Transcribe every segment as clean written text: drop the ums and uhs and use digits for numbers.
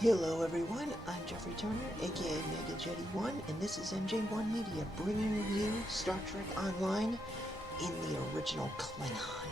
Hello everyone, I'm Jeffrey Turner, aka MJ1, and this is MJ1 Media, bringing you Star Trek Online in the original Klingon.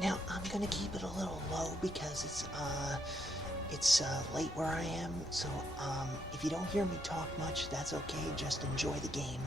Now, I'm gonna keep it a little low because it's late where I am, so if you don't hear me talk much, that's okay, just enjoy the game.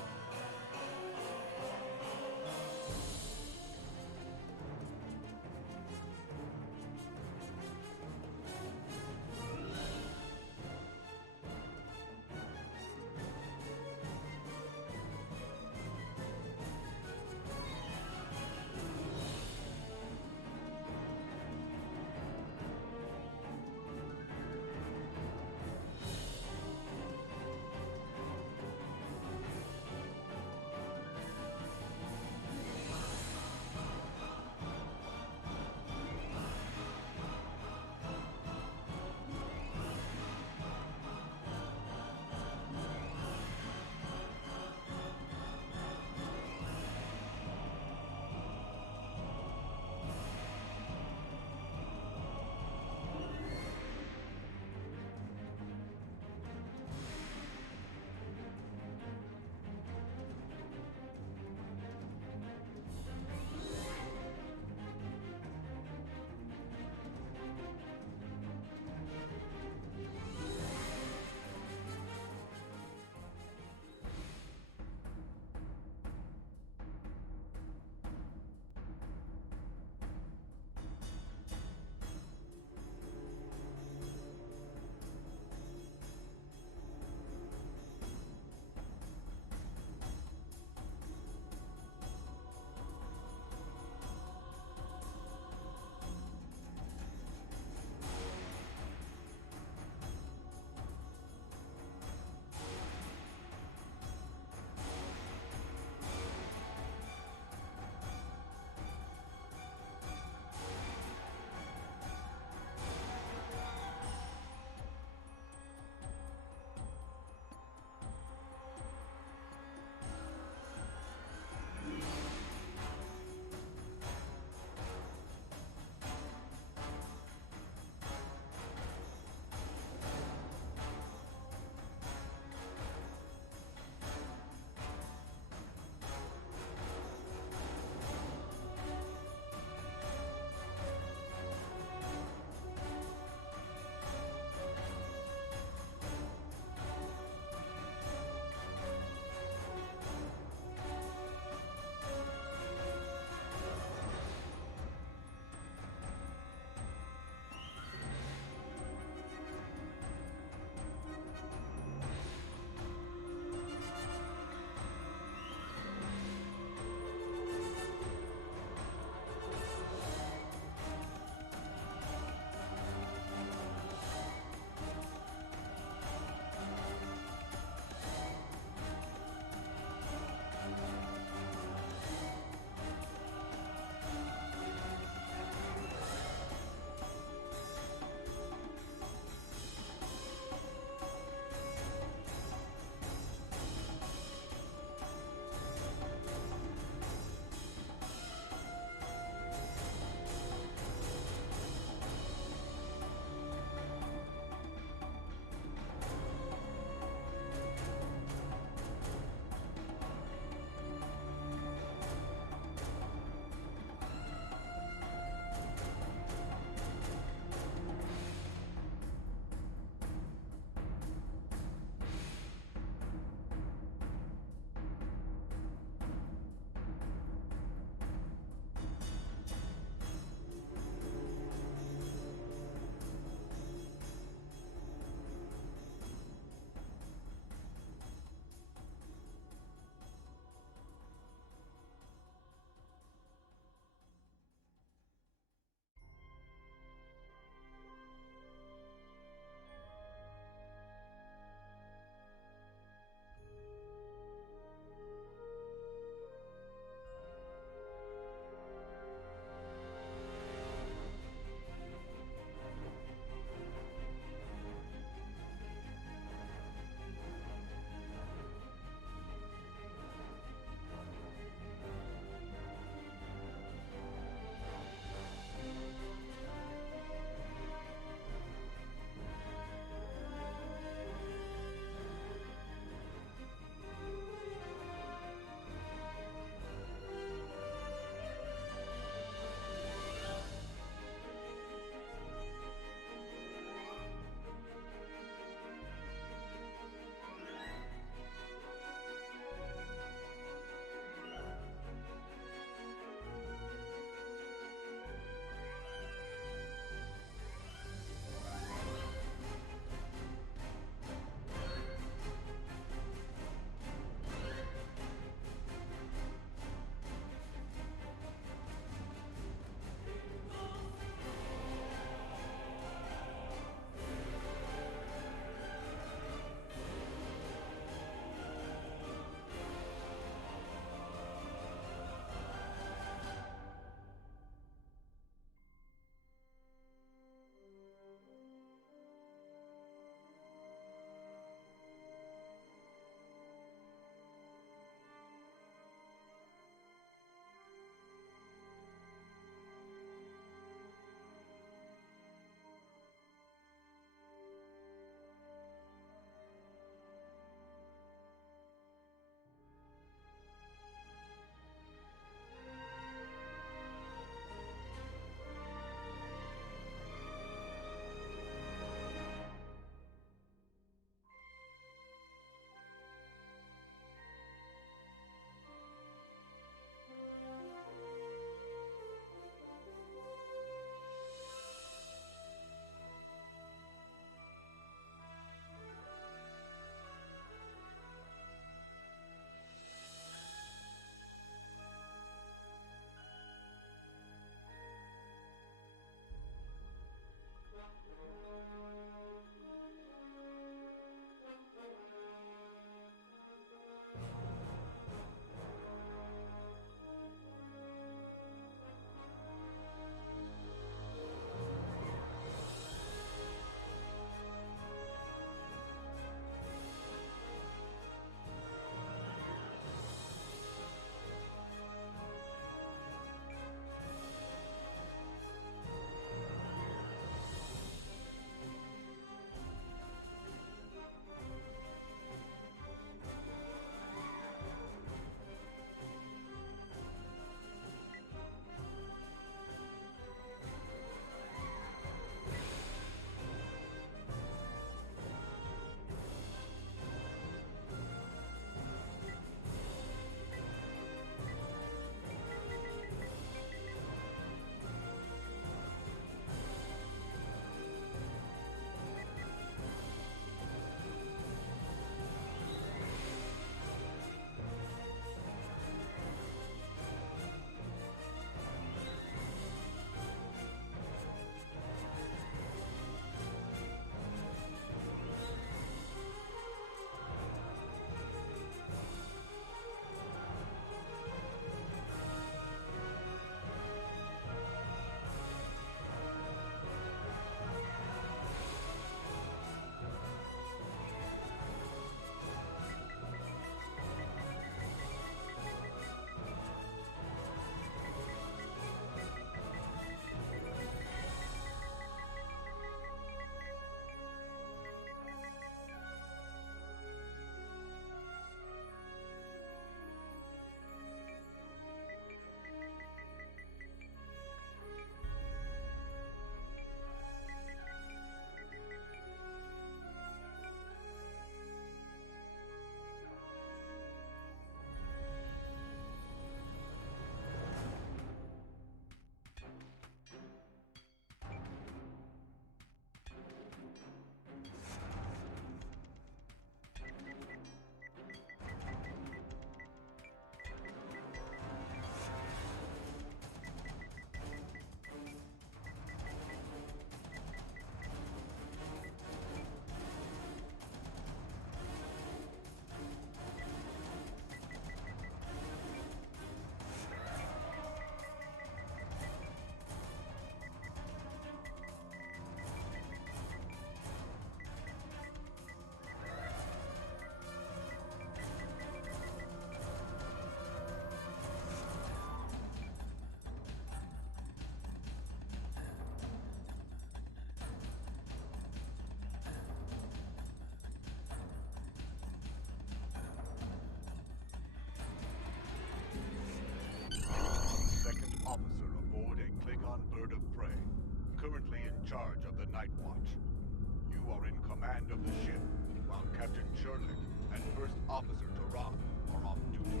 Jurlik and First Officer Torad are off duty.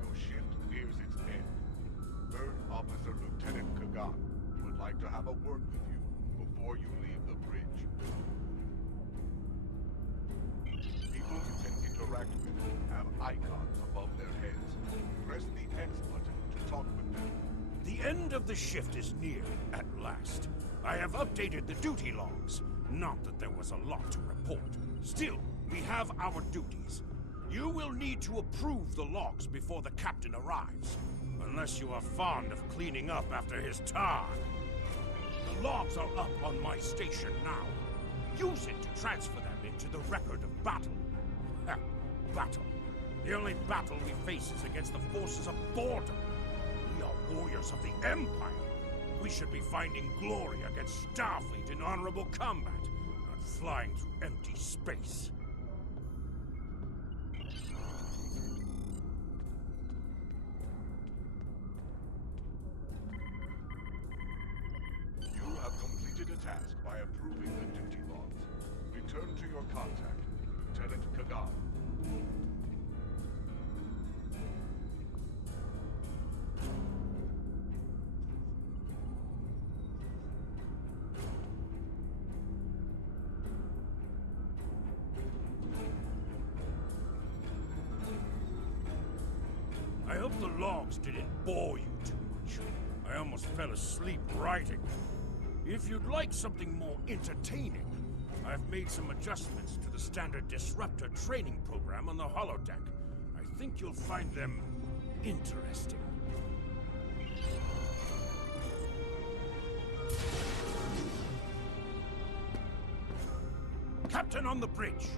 Your shift nears its end. Third Officer Lieutenant Kagan would like to have a word with you before you leave the bridge. People you can interact with have icons above their heads. Press the X button to talk with them. The end of the shift is near, at last. I have updated the duty logs. Not that there was a lot to report. Still, we have our duties. You will need to approve the logs before the captain arrives. Unless you are fond of cleaning up after his tar. The logs are up on my station now. Use it to transfer them into the record of battle. Battle. The only battle we face is against the forces of boredom. We are warriors of the Empire. We should be finding glory against Starfleet in honorable combat, not flying through empty space. You have completed a task by approving the duty logs. Return to your contact, Lieutenant Kagan. I hope the logs didn't bore you too much. I almost fell asleep writing them. If you'd like something more entertaining, I've made some adjustments to the standard disruptor training program on the holodeck. I think you'll find them interesting. Captain on the bridge!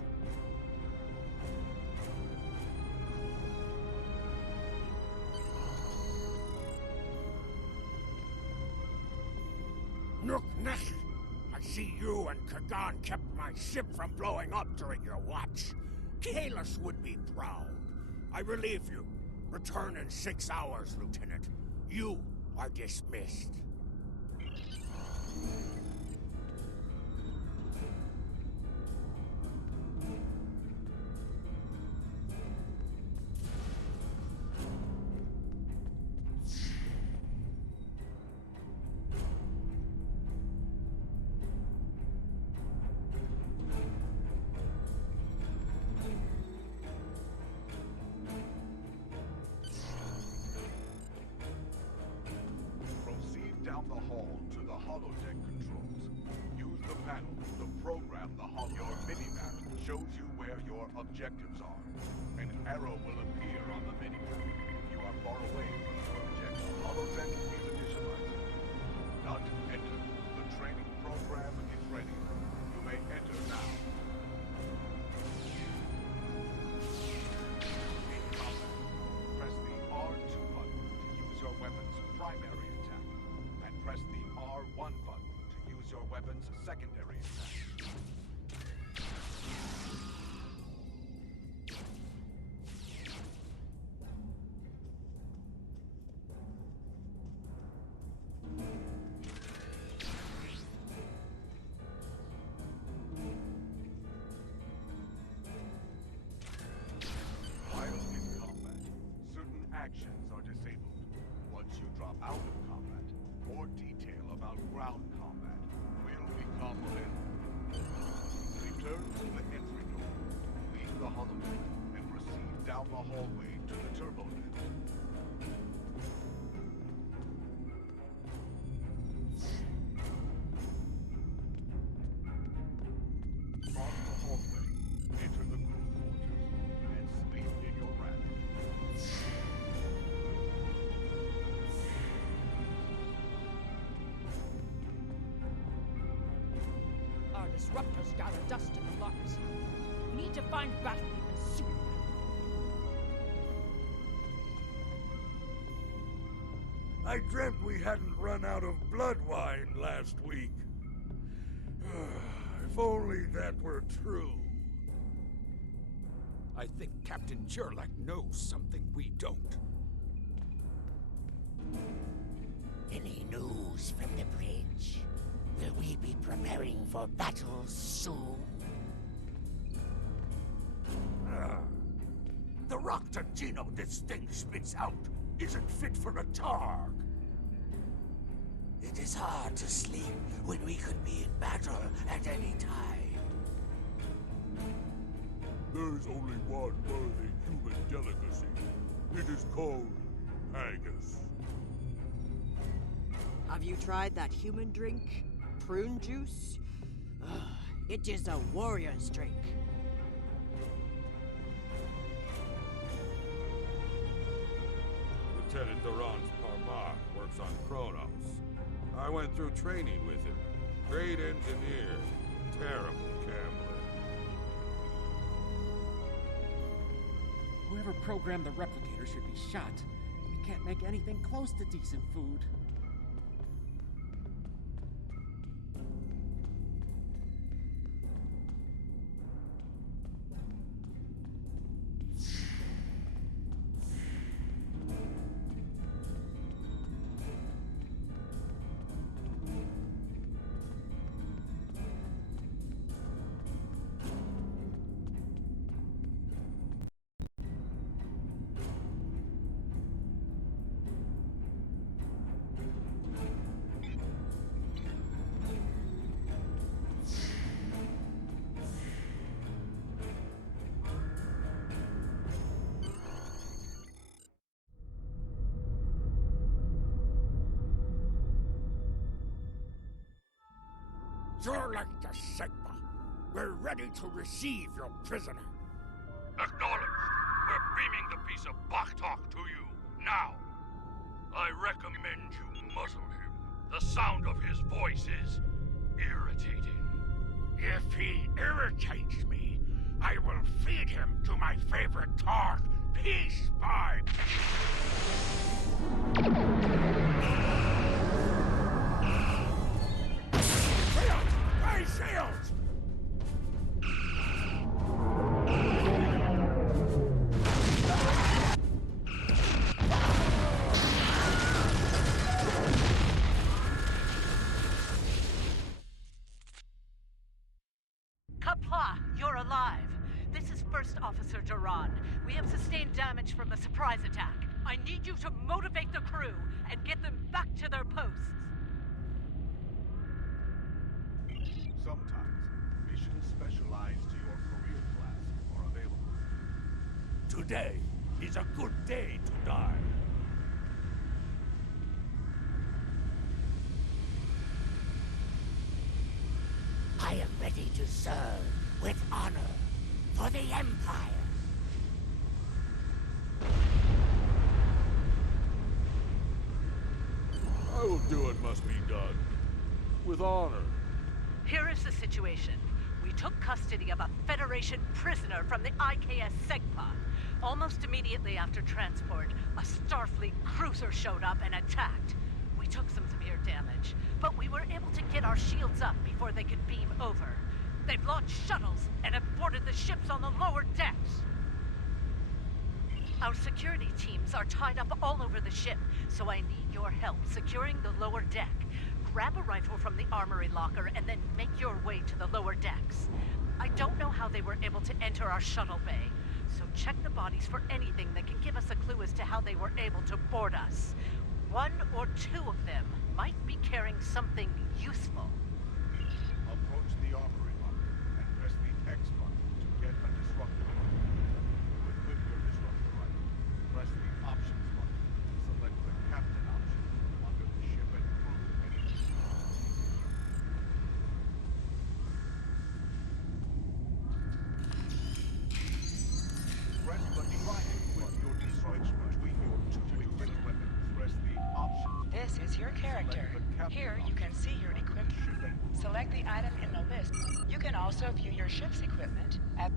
Nook-neck! I see you and Kagan kept my ship from blowing up during your watch. Kahless would be proud. I relieve you. Return in 6 hours, Lieutenant. You are dismissed. Down the hall to the holodeck controls. Use the panel to program the Your minimap shows you where your objectives are. An arrow will appear on the minimap. If you are far away from your objective, holodeck is initializing. Not enter. The training program is ready. You may enter now. In combat, press the R2 button to use your weapon's primary attack. And press the R1 button to use your weapon's secondary attack. While in combat, certain actions are disabled. Once you drop out of combat, more detail about ground combat will become available. Return to the entry door, leave the holodeck, and proceed down the hallway to the turbo lift. Cross the hallway, enter the crew quarters, and sleep in your rack. Our disruptors gather dust in the lockers. We need to find battle, and soon. I dreamt we hadn't run out of blood wine last week. If only that were true. I think Captain Jurlik knows something we don't. Any news from the bridge? Will we be preparing for battle soon? xeno this thing spits out isn't fit for a Targ. It is hard to sleep when we could be in battle at any time. There's only one worthy human delicacy. It is called haggis. Have you tried that human drink? Prune juice? Ugh, it is a warrior's drink. Lieutenant Duran's Parmar works on Kronos. I went through training with him. Great engineer, terrible gambler. Whoever programmed the replicator should be shot. We can't make anything close to decent food. You're like the Sigma. We're ready to receive your prisoner. Acknowledged. We're beaming the piece of Bach-talk to you, now. I recommend you muzzle him. The sound of his voice is irritating. If he irritates me, I will feed him to my favorite Targ, piece by shields! Kapla, you're alive. This is First Officer Duran. We have sustained damage from the surprise attack. I need you to motivate the crew and get them back to their posts. Sometimes, missions specialized to your career class are available. Today is a good day to die. I am ready to serve with honor for the Empire. I will do what must be done. With honor. Here is the situation. We took custody of a Federation prisoner from the IKS Segpa. Almost immediately after transport, a Starfleet cruiser showed up and attacked. We took some severe damage, but we were able to get our shields up before they could beam over. They've launched shuttles and have boarded the ships on the lower decks. Our security teams are tied up all over the ship, so I need your help securing the lower deck. Grab a rifle from the armory locker and then make your way to the lower decks. I don't know how they were able to enter our shuttle bay, so check the bodies for anything that can give us a clue as to how they were able to board us. One or two of them might be carrying something useful. Approach the armory locker and press the X button to get a disruptor rifle. Equip your disruptor rifle. Press the options button. Select the captain option under the ship and crew menu. Press the triangle button to switch between your two equipped weapons. Press the options. This is your character. Here you can see your equipment. Select the item in the list. You can also view your ship's equipment at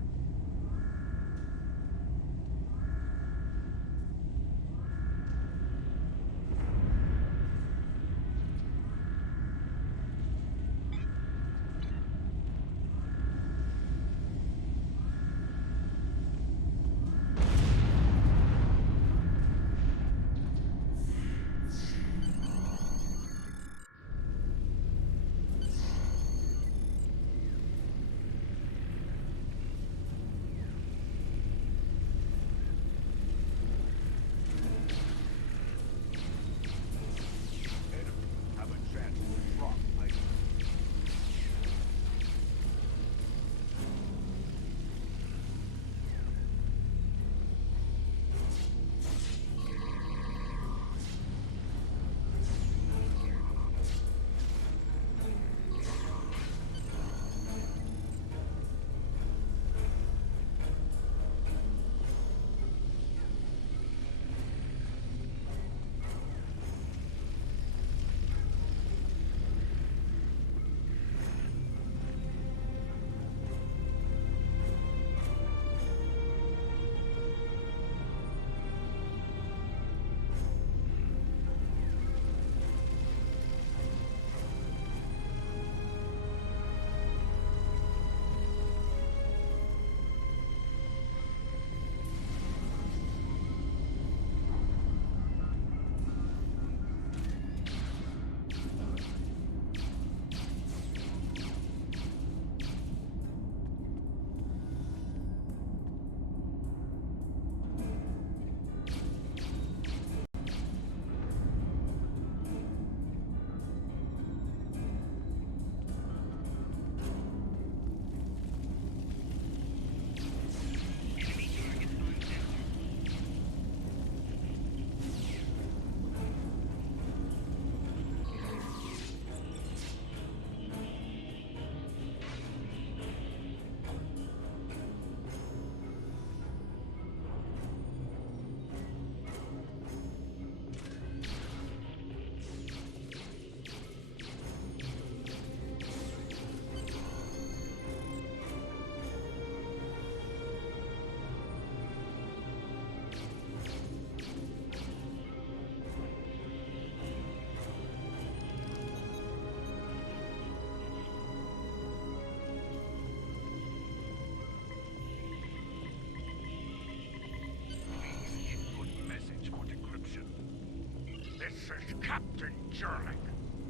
Captain Jurlik,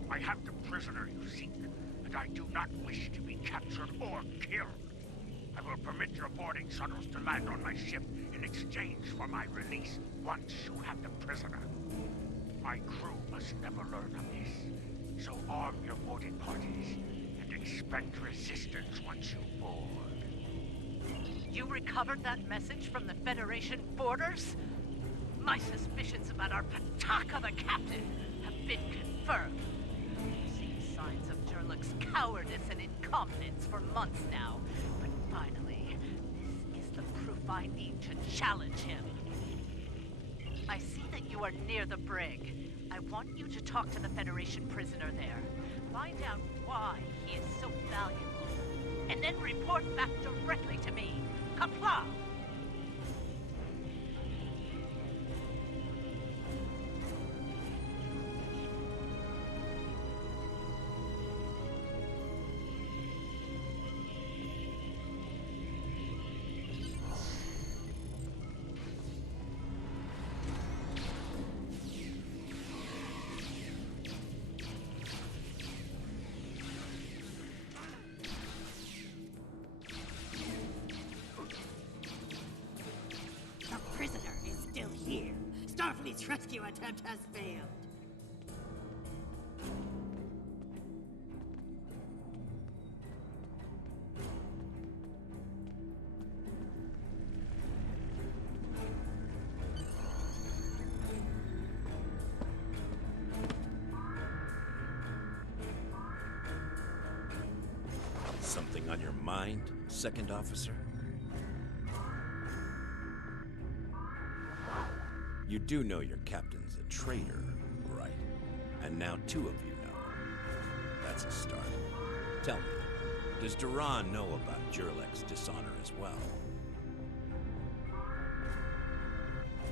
I have the prisoner you seek, and I do not wish to be captured or killed. I will permit your boarding shuttles to land on my ship in exchange for my release once you have the prisoner. My crew must never learn of this, so arm your boarding parties and expect resistance once you board. You recovered that message from the Federation borders? My suspicions about our Pataka the Captain have been confirmed. I've seen signs of Jurlik's cowardice and incompetence for months now, but finally, this is the proof I need to challenge him. I see that you are near the brig. I want you to talk to the Federation prisoner there. Find out why he is so valuable, and then report back directly to me. Comply! The prisoner is still here. Starfleet's rescue attempt has failed. Something on your mind, Second Officer? You do know your captain's a traitor, right? And now two of you know. That's a start. Tell me, does Duran know about Jurlik's dishonor as well?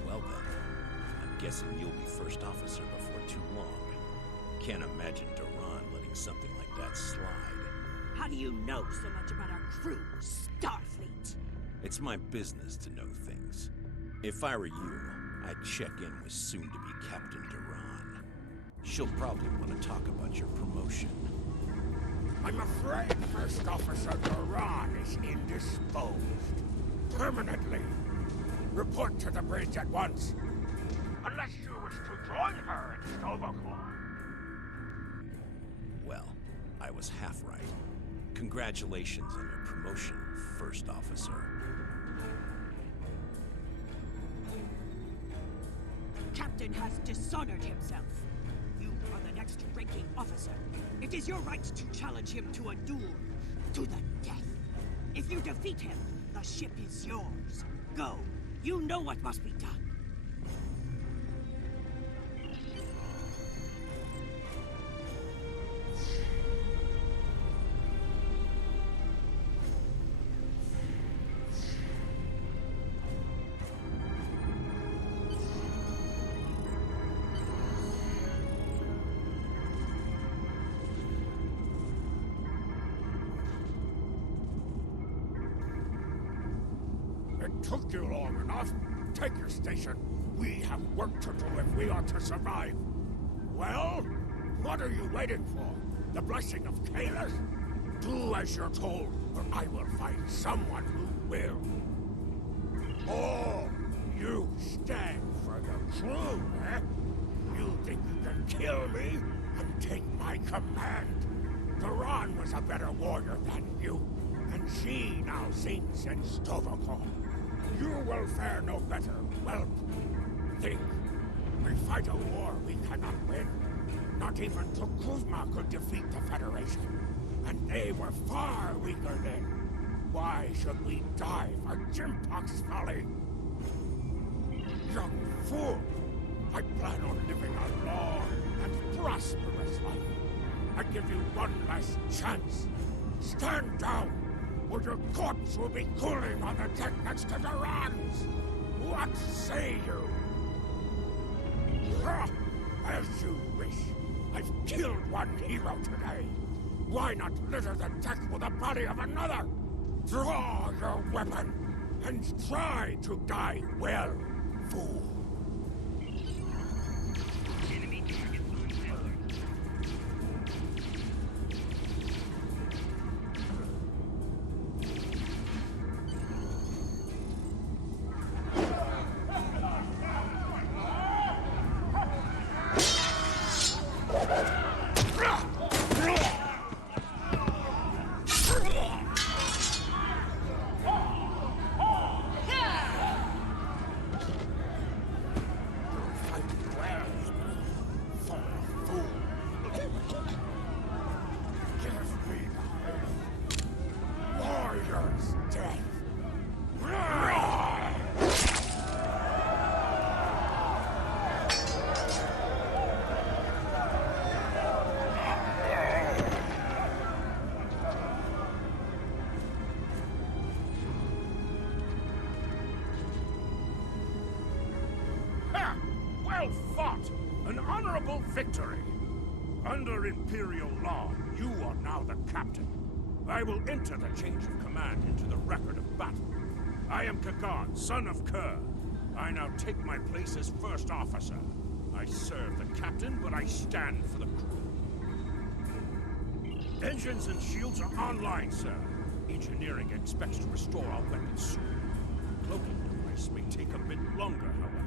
Well then, I'm guessing you'll be first officer before too long. Can't imagine Duran letting something like that slide. How do you know so much about our crew, Starfleet? It's my business to know things. If I were you, I'd check in with soon-to-be Captain Duran. She'll probably want to talk about your promotion. I'm afraid First Officer Duran is indisposed. Permanently. Report to the bridge at once. Unless you wish to join her in Stovacor. Well, I was half right. Congratulations on your promotion, First Officer. Captain has dishonored himself. You are the next ranking officer. It is your right to challenge him to a duel, to the death. If you defeat him, the ship is yours. Go. You know what must be done. It took you long enough. Take your station. We have work to do if we are to survive. Well, what are you waiting for? The blessing of Kalis? Do as you're told, or I will find someone who will. Oh, you stand for the crew, eh? You think you can kill me and take my command? Duran was a better warrior than you, and she now sings in Stovacor. You will fare no better, whelp. Think. We fight a war we cannot win. Not even Tukuzma could defeat the Federation. And they were far weaker then. Why should we die for Jimpock's folly? Young fool! I plan on living a long and prosperous life. I give you one last chance. Stand down, or your corpse will be cooling on the deck next to Duran's. What say you? As you wish. I've killed one hero today. Why not litter the deck with the body of another? Draw your weapon and try to die well, fool. Enemy target An honorable victory! Under Imperial law, you are now the captain. I will enter the change of command into the record of battle. I am Kagan, son of Kerr. I now take my place as first officer. I serve the captain, but I stand for the crew. Engines and shields are online, sir. Engineering expects to restore our weapons soon. The cloaking device may take a bit longer, however.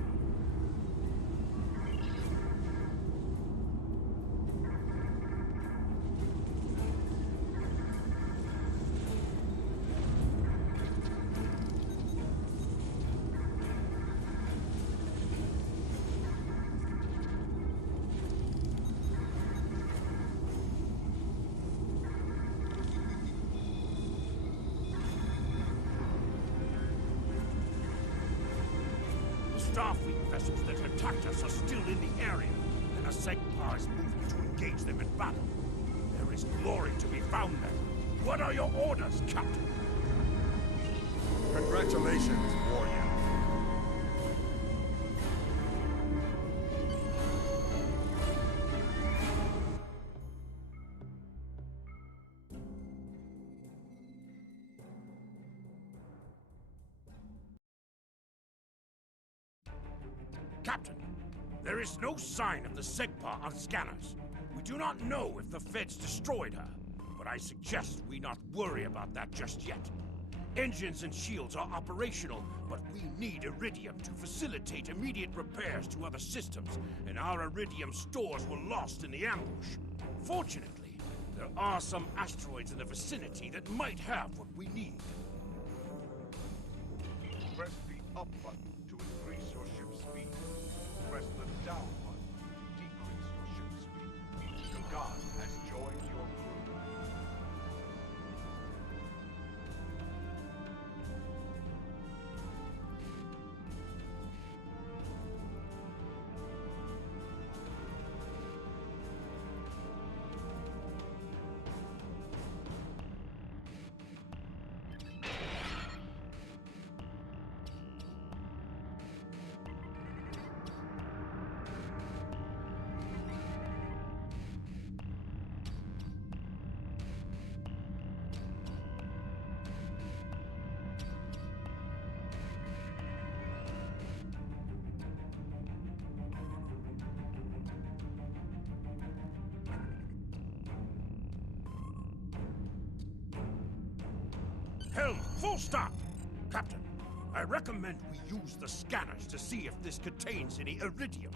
Starfleet vessels that attacked us are still in the area, and a Segpar is moving to engage them in battle. There is glory to be found there. What are your orders, Captain? Congratulations, warrior. Captain, there is no sign of the Segpar on scanners. We do not know if the Feds destroyed her, but I suggest we not worry about that just yet. Engines and shields are operational, but we need Iridium to facilitate immediate repairs to other systems, and our Iridium stores were lost in the ambush. Fortunately, there are some asteroids in the vicinity that might have what we need. Press the up button to increase your ship's speed. Press the down button to decrease your ship's speed. Kagan has joined your crew. Helm, full stop! Captain, I recommend we use the scanners to see if this contains any Iridium.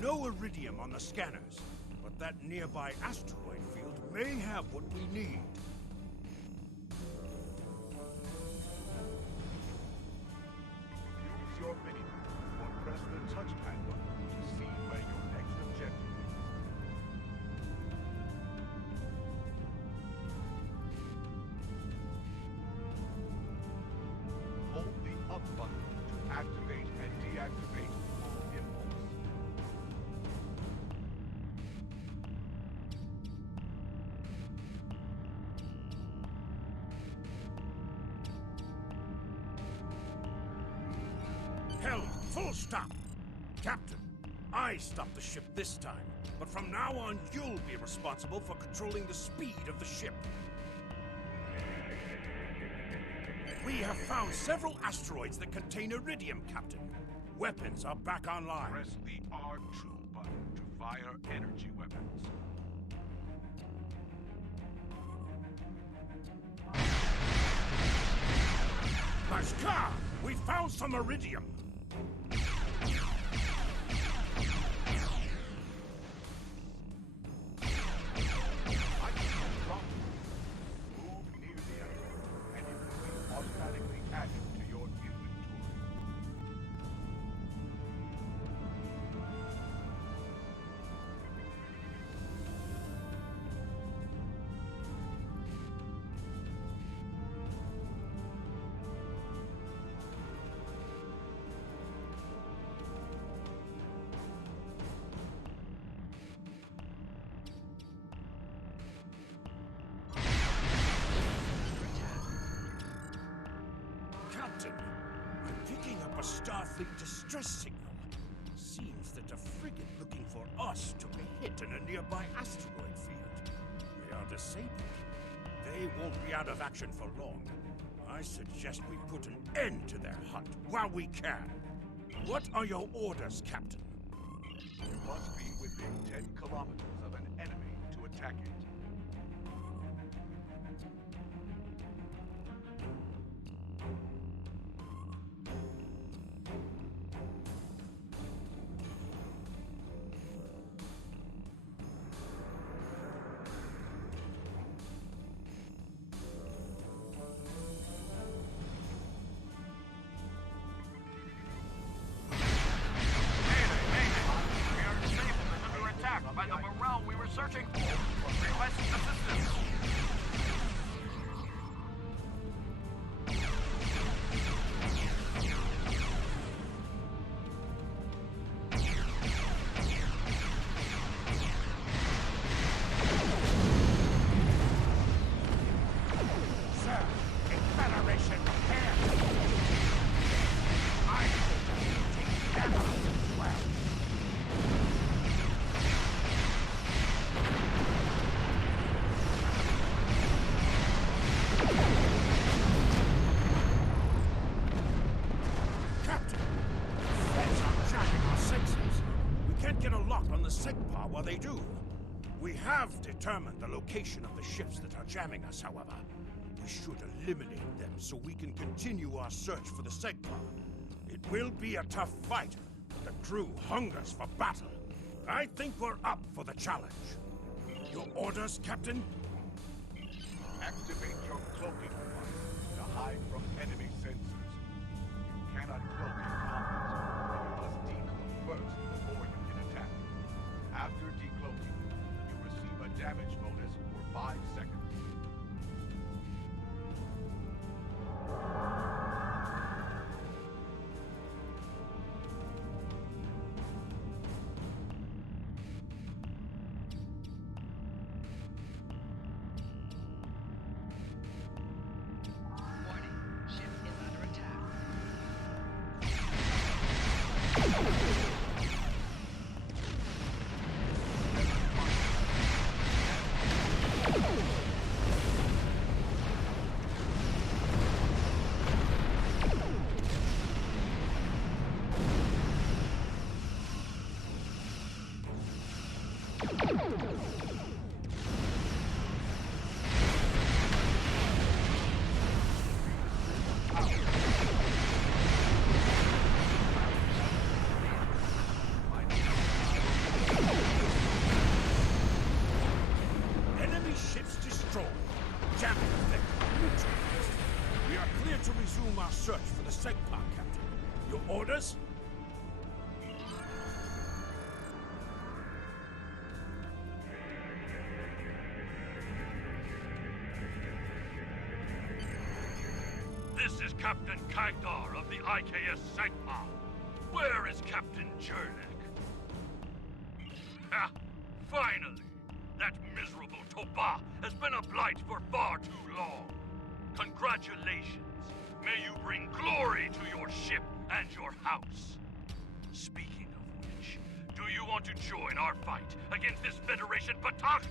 No Iridium on the scanners, but that nearby asteroid field may have what we need. Use your minimap or press the touchpad button to see where your next objective is. Hold the up button to activate and deactivate full impulse. Helm, full stop! Captain, I stopped the ship this time, but from now on you'll be responsible for controlling the speed of the ship. We have found several asteroids that contain Iridium, Captain. Weapons are back online. Press the R2 button to fire energy weapons. Bashka! We found some Iridium! Move near the enemy, and it will be automatically added to your inventory. picking up a Starfleet distress signal. Seems that a frigate looking for us took a hit in a nearby asteroid field. They are disabled. They won't be out of action for long. I suggest we put an end to their hunt while we can. What are your orders, Captain? You must be within 10 kilometers of an enemy to attack it. By the morale we were searching for. Request assistance. Sir, a Federation repair. I take care of it well. The SEGPA while they do. We have determined the location of the ships that are jamming us, however. We should eliminate them so we can continue our search for the SEGPA. It will be a tough fight, but the crew hungers for battle. I think we're up for the challenge. Your orders, Captain? Activate your cloaking device to hide from enemy sensors. You cannot cloak in combat, and you must decloak first before you can attack. After decloaking, you receive a damage bonus for 5 seconds. To resume our search for the SEGPA, Captain. Your orders? This is Captain Kagdar of the IKS SEGPA. Where is Captain Jurnek? Ah, finally! That miserable Toba has been a blight for far too long. Congratulations! May you bring glory to your ship and your house. Speaking of which, do you want to join our fight against this Federation Batak?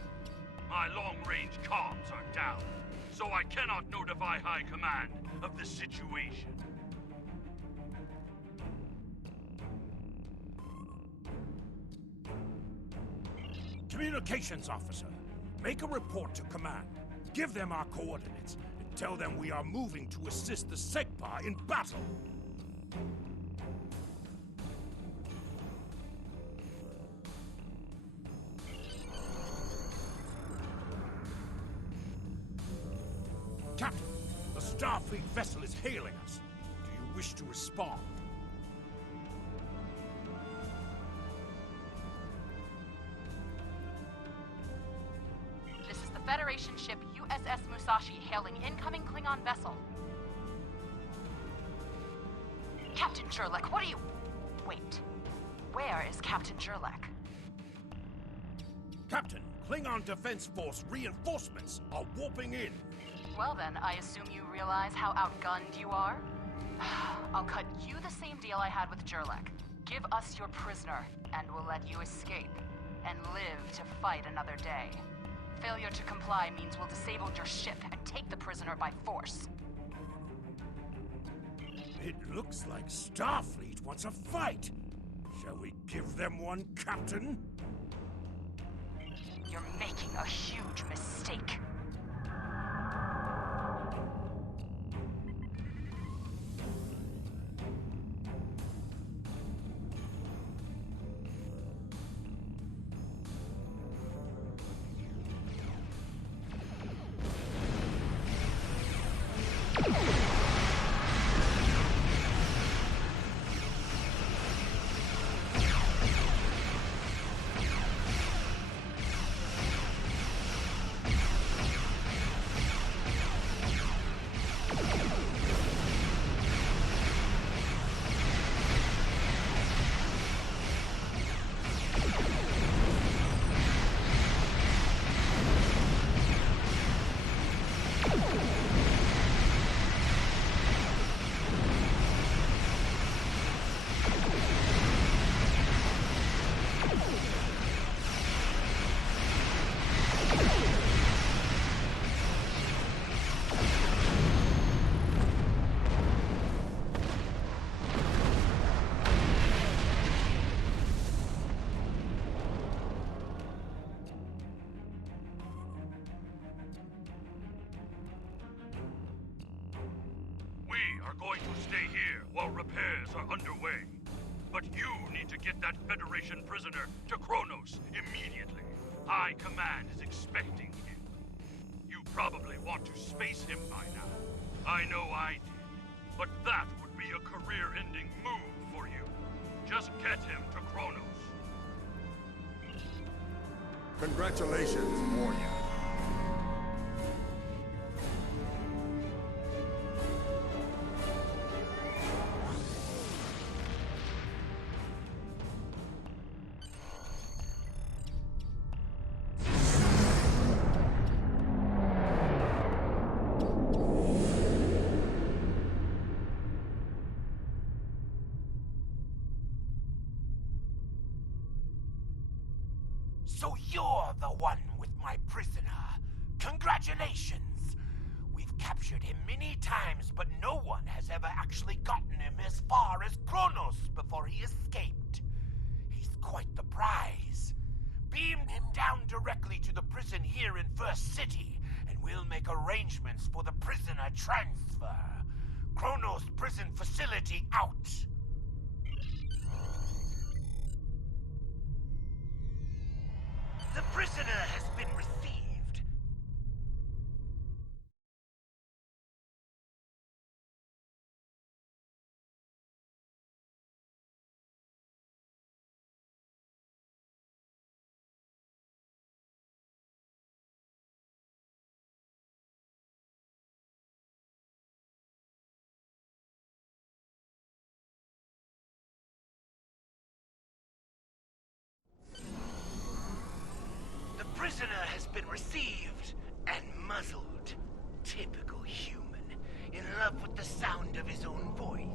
My long-range comms are down, so I cannot notify High Command of the situation. Communications officer, make a report to command. Give them our coordinates. Tell them we are moving to assist the SEGPA in battle. Captain, the Starfleet vessel is hailing us. Do you wish to respond? This is the Federation ship USS Musashi hailing incoming Klingon vessel. Captain Jurlek, what are you... Wait. Where is Captain Jurlek? Captain, Klingon Defense Force reinforcements are warping in. Well then, I assume you realize how outgunned you are? I'll cut you the same deal I had with Jurlek. Give us your prisoner, and we'll let you escape. And live to fight another day. Failure to comply means we'll disable your ship and take the prisoner by force. It looks like Starfleet wants a fight. Shall we give them one, Captain? You're making a huge mistake. Going to stay here while repairs are underway. But you need to get that Federation prisoner to Kronos immediately. High Command is expecting him. You probably want to space him by now. I know I did. But that would be a career-ending move for you. Just get him to Kronos. Congratulations, warrior. So you're the one with my prisoner. Congratulations! We've captured him many times, but no one has ever actually gotten him as far as Kronos before he escaped. He's quite the prize. Beam him down directly to the prison here in First City, and we'll make arrangements for the prisoner transfer. Kronos prison facility out. The prisoner has been received. The prisoner has been received and muzzled. Typical human, in love with the sound of his own voice.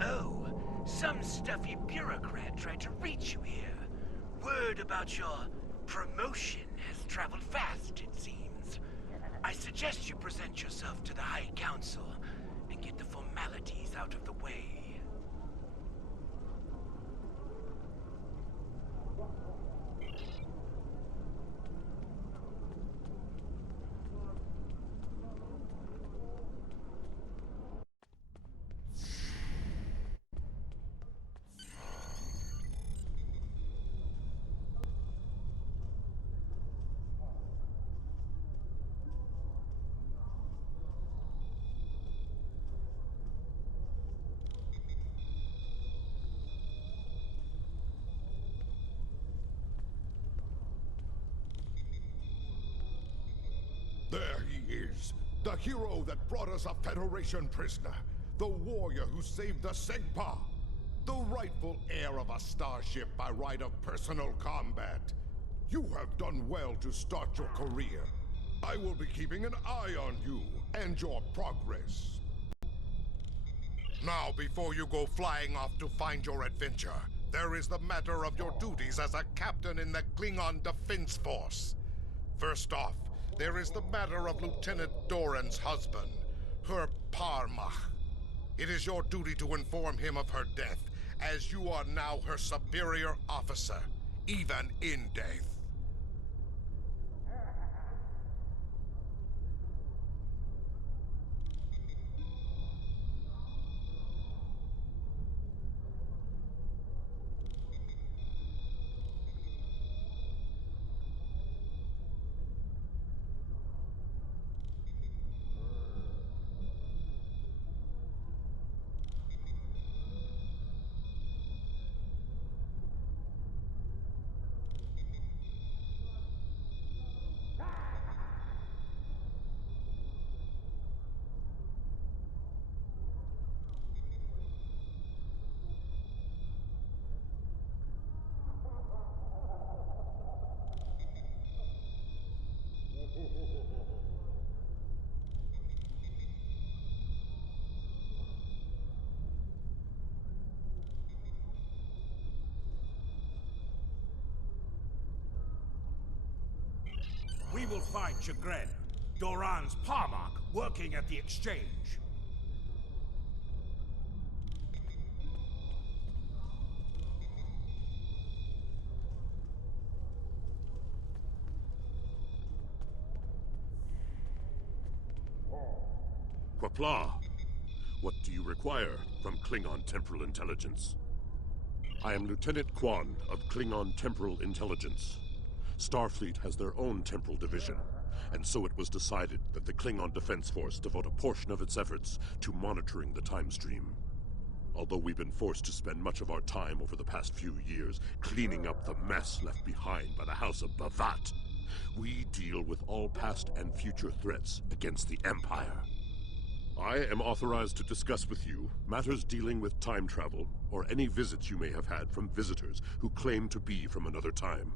Oh, some stuffy bureaucrat tried to reach you here. Word about your promotion has traveled fast, it seems. I suggest you present yourself to the High Council and get the formalities out of the way. There he is. The hero that brought us a Federation prisoner. The warrior who saved the Segpa. The rightful heir of a starship by right of personal combat. You have done well to start your career. I will be keeping an eye on you and your progress. Now, before you go flying off to find your adventure, there is the matter of your duties as a captain in the Klingon Defense Force. First off, there is the matter of Lieutenant Doran's husband, her Parmach. It is your duty to inform him of her death, as you are now her superior officer, even in death. We will find Chagrin, Doran's Parmach, working at the exchange. Quapla, what do you require from Klingon Temporal Intelligence? I am Lieutenant Quan of Klingon Temporal Intelligence. Starfleet has their own temporal division, and so it was decided that the Klingon Defense Force devote a portion of its efforts to monitoring the time stream. Although we've been forced to spend much of our time over the past few years cleaning up the mess left behind by the House of Bavat, we deal with all past and future threats against the Empire. I am authorized to discuss with you matters dealing with time travel or any visits you may have had from visitors who claim to be from another time.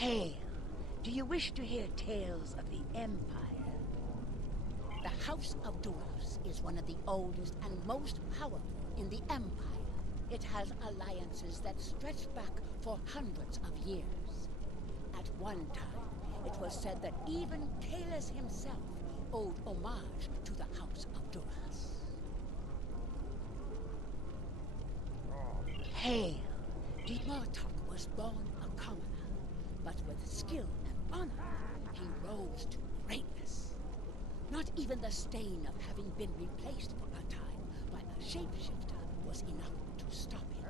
Hail! Do you wish to hear tales of the Empire? The House of Duros is one of the oldest and most powerful in the Empire. It has alliances that stretch back for hundreds of years. At one time, it was said that even Kalis himself owed homage to the House of Duras. Hail! Martok was born a commoner, but with skill and honor, he rose to greatness. Not even the stain of having been replaced for a time by a shapeshifter was enough to stop him.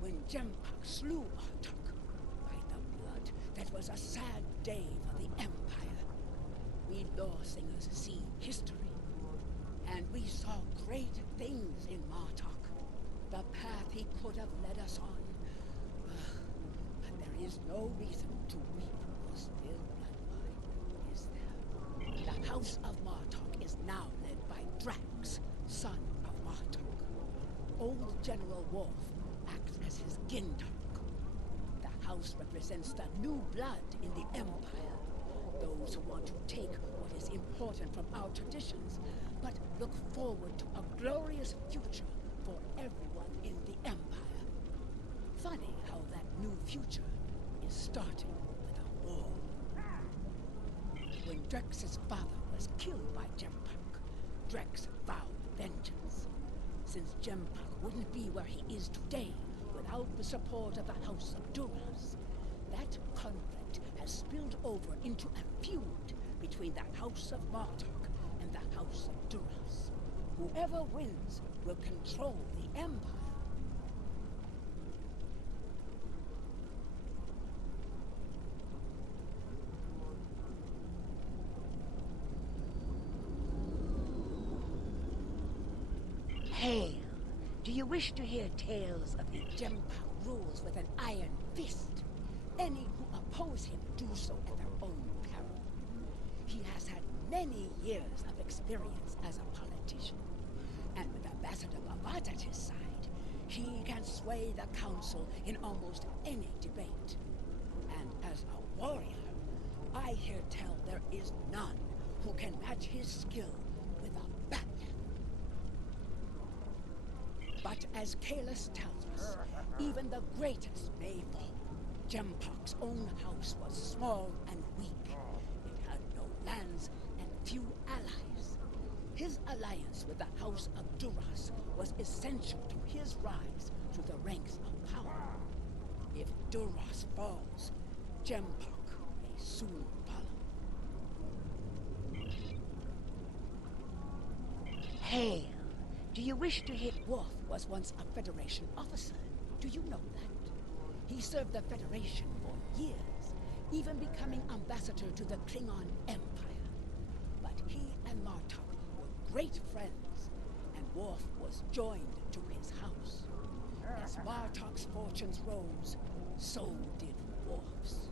When Jempak slew Martok, by the blood, that was a sad day for the Empire. We law singers see history, and we saw great things in Martok. The path he could have led us on. But there is no reason to weep for spilled blood, is there? The House of Martok is now led by Drax, son of Martok. Old General Worf acts as his Gintark. The House represents the new blood in the Empire. Those who want to take what is important from our traditions, but look forward to a glorious future for everyone in the Empire. Funny how that new future is starting with a war. When Drex's father was killed by Jempak, Drex vowed vengeance. Since Jempak wouldn't be where he is today without the support of the House of Duras, that conflict has spilled over into a feud between the House of Martok and the House of Duras. Whoever wins will control the Empire. Hail! Do you wish to hear tales of the Jempak rules with an iron fist? Any who oppose him do so at their own peril. He has had many years of experience as a politician, and with Ambassador Bavat at his side, he can sway the council in almost any debate. And as a warrior, I hear tell there is none who can match his skill with a bat. But as Kalis tells us, even the greatest may fall. Jempak's own house was small and weak. It had no lands and few allies. His alliance with the House of Duras was essential to his rise to the ranks of power. If Duras falls, Jempak may soon follow. Hail! Do you wish to hear? Worf was once a Federation officer. Do you know that? He served the Federation for years, even becoming ambassador to the Klingon Empire. But he and Martok were great friends, and Worf was joined to his house. As Martok's fortunes rose, so did Worf's.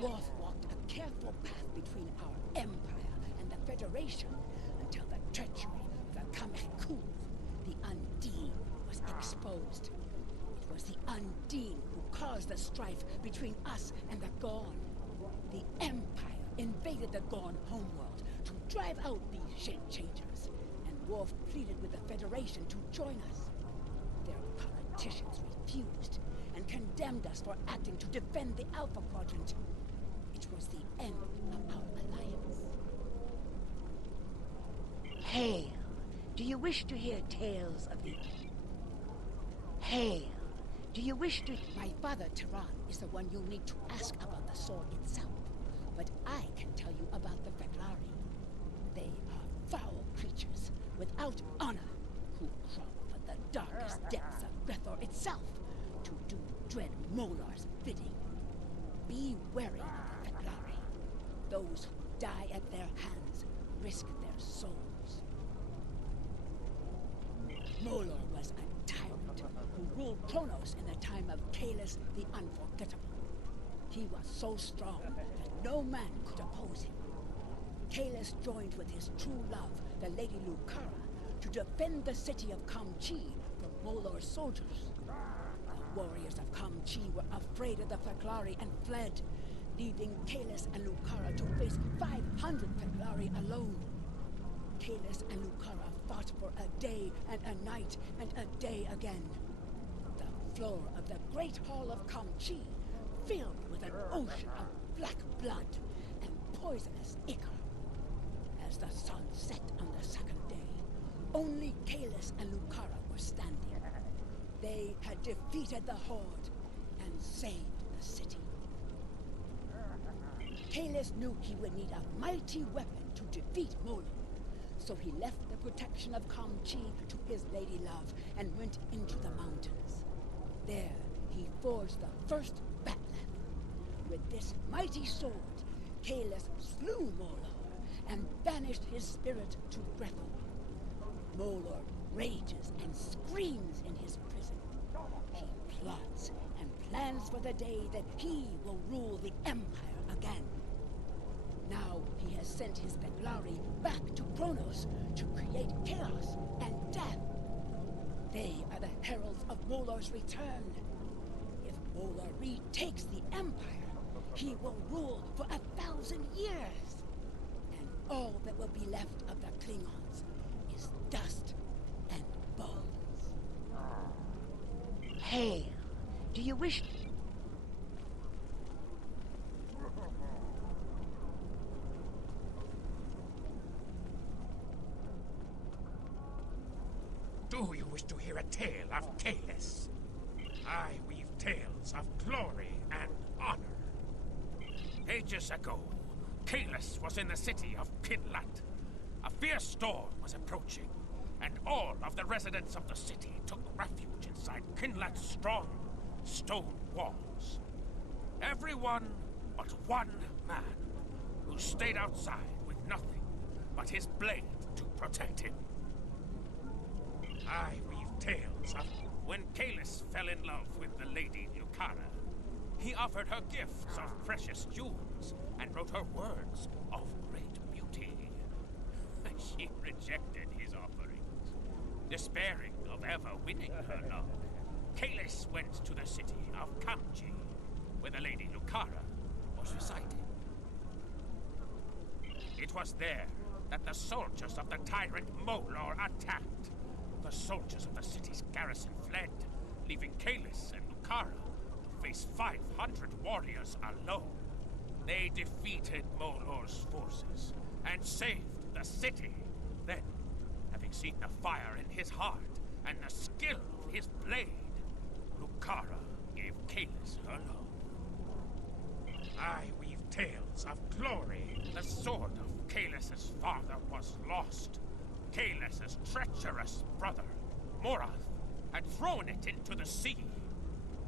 Worf walked a careful path between our Empire and the Federation until the treachery of the Kamekuv, the Undine, was exposed. It was the Undine who caused the strife between us and the Gorn. The Empire invaded the Gorn homeworld to drive out these shape-changers, and Worf pleaded with the Federation to join us. Their politicians refused and condemned us for acting to defend the Alpha Quadrant. It was the end of our alliance. Hail! Do you wish to hear tales of the... Hail! Do you wish to... My father, Tehran, is the one you'll need to ask about the sword itself. But I can tell you about the Feklari. They are foul creatures without honor who crawl from the darkest depths of Grethor itself to do dread Molar's bidding. Be wary of the Feklari. Those who die at their hands risk their souls. Molor was a tyrant who ruled Kronos in the time of Kalis the Unforgettable. He was so strong that no man could oppose him. Kalis joined with his true love, the Lady Lucara, to defend the city of Kamchi from Molor's soldiers. The warriors of Kamchi were afraid of the Feklari and fled, leaving Kalis and Lucara to face 500 Feklari alone. Kalis and Lucara fought for a day and a night and a day again. The floor of the Great Hall of Kamchi filled with an ocean of black blood and poisonous ichor. As the sun set on the second day, only Kalis and Lucara were standing. They had defeated the Horde and saved the city. Kalis knew he would need a mighty weapon to defeat Molo, so he left the protection of Kamchi to his lady love and went into the mountains. There, he forged the first Bat'leth. With this mighty sword, Kalis slew Molo and banished his spirit to Brethel. Molo rages and screams in his prison. He plots and plans for the day that he will rule the Empire again. Now he has sent his Beglari back to Kronos to create chaos and death. They are the heralds of Molor's return. If Molor retakes the Empire, he will rule for 1,000 years. And all that will be left of the Klingons is dust and bones. Hail. Do you wish... Do you wish to hear a tale of Kalis? I weave tales of glory and honor. Ages ago, Kalis was in the city of Kinlat. A fierce storm was approaching, and all of the residents of the city took refuge inside Kinlat's strong stone walls. Everyone but one man, who stayed outside with nothing but his blade to protect him. I weave tales of when Kalis fell in love with the Lady Lucara. He offered her gifts of precious jewels and wrote her words of great beauty. She rejected his offerings. Despairing of ever winning her love, Kalis went to the city of Kamchi, where the Lady Lucara was residing. It was there that the soldiers of the tyrant Molor attacked. The soldiers of the city's garrison fled, leaving Kalis and Lucara to face 500 warriors alone. They defeated Molor's forces and saved the city. Then, having seen the fire in his heart and the skill of his blade, Lucara gave Kalis her love. I weave tales of glory. The sword of Kalis' father was lost. Kalis' treacherous brother, Morath, had thrown it into the sea.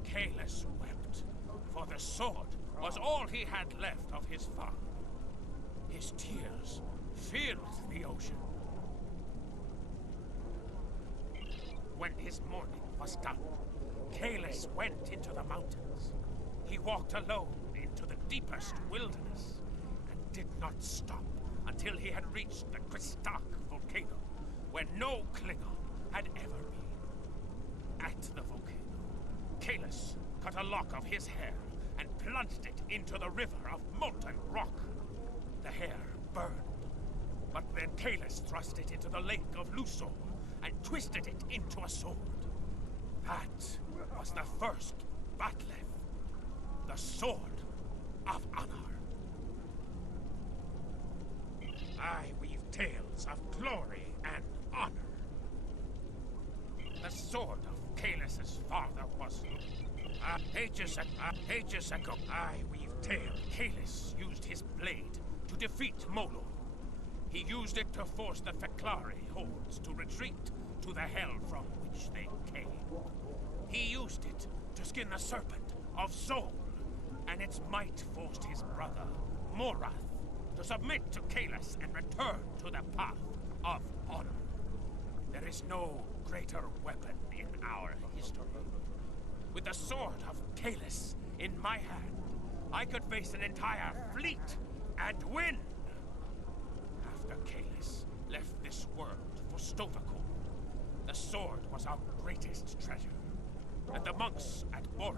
Kalis wept, for the sword was all he had left of his father. His tears filled the ocean. When his mourning was done, Kalis went into the mountains. He walked alone into the deepest wilderness and did not stop until he had reached the Kristak volcano, where no Klingon had ever been. At the volcano, Kalis cut a lock of his hair and plunged it into the river of molten rock. The hair burned, but then Kalis thrust it into the lake of Lusor and twisted it into a sword. That was the first Bat'leth, the Sword of Honor. I weave tales of glory and honor. The sword of Kalis' father was... ages ago, I weave tales. Kalis used his blade to defeat Molo. He used it to force the Feklari hordes to retreat to the hell from which they came. He used it to skin the serpent of Sol, and its might forced his brother, Morath, to submit to Kalis and return to the path of honor. There is no greater weapon in our history. With the sword of Kalis in my hand, I could face an entire fleet and win. After Kalis left this world for Stovacor, the sword was our greatest treasure, and the monks at Borath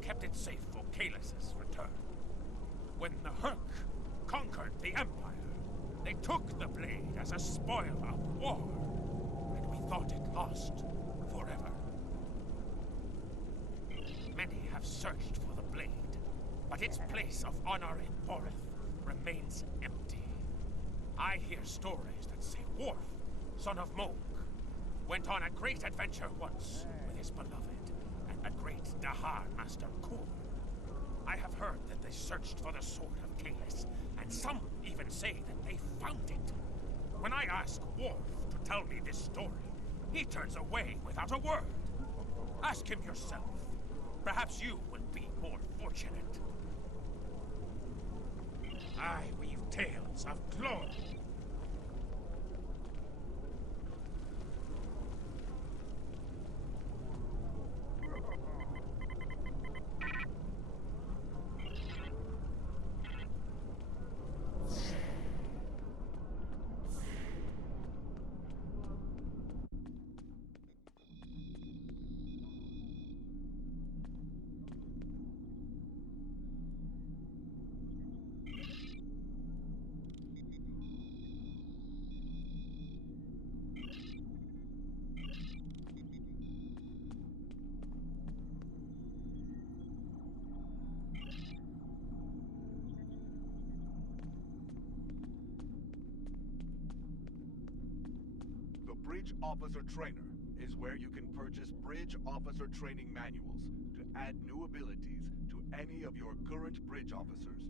kept it safe for Kalis' return. When the Herc conquered the Empire, they took the blade as a spoil of war. thought it lost forever. Many have searched for the blade, but its place of honor in Borith remains empty. I hear stories that say Worf, son of Moog, went on a great adventure once with his beloved and a great Dahar master Kur. I have heard that they searched for the sword of Kalis, and some even say that they found it. When I ask Worf to tell me this story, he turns away without a word. Ask him yourself. Perhaps you will be more fortunate. I weave tales of glory. The Bridge Officer Trainer is where you can purchase Bridge Officer Training Manuals to add new abilities to any of your current Bridge Officers.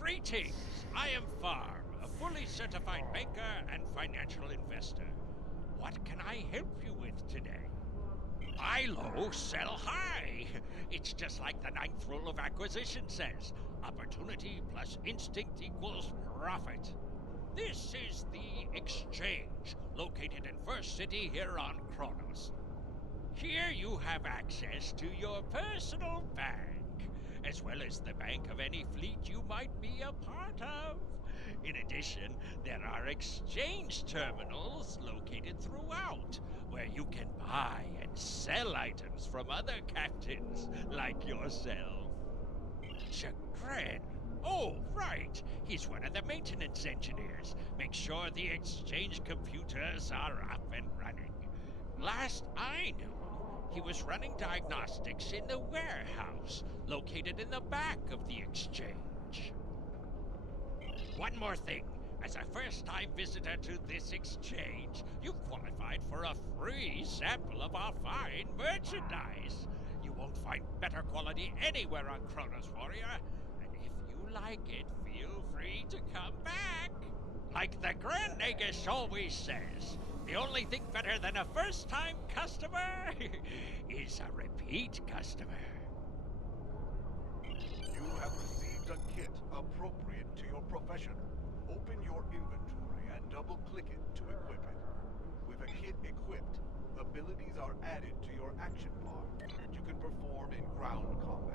Greetings! I am Farm, a fully certified banker and financial investor. What can I help you with today? Buy low, sell high! It's just like the ninth rule of acquisition says. Opportunity plus instinct equals profit. This is the Exchange, located in First City here on Kronos. Here you have access to your personal bank, as well as the bank of any fleet you might be a part of. In addition, there are exchange terminals located throughout, where you can buy and sell items from other captains like yourself. Chagrin. Oh, right. He's one of the maintenance engineers. Make sure the exchange computers are up and running. Last I knew, he was running diagnostics in the warehouse, located in the back of the exchange. One more thing. As a first-time visitor to this exchange, you've qualified for a free sample of our fine merchandise. You won't find better quality anywhere on Kronos, Warrior. And if you like it, feel free to come back. Like the Grand Nagus always says, the only thing better than a first-time customer is a repeat customer. You have received a kit appropriate to your profession. Open your inventory and double-click it to equip it. With a kit equipped, abilities are added to your action bar that you can perform in ground combat.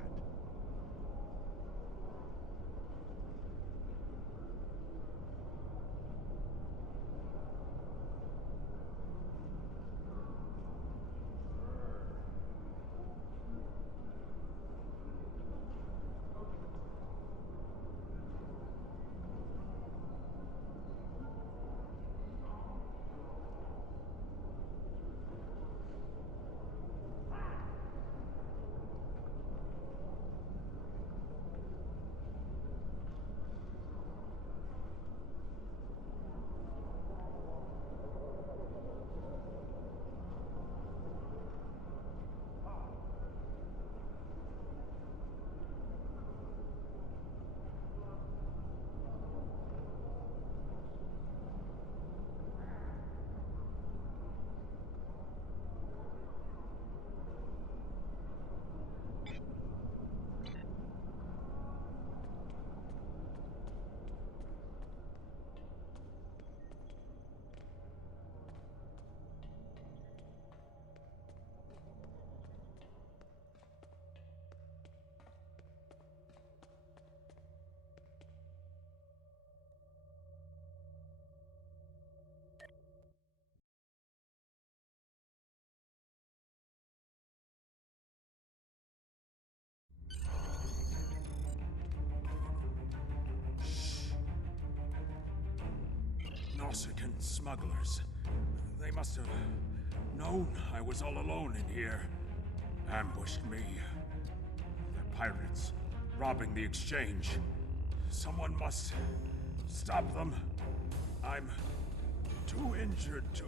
Nausicaan smugglers. They must have known I was all alone in here. Ambushed me. They're pirates, robbing the exchange. Someone must stop them. I'm too injured to...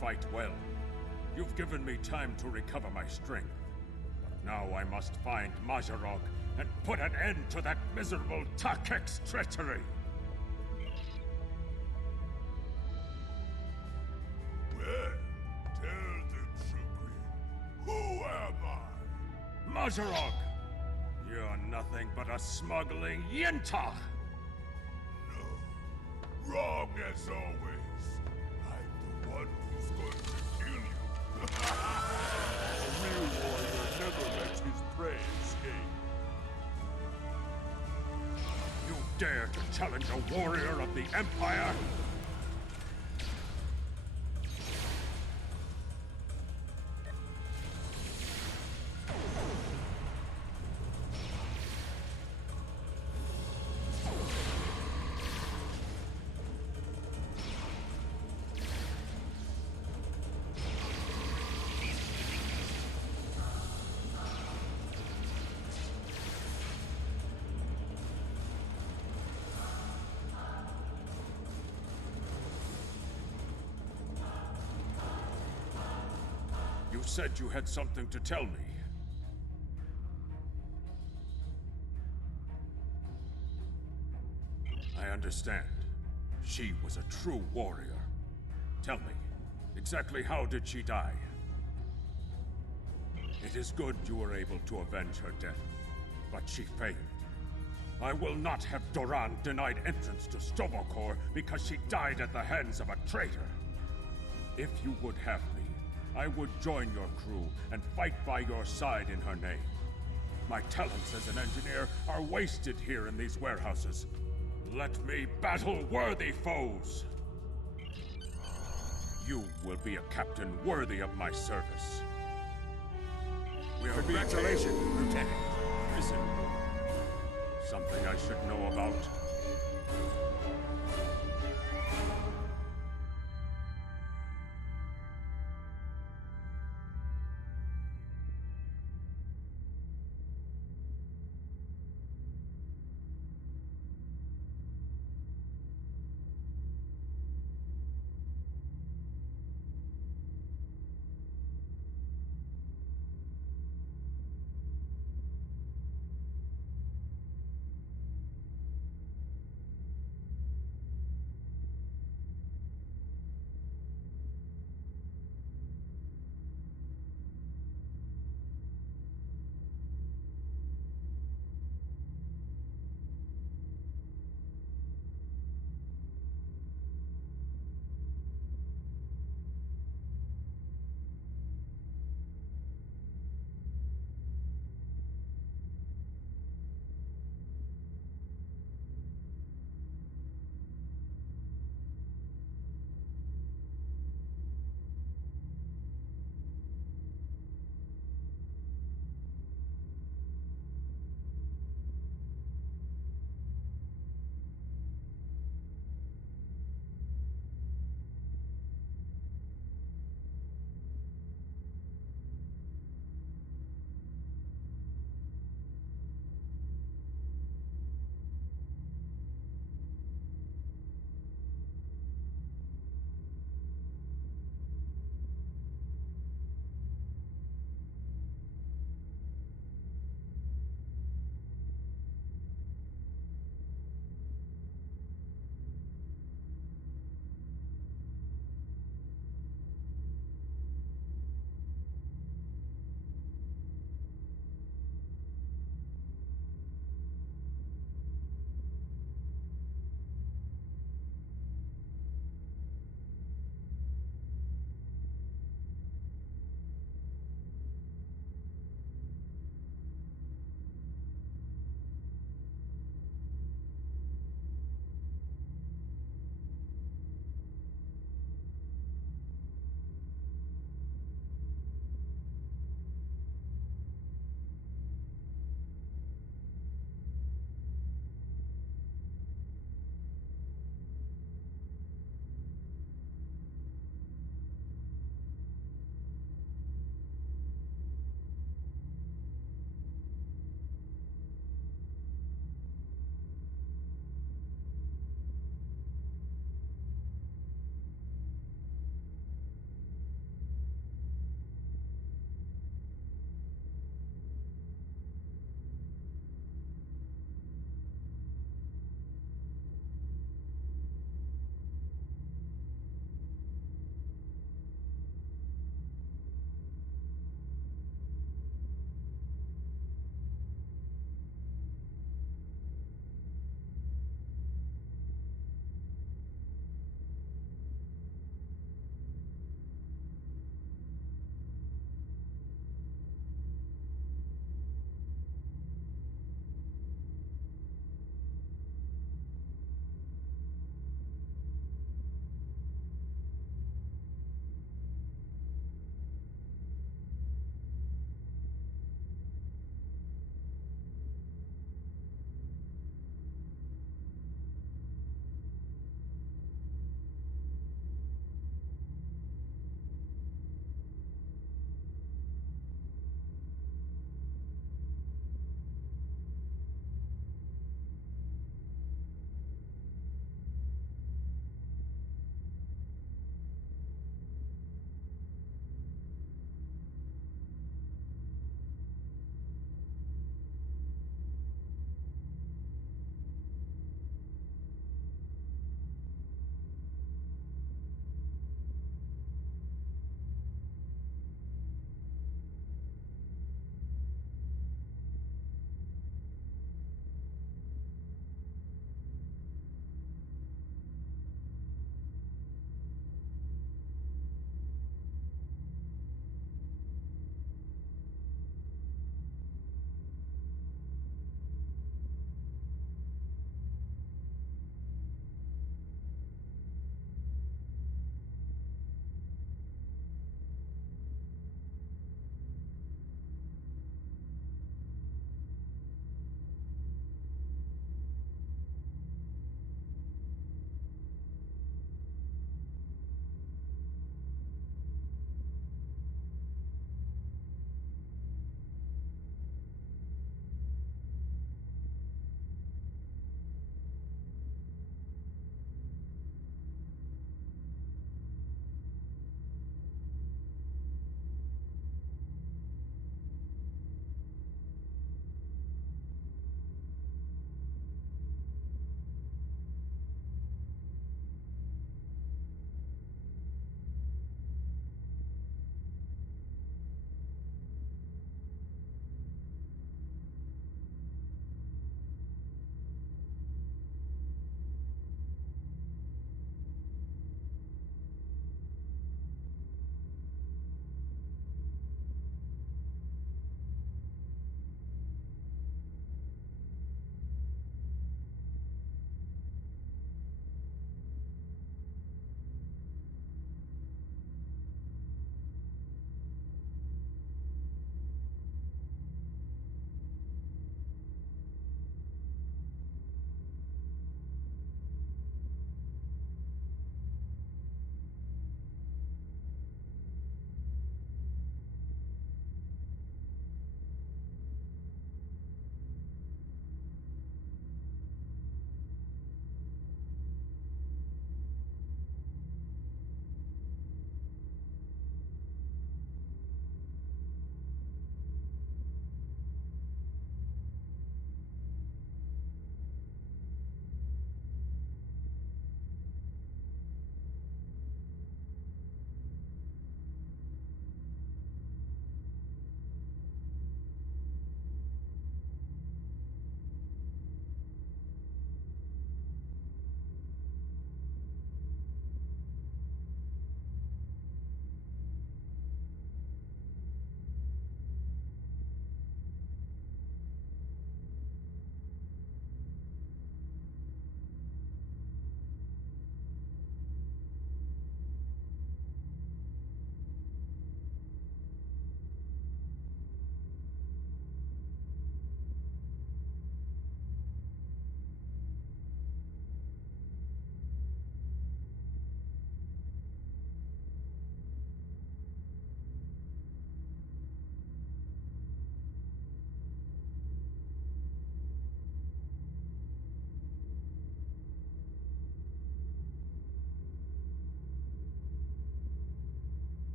fight well. You've given me time to recover my strength. But now I must find Mazarog and put an end to that miserable Takek's treachery! Well, tell the truth. Who am I? Mazarog! You're nothing but a smuggling Yintach! No. Wrong as always. I'm the one who's going to kill you. A real warrior never lets his prey escape. You dare to challenge a warrior of the Empire? You said you had something to tell me. I understand. She was a true warrior. Tell me, exactly how did she die? It is good you were able to avenge her death, but she failed. I will not have Doran denied entrance to Stovokor because she died at the hands of a traitor. If you would have me, I would join your crew and fight by your side in her name. My talents as an engineer are wasted here in these warehouses. Let me battle worthy foes! You will be a captain worthy of my service. We are Congratulations, Lieutenant. Prison. Something I should know about.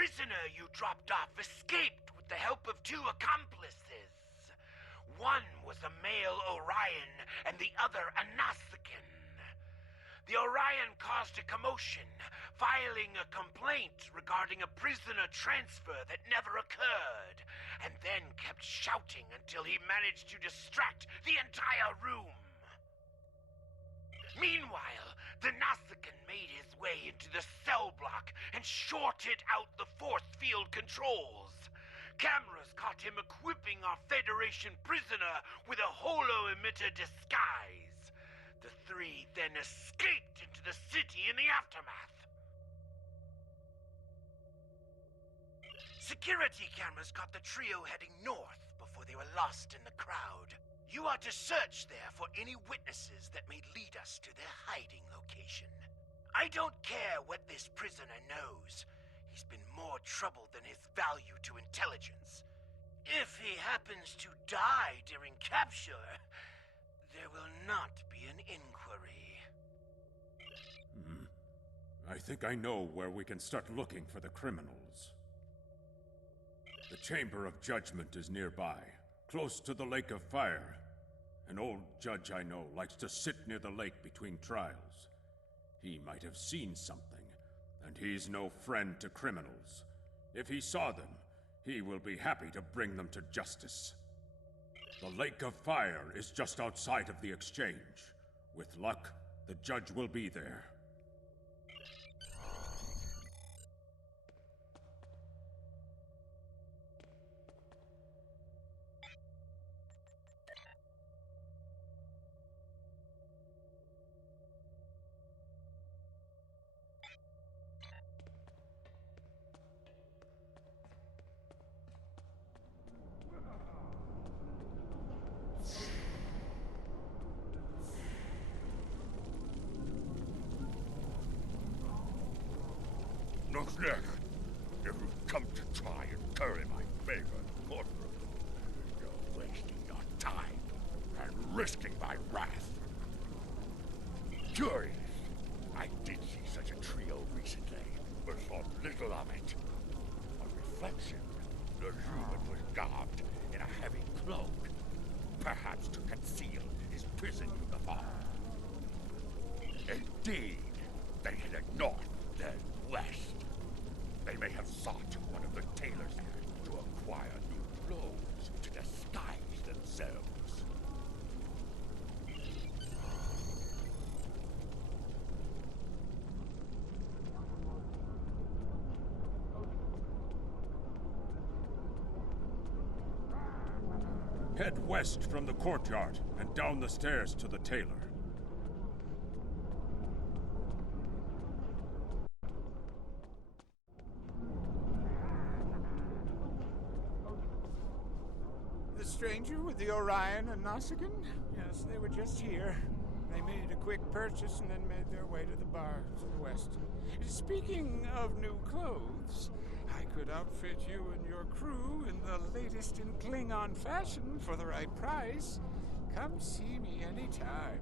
prisoner you dropped off escaped with the help of two accomplices. One was a male Orion and the other a Nausicaan. The Orion caused a commotion, filing a complaint regarding a prisoner transfer that never occurred, and then kept shouting until he managed to distract the entire room. Meanwhile, the Nausicaan made his way into the cell block and shorted out the force field controls. Cameras caught him equipping our Federation prisoner with a holo-emitter disguise. The three then escaped into the city in the aftermath. Security cameras caught the trio heading north before they were lost in the crowd. You are to search there for any witnesses that may lead us to their hiding location. I don't care what this prisoner knows. He's been more trouble than his value to intelligence. If he happens to die during capture, there will not be an inquiry. I think I know where we can start looking for the criminals. The Chamber of Judgment is nearby, close to the Lake of Fire. An old judge I know likes to sit near the lake between trials. He might have seen something, and he's no friend to criminals. If he saw them, he will be happy to bring them to justice. The Lake of Fire is just outside of the exchange. With luck, the judge will be there. Look, if you've come to try and curry my favor in the courtroom, you're wasting your time and risking my wrath. Curious, I did see such a trio recently, but saw little of it. On reflection, the human was garbed in a heavy cloak, perhaps to conceal his prison uniform. Indeed, they headed north, then west. They may have sought one of the tailors to acquire new clothes to disguise themselves. Head west from the courtyard and down the stairs to the tailor. The stranger with the Orion and Nausicaan? Yes, they were just here. They made a quick purchase and then made their way to the bar to the west. Speaking of new clothes, I could outfit you and your crew in the latest in Klingon fashion for the right price. Come see me anytime.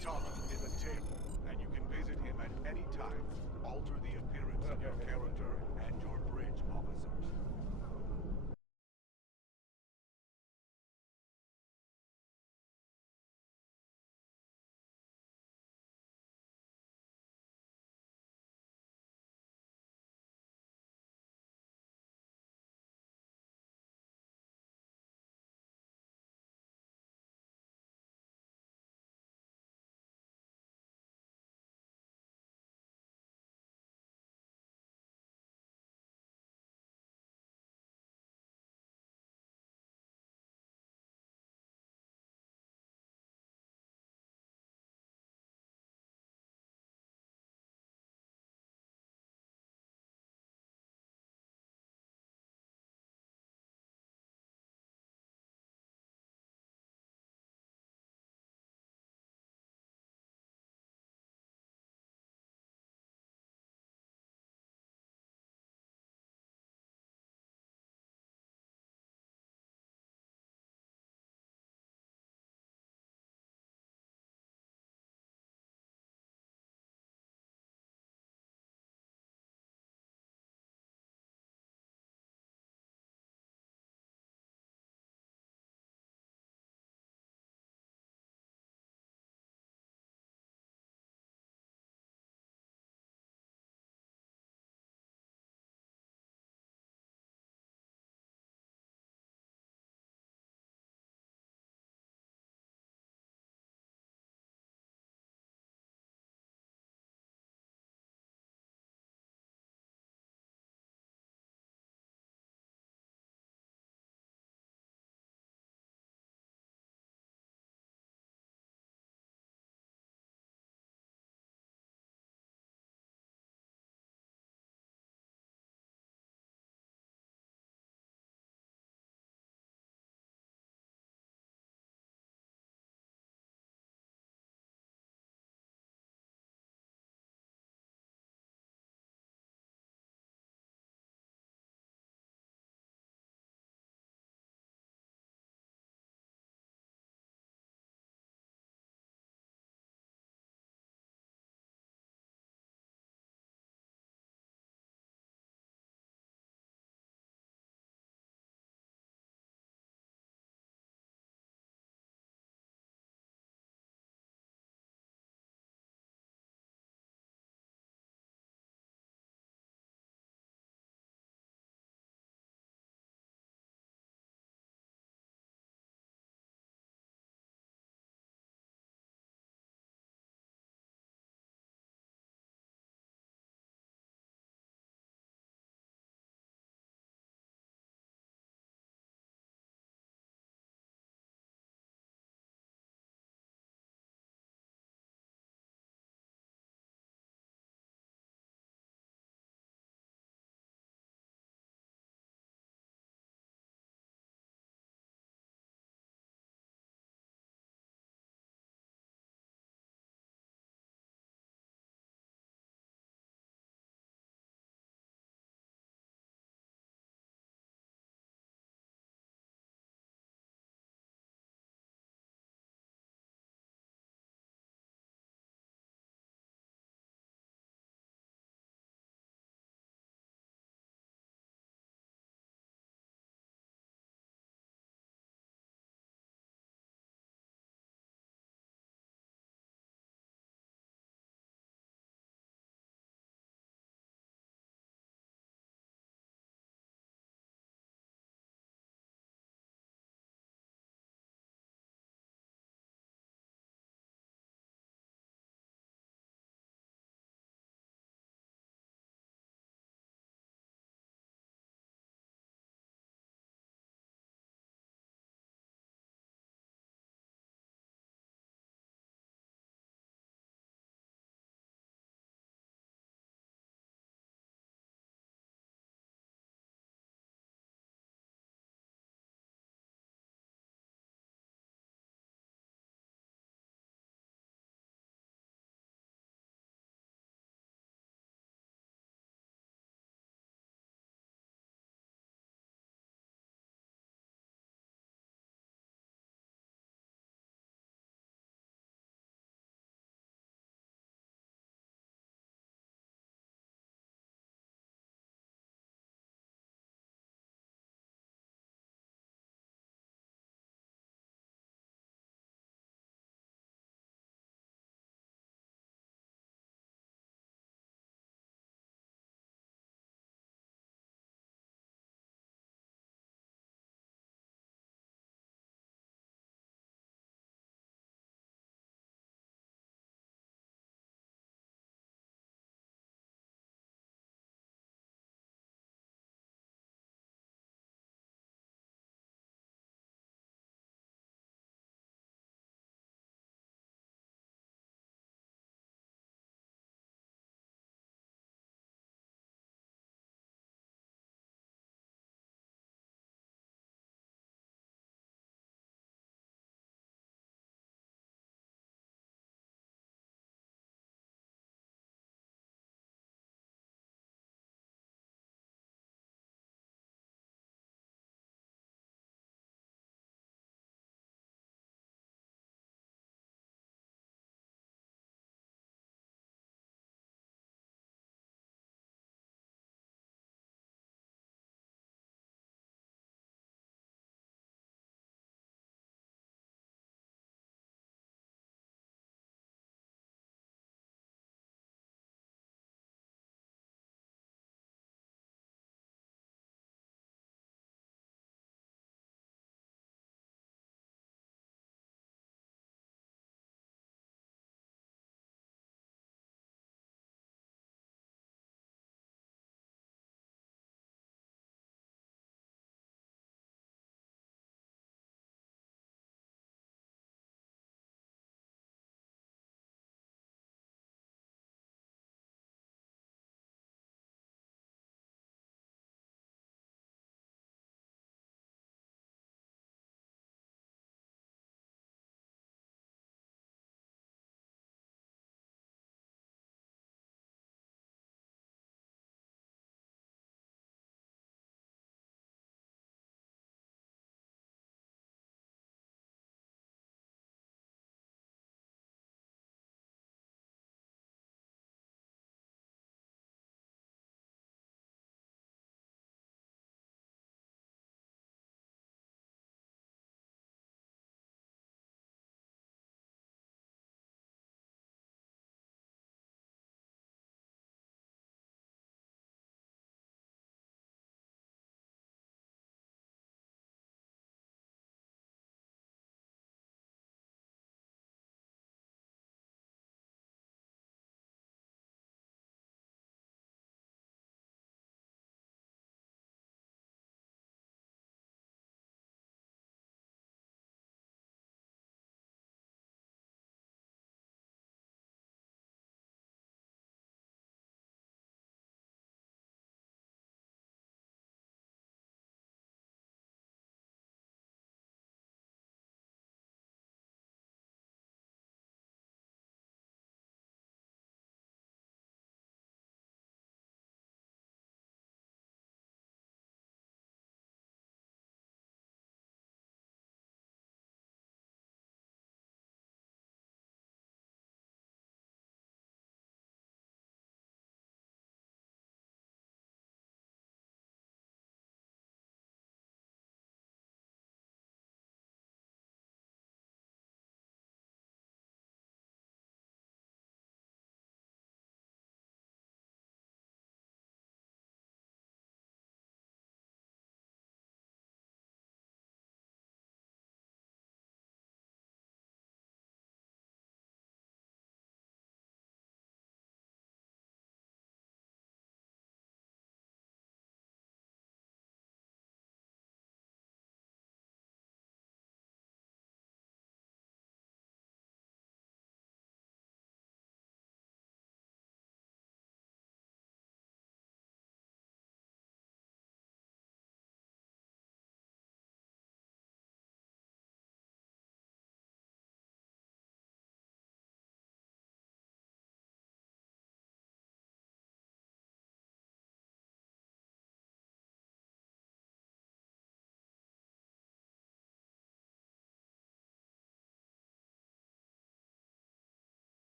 Tom is a tailor, and you can visit him at any time. Alter the appearance of your character and your bridge officers.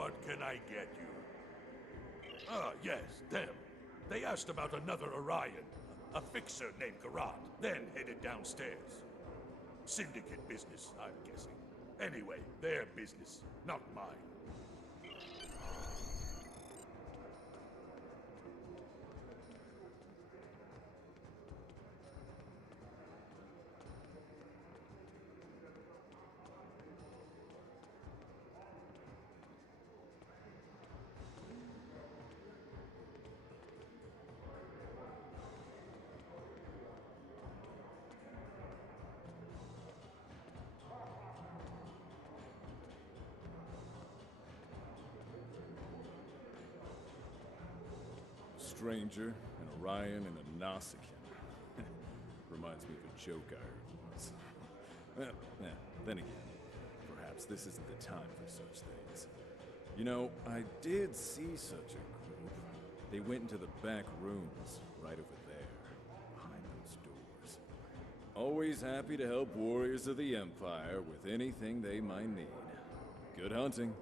What can I get you? Ah, yes, them. They asked about another Orion, a fixer named Garat, then headed downstairs. Syndicate business, I'm guessing. Anyway, their business, not mine. Stranger, an Orion, and a Nausicaan. Reminds me of a joke I heard once. Well, yeah, then again, perhaps this isn't the time for such things. You know, I did see such a group. They went into the back rooms, right over there, behind those doors. Always happy to help warriors of the Empire with anything they might need. Good hunting.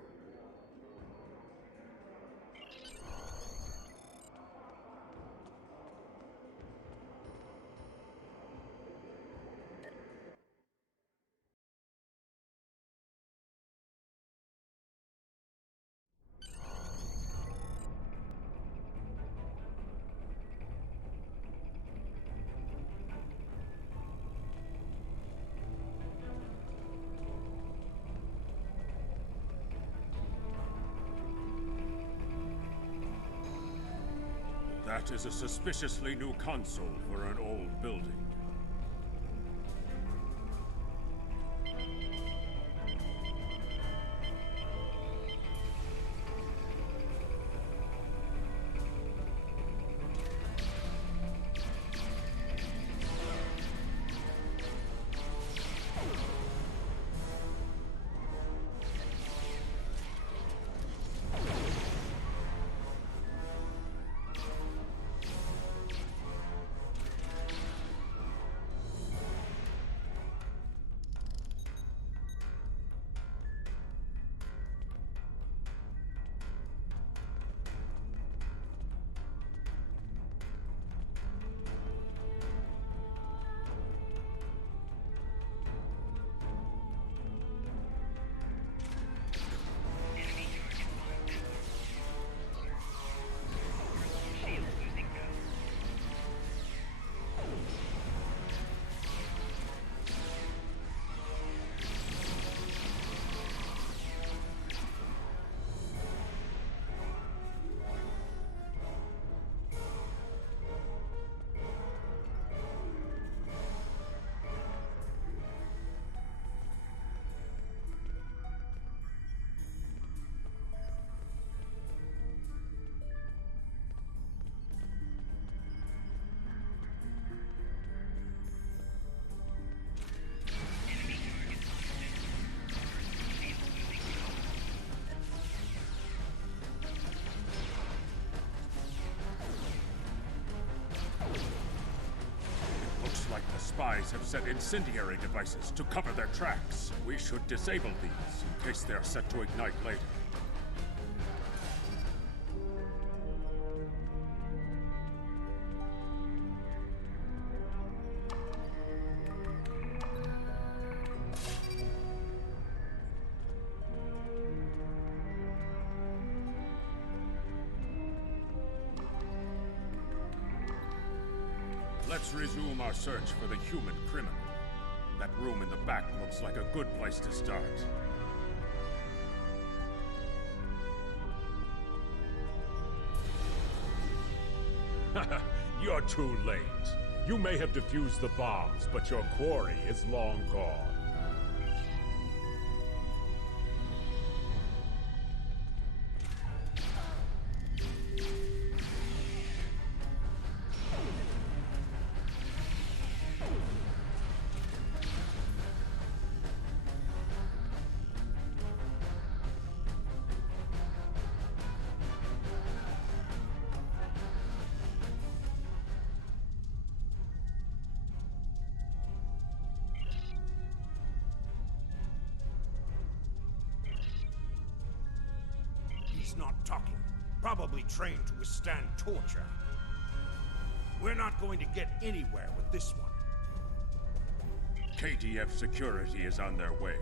That is a suspiciously new console for an old building. Spies have set incendiary devices to cover their tracks. We should disable these in case they are set to ignite later. Let's resume our search for the human criminal. That room in the back looks like a good place to start. You're too late. You may have defused the bombs, but your quarry is long gone. He's not talking. Probably trained to withstand torture. We're not going to get anywhere with this one. KDF security is on their way.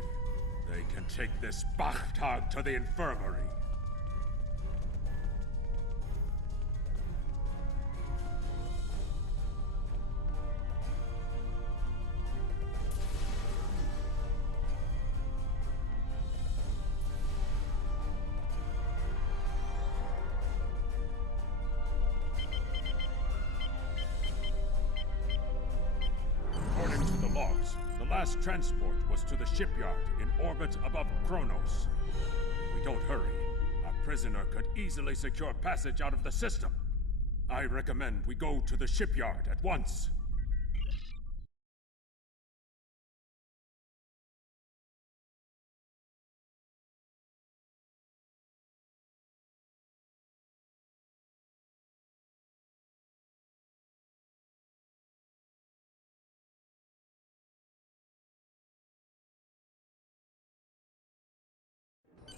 They can take this Bachtag to the infirmary. According to the logs, the last transport was to the shipyard in orbit above Kronos. If we don't hurry, a prisoner could easily secure passage out of the system. I recommend we go to the shipyard at once.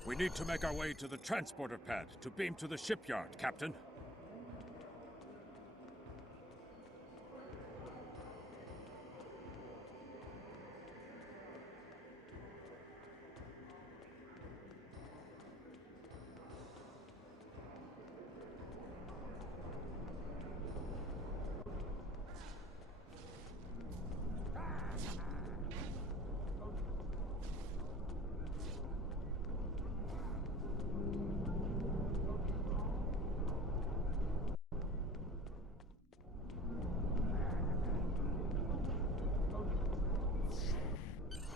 We need to make our way to the transporter pad to beam to the shipyard, Captain.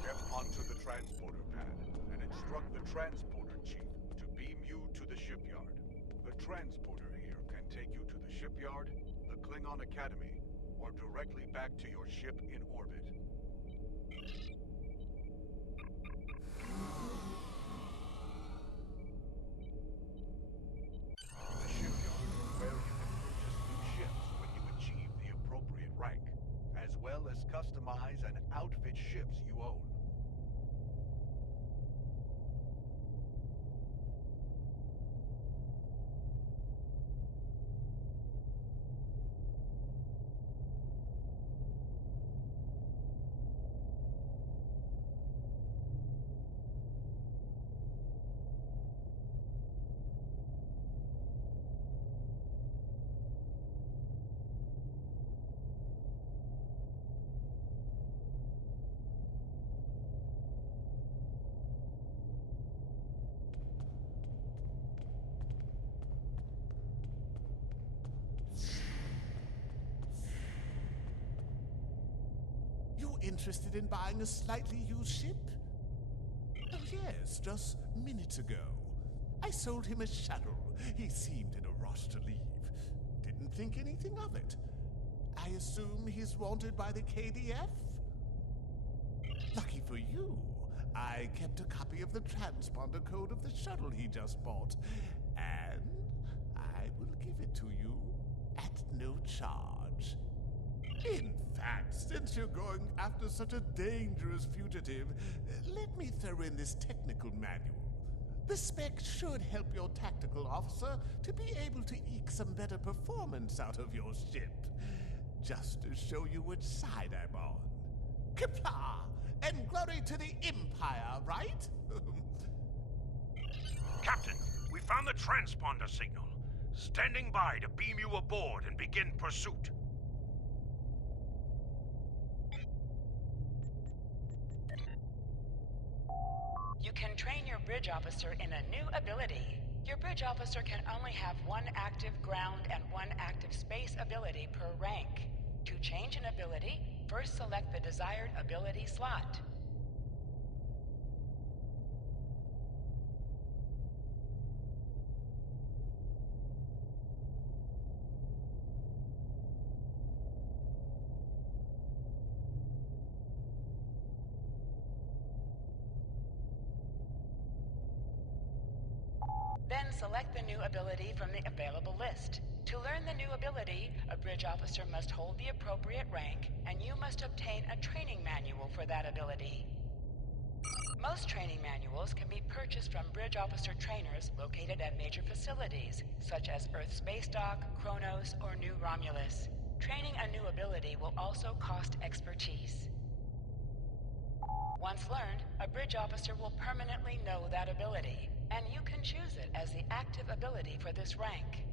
Step onto the transporter pad and instruct the transporter chief to beam you to the shipyard. The transporter here can take you to the shipyard, the Klingon Academy, or directly back to your ship in orbit. The shipyard is where you can purchase new ships when you achieve the appropriate rank, as well as customize and outfit ships you own. You interested in buying a slightly used ship? Oh yes, just minutes ago. I sold him a shuttle. He seemed in a rush to leave. Didn't think anything of it. I assume he's wanted by the KDF? Lucky for you, I kept a copy of the transponder code of the shuttle he just bought. And I will give it to you at no charge. In fact, since you're going after such a dangerous fugitive, let me throw in this technical manual. The spec should help your tactical officer to be able to eke some better performance out of your ship. Just to show you which side I'm on. Qapla'! And glory to the Empire, right? Captain, we found the transponder signal. Standing by to beam you aboard and begin pursuit. You can train your bridge officer in a new ability. Your bridge officer can only have one active ground and one active space ability per rank. To change an ability, first select the desired ability slot. Then select the new ability from the available list. To learn the new ability, a bridge officer must hold the appropriate rank, and you must obtain a training manual for that ability. Most training manuals can be purchased from bridge officer trainers located at major facilities, such as Earth Space Dock, Kronos, or New Romulus. Training a new ability will also cost expertise. Once learned, a bridge officer will permanently know that ability, and you can choose it as the active ability for this rank.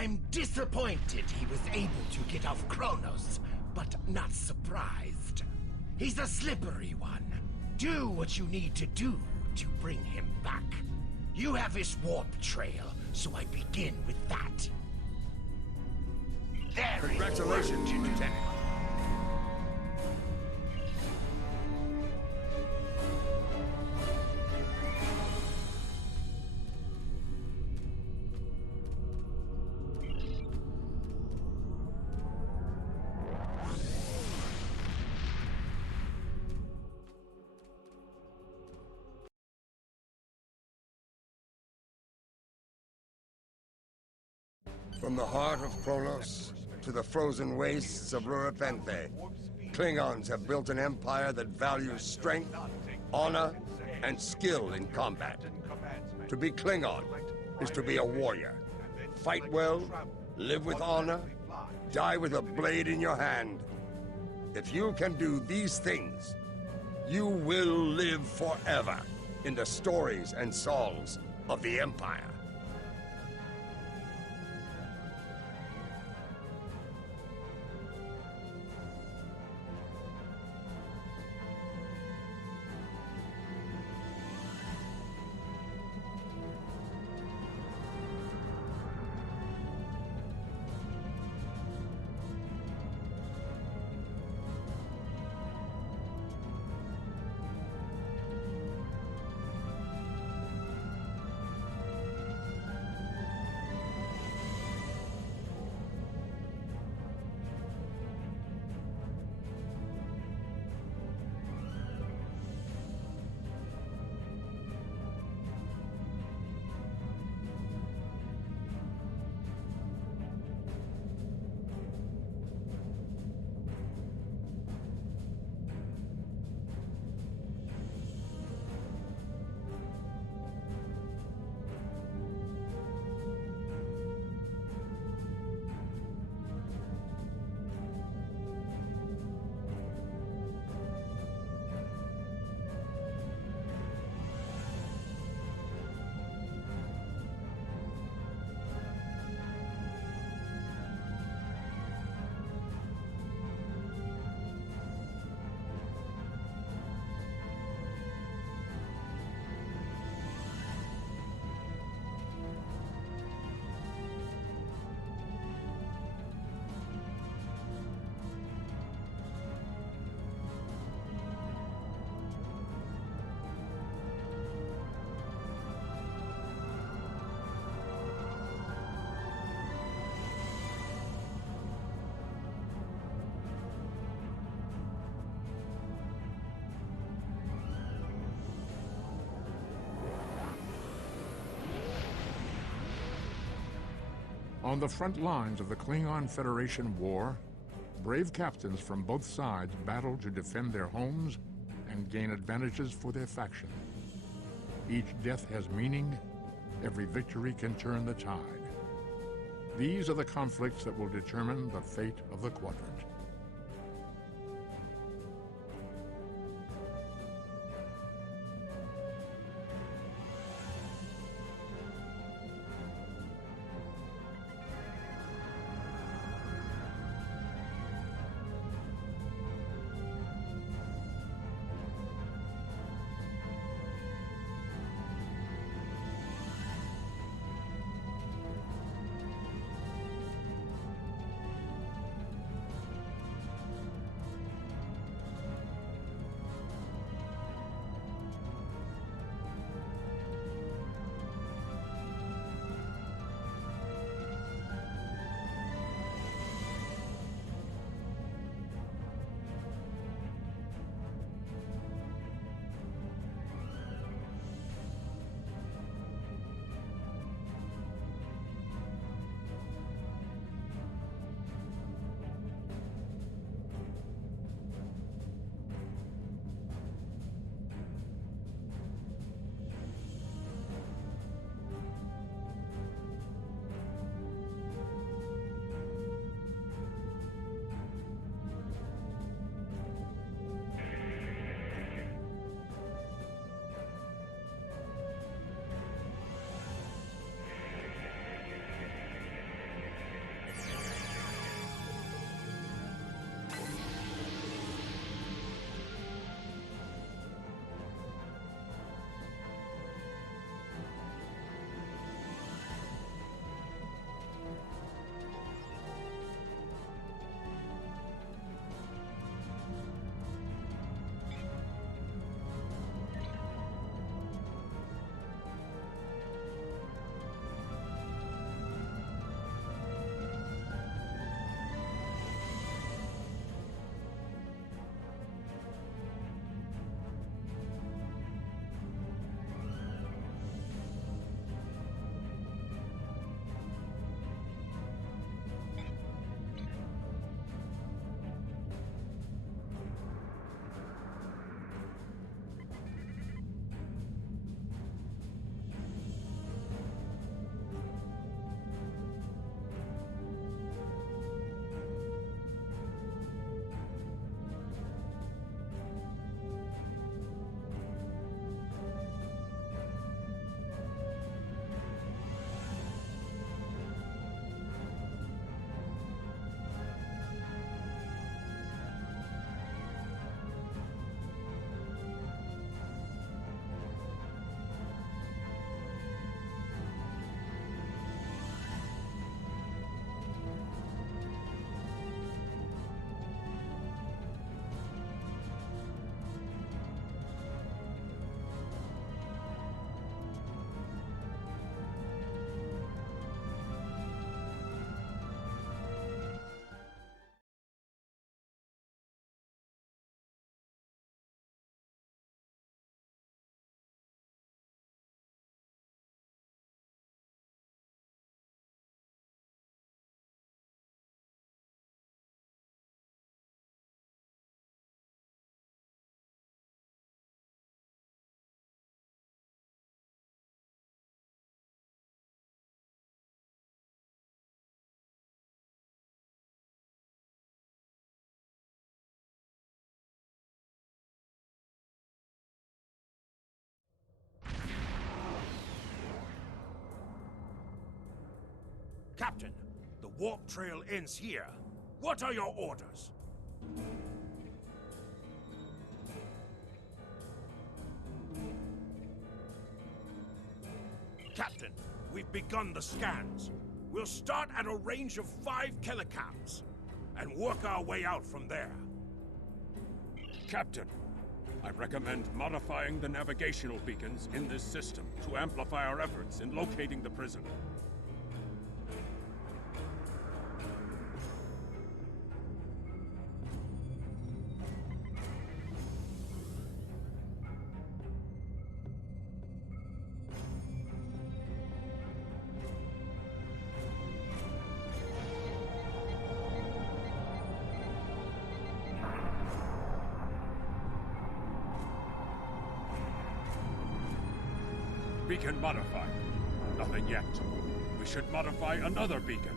I'm disappointed he was able to get off Kronos, but not surprised. He's a slippery one. Do what you need to do to bring him back. You have his warp trail, so I begin with that. Congratulations, Lieutenant. From the heart of Kronos to the frozen wastes of Rurapenthe, Klingons have built an empire that values strength, honor, and skill in combat. To be Klingon is to be a warrior. Fight well, live with honor, die with a blade in your hand. If you can do these things, you will live forever in the stories and songs of the Empire. On the front lines of the Klingon Federation war, brave captains from both sides battle to defend their homes and gain advantages for their faction. Each death has meaning, every victory can turn the tide. These are the conflicts that will determine the fate of the quadrant. Captain, the warp trail ends here. What are your orders? Captain, we've begun the scans. We'll start at a range of 5 kilocams and work our way out from there. Captain, I recommend modifying the navigational beacons in this system to amplify our efforts in locating the prisoner. Beacon modified. Nothing yet. We should modify another beacon.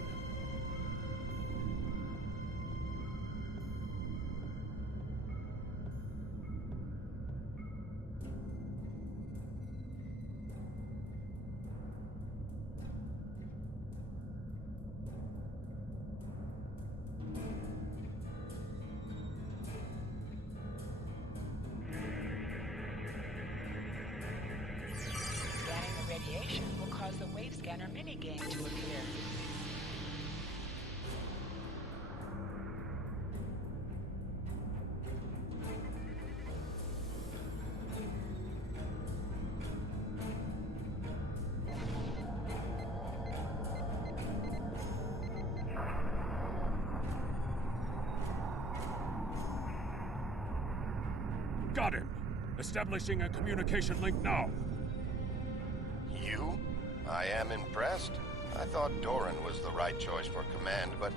Radiation will cause the wave scanner minigame to appear. Got him! Establishing a communication link now. You? I am impressed. I thought Doran was the right choice for command, but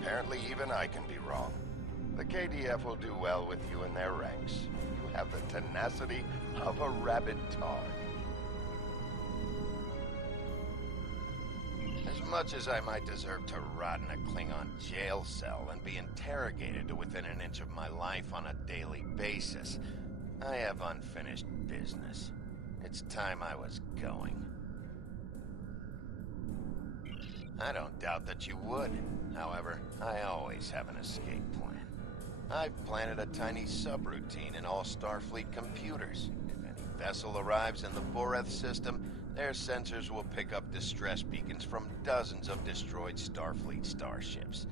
apparently even I can be wrong. The KDF will do well with you in their ranks. You have the tenacity of a rabid tar. As much as I might deserve to rot in a Klingon jail cell and be interrogated to within an inch of my life on a daily basis, I have unfinished business. It's time I was going. I don't doubt that you would. However, I always have an escape plan. I've planted a tiny subroutine in all Starfleet computers. If any vessel arrives in the Boreth system, their sensors will pick up distress beacons from dozens of destroyed Starfleet starships.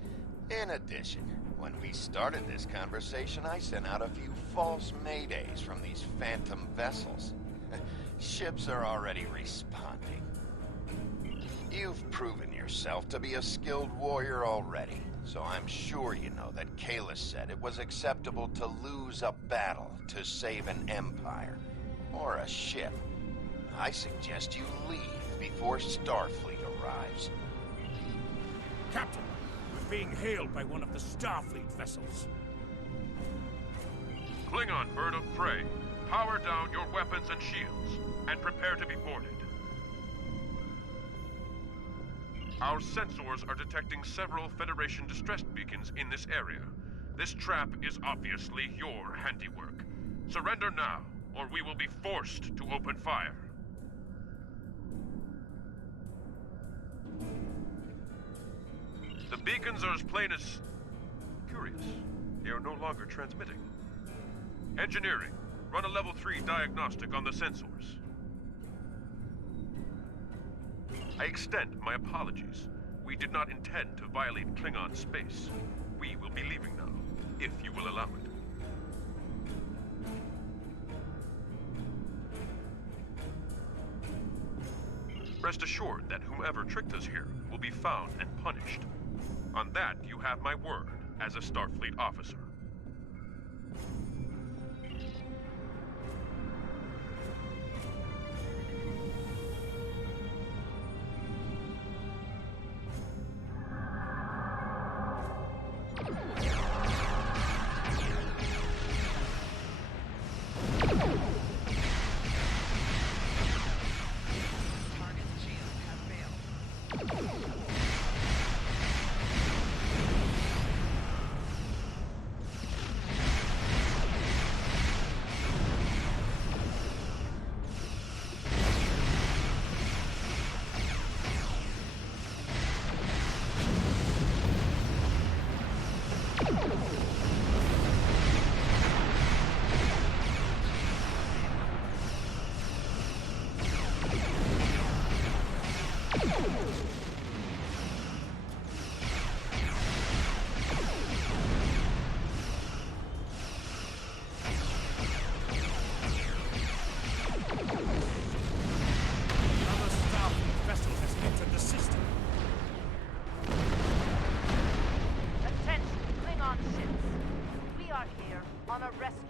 In addition, when we started this conversation, I sent out a few false maydays from these phantom vessels. Ships are already responding. You've proven yourself to be a skilled warrior already, so I'm sure you know that Kalis said it was acceptable to lose a battle to save an empire, or a ship. I suggest you leave before Starfleet arrives. Captain, we're being hailed by one of the Starfleet vessels. Klingon bird of prey, power down your weapons and shields, and prepare to be boarded. Our sensors are detecting several Federation distress beacons in this area. This trap is obviously your handiwork. Surrender now, or we will be forced to open fire. The beacons are as plain as... curious. They are no longer transmitting. Engineering, run a level 3 diagnostic on the sensors. I extend my apologies. We did not intend to violate Klingon space. We will be leaving now, if you will allow it. Rest assured that whomever tricked us here will be found and punished. On that, you have my word as a Starfleet officer.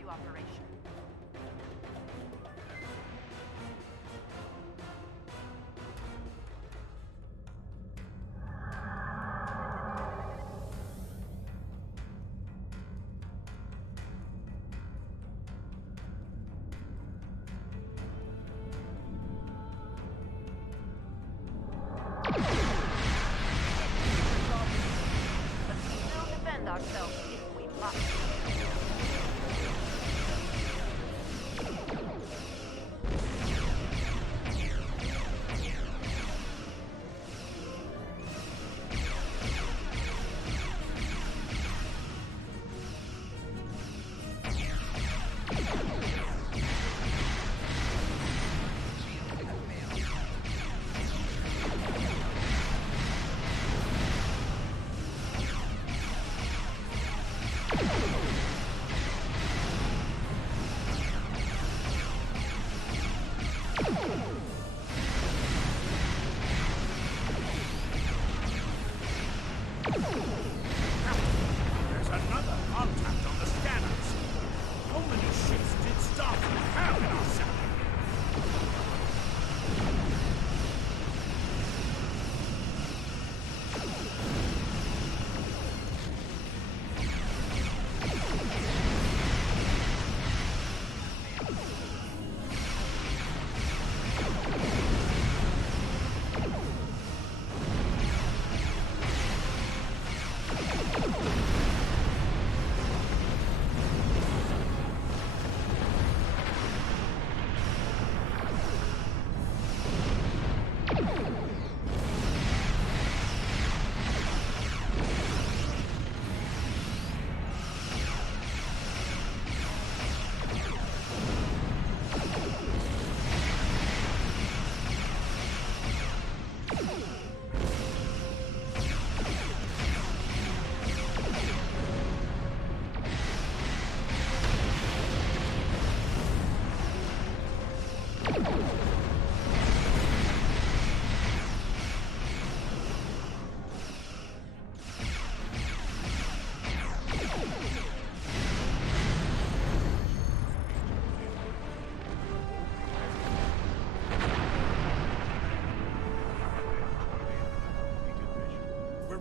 into operation. Ourselves if we must. There's another contact on the scanners. How many ships did Starfleet have in our sector?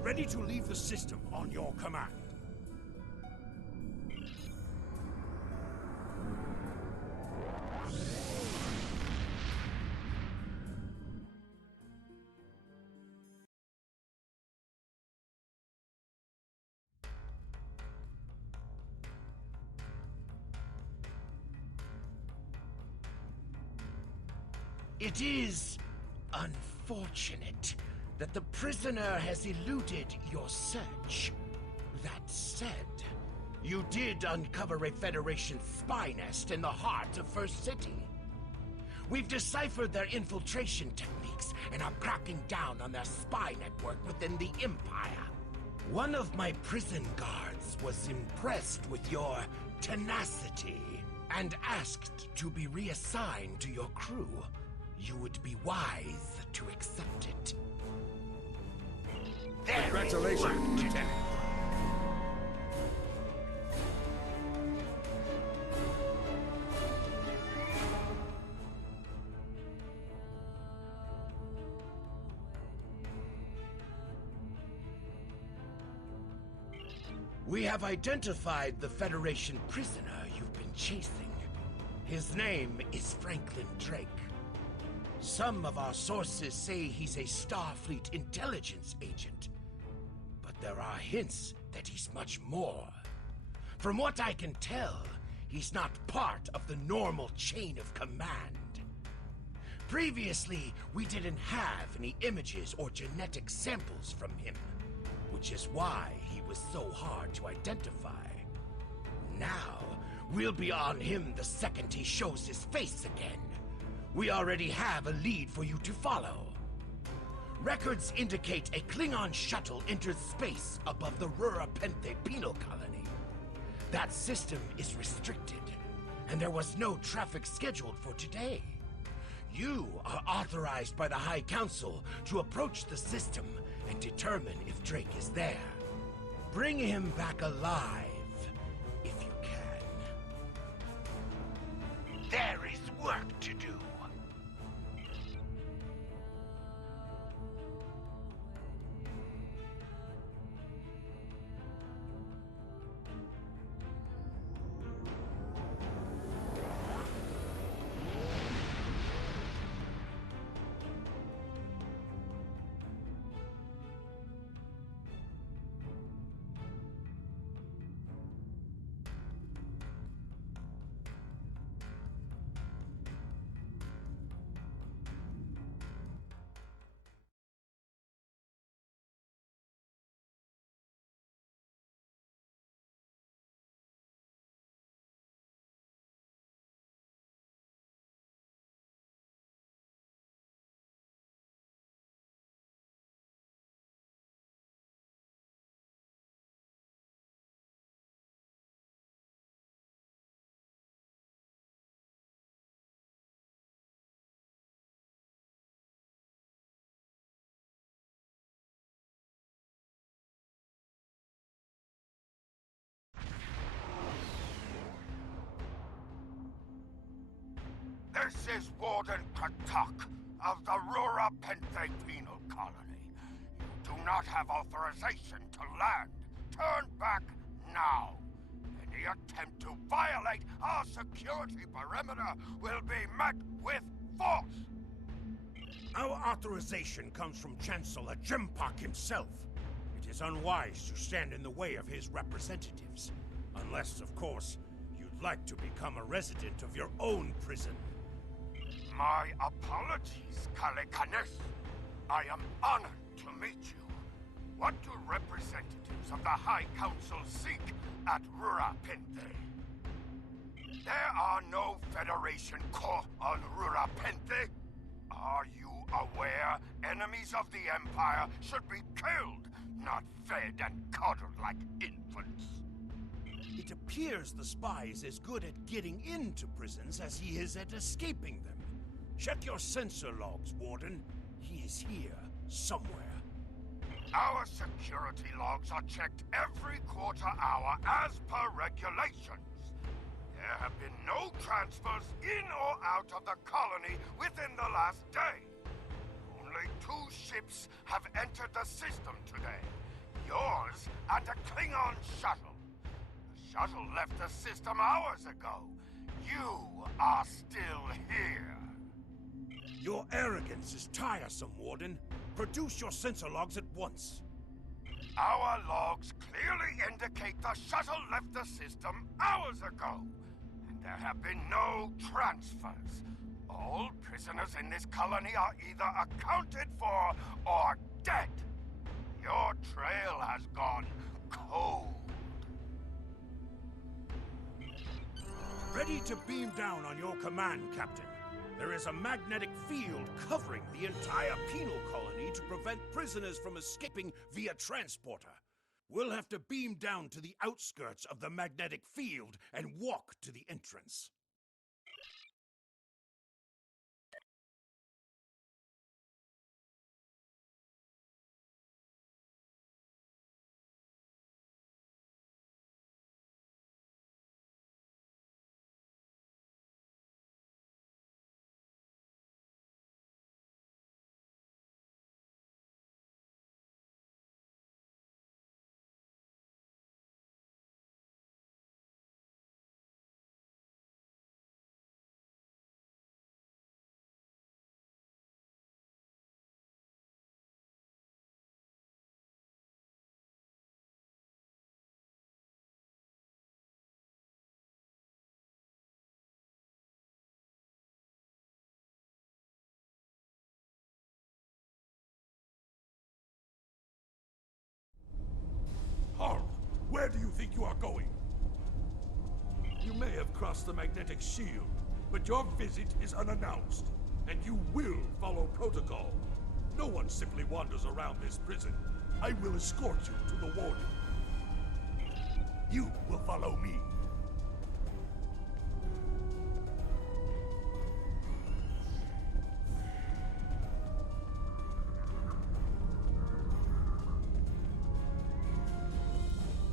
Ready to leave the system on your command. It is unfortunate that the prisoner has eluded your search. That said, you did uncover a Federation spy nest in the heart of First City. We've deciphered their infiltration techniques and are cracking down on their spy network within the Empire. One of my prison guards was impressed with your tenacity and asked to be reassigned to your crew. You would be wise to accept it. Congratulations, Lieutenant. We have identified the Federation prisoner you've been chasing. His name is Franklin Drake. Some of our sources say he's a Starfleet intelligence agent, but there are hints that he's much more. From what I can tell, he's not part of the normal chain of command. Previously, we didn't have any images or genetic samples from him, which is why he was so hard to identify. Now, we'll be on him the second he shows his face again. We already have a lead for you to follow. Records indicate a Klingon shuttle entered space above the Rura Penthe penal colony. That system is restricted, and there was no traffic scheduled for today. You are authorized by the High Council to approach the system and determine if Drake is there. Bring him back alive, if you can. This is Warden Katak of the Rura Penthe Penal Colony. You do not have authorization to land. Turn back now. Any attempt to violate our security perimeter will be met with force. Our authorization comes from Chancellor Jimpak himself. It is unwise to stand in the way of his representatives. Unless, of course, you'd like to become a resident of your own prison. My apologies, Kalekanes. I am honored to meet you. What do representatives of the High Council seek at Rura Penthe? There are no Federation corps on Rura Penthe. Are you aware enemies of the Empire should be killed, not fed and coddled like infants? It appears the spy is as good at getting into prisons as he is at escaping them. Check your sensor logs, Warden. He is here, somewhere. Our security logs are checked every quarter hour as per regulations. There have been no transfers in or out of the colony within the last day. Only 2 ships have entered the system today. Yours and a Klingon shuttle. The shuttle left the system hours ago. You are still here. Your arrogance is tiresome, Warden. Produce your sensor logs at once. Our logs clearly indicate the shuttle left the system hours ago. And there have been no transfers. All prisoners in this colony are either accounted for or dead. Your trail has gone cold. Ready to beam down on your command, Captain. There is a magnetic field covering the entire penal colony to prevent prisoners from escaping via transporter. We'll have to beam down to the outskirts of the magnetic field and walk to the entrance. Halt! Where do you think you are going? You may have crossed the magnetic shield, but your visit is unannounced, and you will follow protocol. No one simply wanders around this prison. I will escort you to the warden. You will follow me.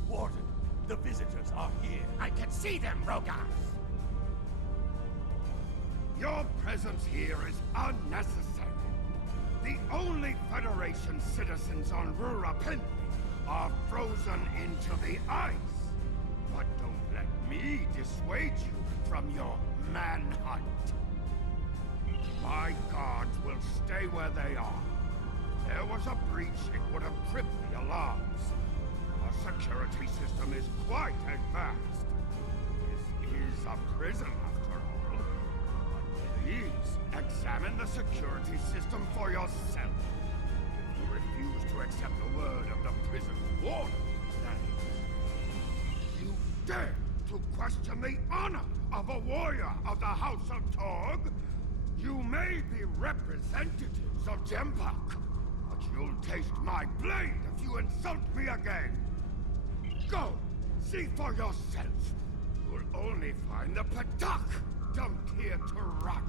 Warden, the visitors are here. I can see them, Rogas! Your presence here is unnecessary. The only Federation citizens on Rura Penthe are frozen into the ice. But don't let me dissuade you from your manhunt. My guards will stay where they are. If there was a breach, it would have tripped the alarms. Our security system is quite advanced. This is a prison, after all. But please, examine the security system for yourself. If you refuse to accept the word of the prison warden, that is, you dare to question the honor of a warrior of the House of Torg? You may be representatives of Jempak, but you'll taste my blade if you insult me again. Go, see for yourself. You'll only find the Patak dumped here to rot.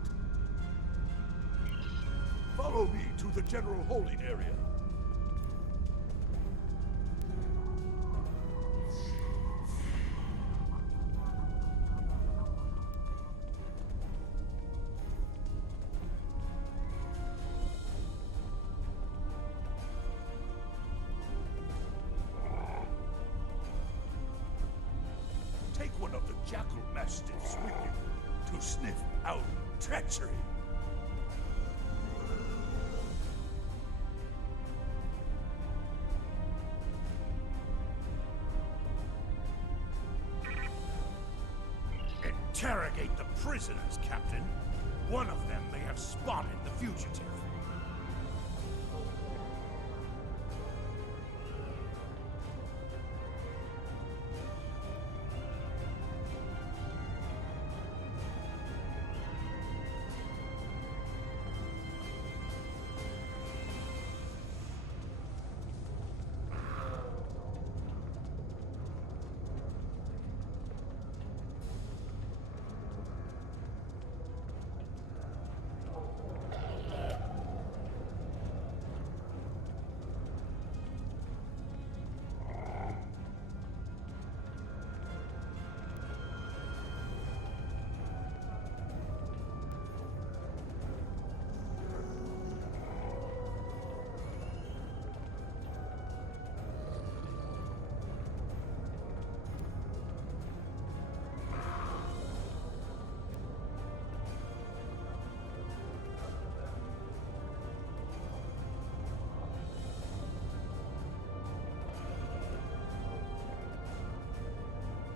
Follow me to the general holding area. shackle mastiffs with you to sniff out treachery. Interrogate the prisoners, Captain. One of them may have spotted the fugitive.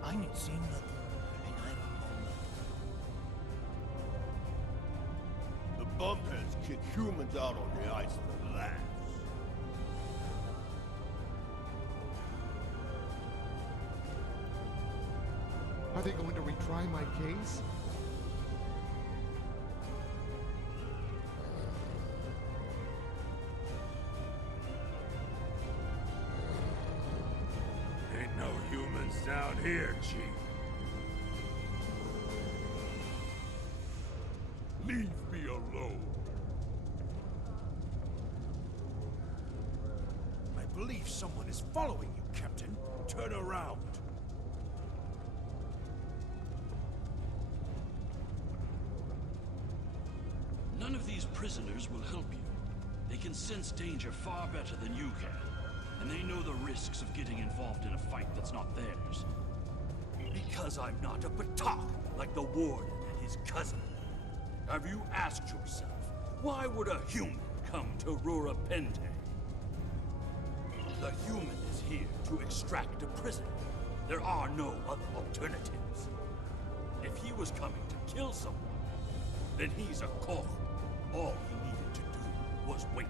I ain't seen nothing, and I don't know nothing. The bumpheads kick humans out on the ice for laughs. Are they going to retry my case? Ain't no humans down here, Chief. Leave me alone. I believe someone is following you, Captain. Turn around. None of these prisoners will help you. They can sense danger far better than you can. And they know the risks of getting involved in a fight that's not theirs. Because I'm not a Batak like the Warden and his cousin. Have you asked yourself, why would a human come to Rura Pente? The human is here to extract a prisoner. There are no other alternatives. If he was coming to kill someone, then he's a Koch. All he needed to do was wait.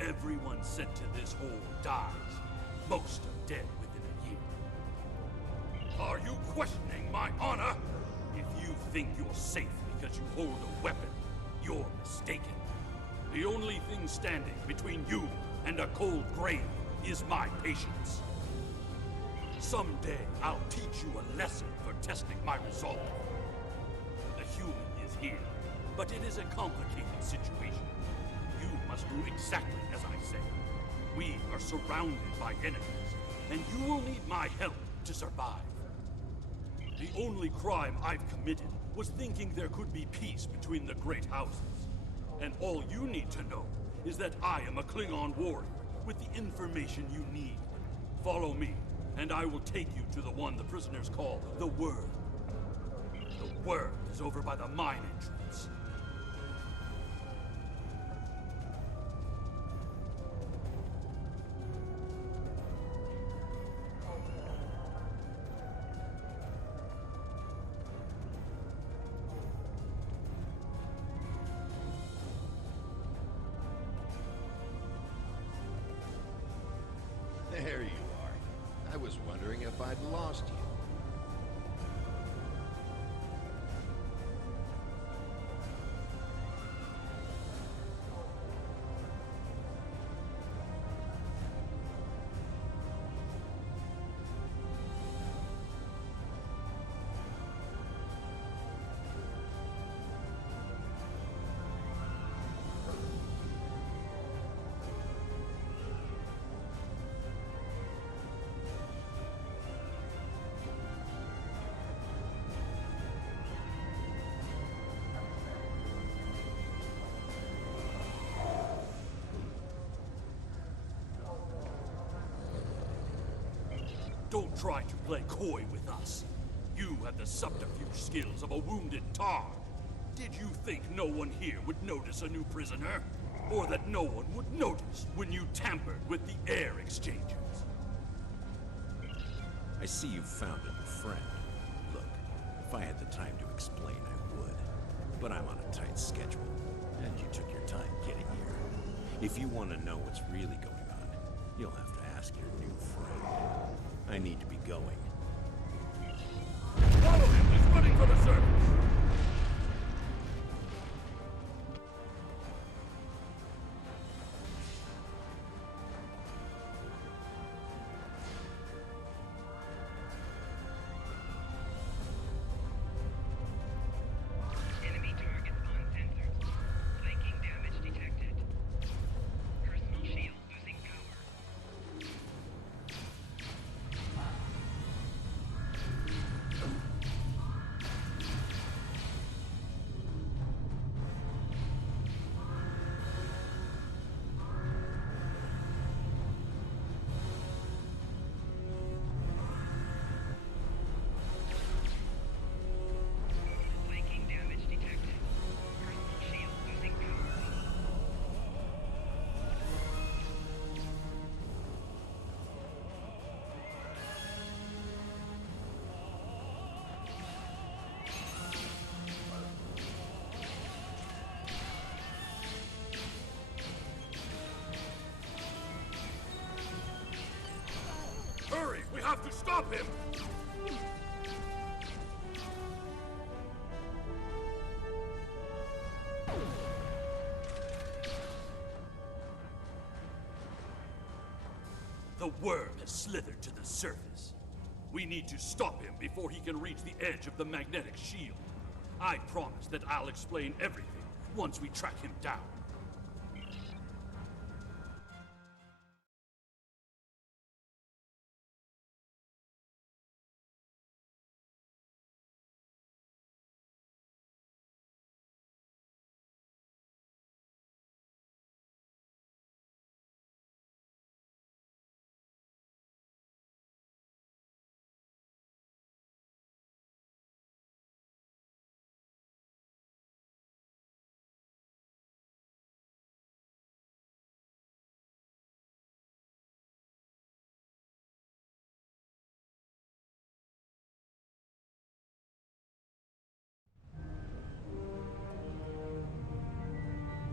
Everyone sent to this hole dies. Most are dead within a year. Are you questioning my honor? If you think you're safe because you hold a weapon, you're mistaken. The only thing standing between you and a cold grave is my patience. Someday I'll teach you a lesson for testing my resolve. The human is here, but it is a complicated situation. You must do exactly as I say. We are surrounded by enemies, and you will need my help to survive. The only crime I've committed was thinking there could be peace between the great houses. And all you need to know is that I am a Klingon warrior with the information you need. Follow me, and I will take you to the one the prisoners call the Word. The Word is over by the mine entrance. There you are. I was wondering if I'd lost you. Don't try to play coy with us. You have the subterfuge skills of a wounded tar. Did you think no one here would notice a new prisoner? Or that no one would notice when you tampered with the air exchangers? I see you've found a new friend. Look, if I had the time to explain, I would. But I'm on a tight schedule, and you took your time getting here. If you want to know what's really going on, you'll have to ask your new friend. I need to be going. Follow him! He's running for the surface! Hurry! We have to stop him! The worm has slithered to the surface. We need to stop him before he can reach the edge of the magnetic shield. I promise that I'll explain everything once we track him down.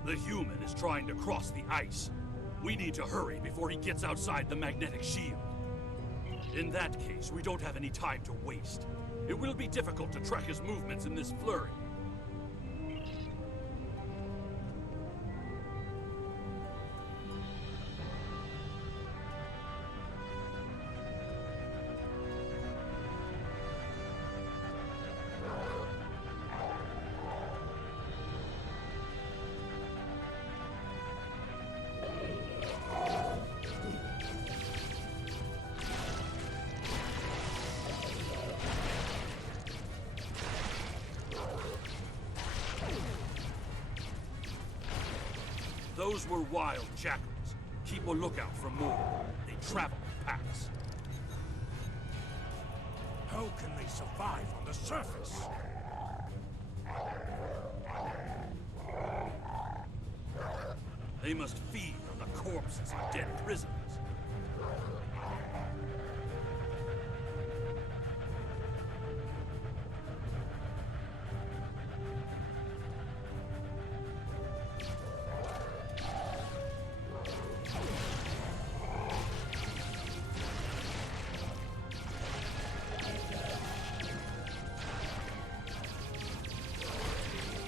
The human is trying to cross the ice. We need to hurry before he gets outside the magnetic shield. In that case, we don't have any time to waste. It will be difficult to track his movements in this flurry. Those were wild jackals. Keep a lookout for more. They travel in packs. How can they survive on the surface? They must feed on the corpses of dead prisoners.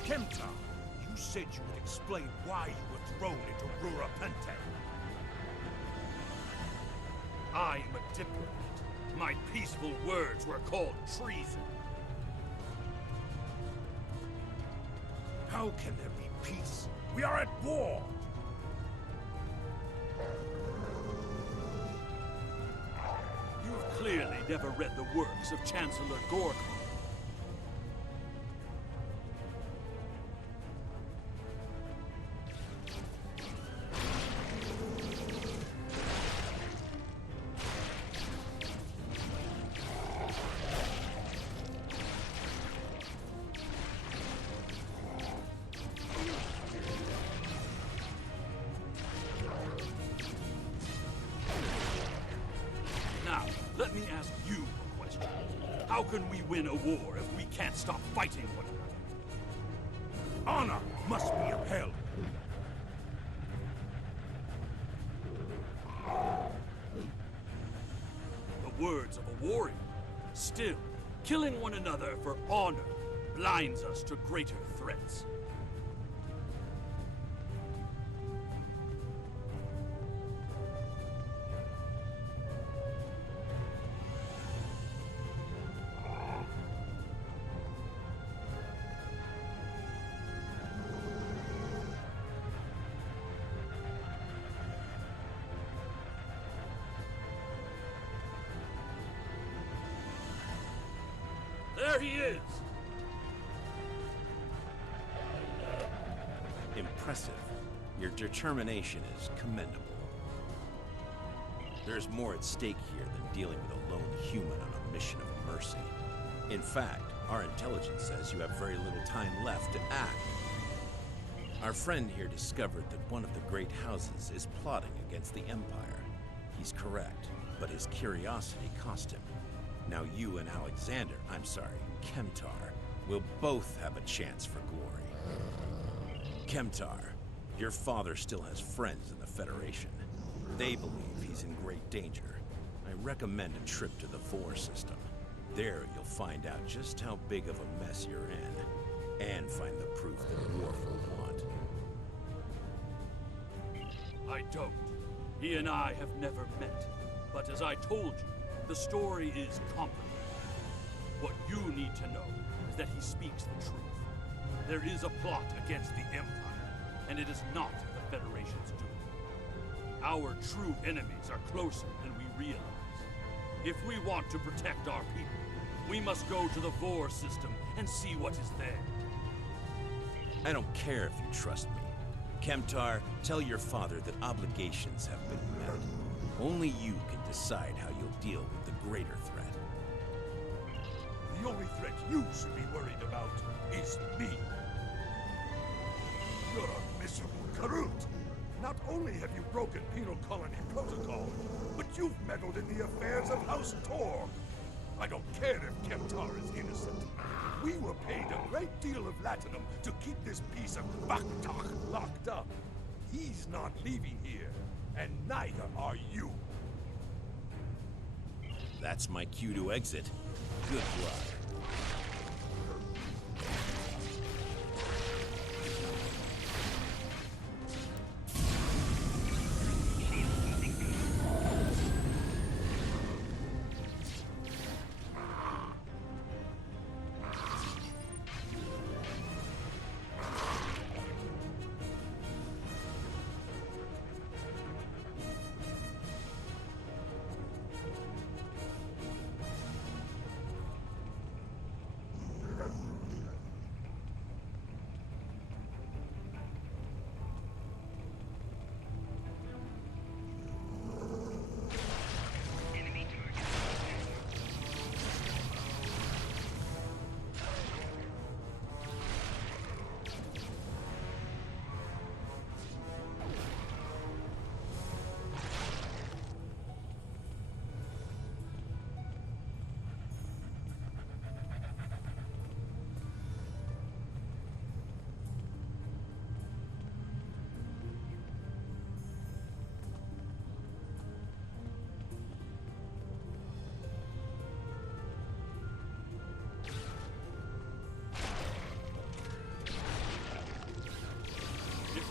Kemta, you said you would explain why you were thrown into Rura Pente. I am a diplomat. My peaceful words were called treason. How can there be peace? We are at war! You've clearly never read the works of Chancellor Gorkon. Let me ask you a question. How can we win a war if we can't stop fighting one another? Honor must be upheld. The words of a warrior. Still, killing one another for honor blinds us to greater threats. There he is! Impressive. Your determination is commendable. There's more at stake here than dealing with a lone human on a mission of mercy. In fact, our intelligence says you have very little time left to act. Our friend here discovered that one of the great houses is plotting against the Empire. He's correct, but his curiosity cost him. Now you and Alexander, I'm sorry, Kemtar, will both have a chance for glory. Kemtar, your father still has friends in the Federation. They believe he's in great danger. I recommend a trip to the Vor system. There you'll find out just how big of a mess you're in, and find the proof that Worf will want. I don't. He and I have never met. But as I told you, the story is complicated. What you need to know is that he speaks the truth. There is a plot against the Empire, and it is not the Federation's doing. Our true enemies are closer than we realize. If we want to protect our people, we must go to the Vor system and see what is there. I don't care if you trust me. Kemtar, tell your father that obligations have been met. Only you can decide how you'll deal with the greater threat. The only threat you should be worried about is me. You're a miserable Karut. Not only have you broken penal colony protocol, but you've meddled in the affairs of House Tor. I don't care if Kemtar is innocent. We were paid a great deal of latinum to keep this piece of Baktak locked up. He's not leaving here, and neither are you. That's my cue to exit. Good luck.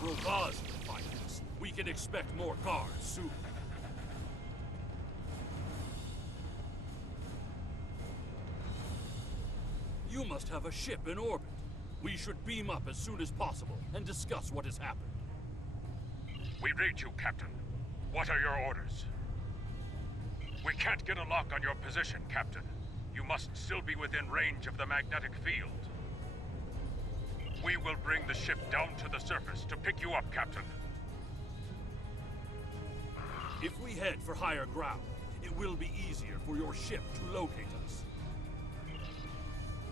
Rovaz will find us. We can expect more guards soon. You must have a ship in orbit. We should beam up as soon as possible and discuss what has happened. We read you, Captain. What are your orders? We can't get a lock on your position, Captain. You must still be within range of the magnetic field. We will bring the ship down to the surface to pick you up, Captain. If we head for higher ground, it will be easier for your ship to locate us.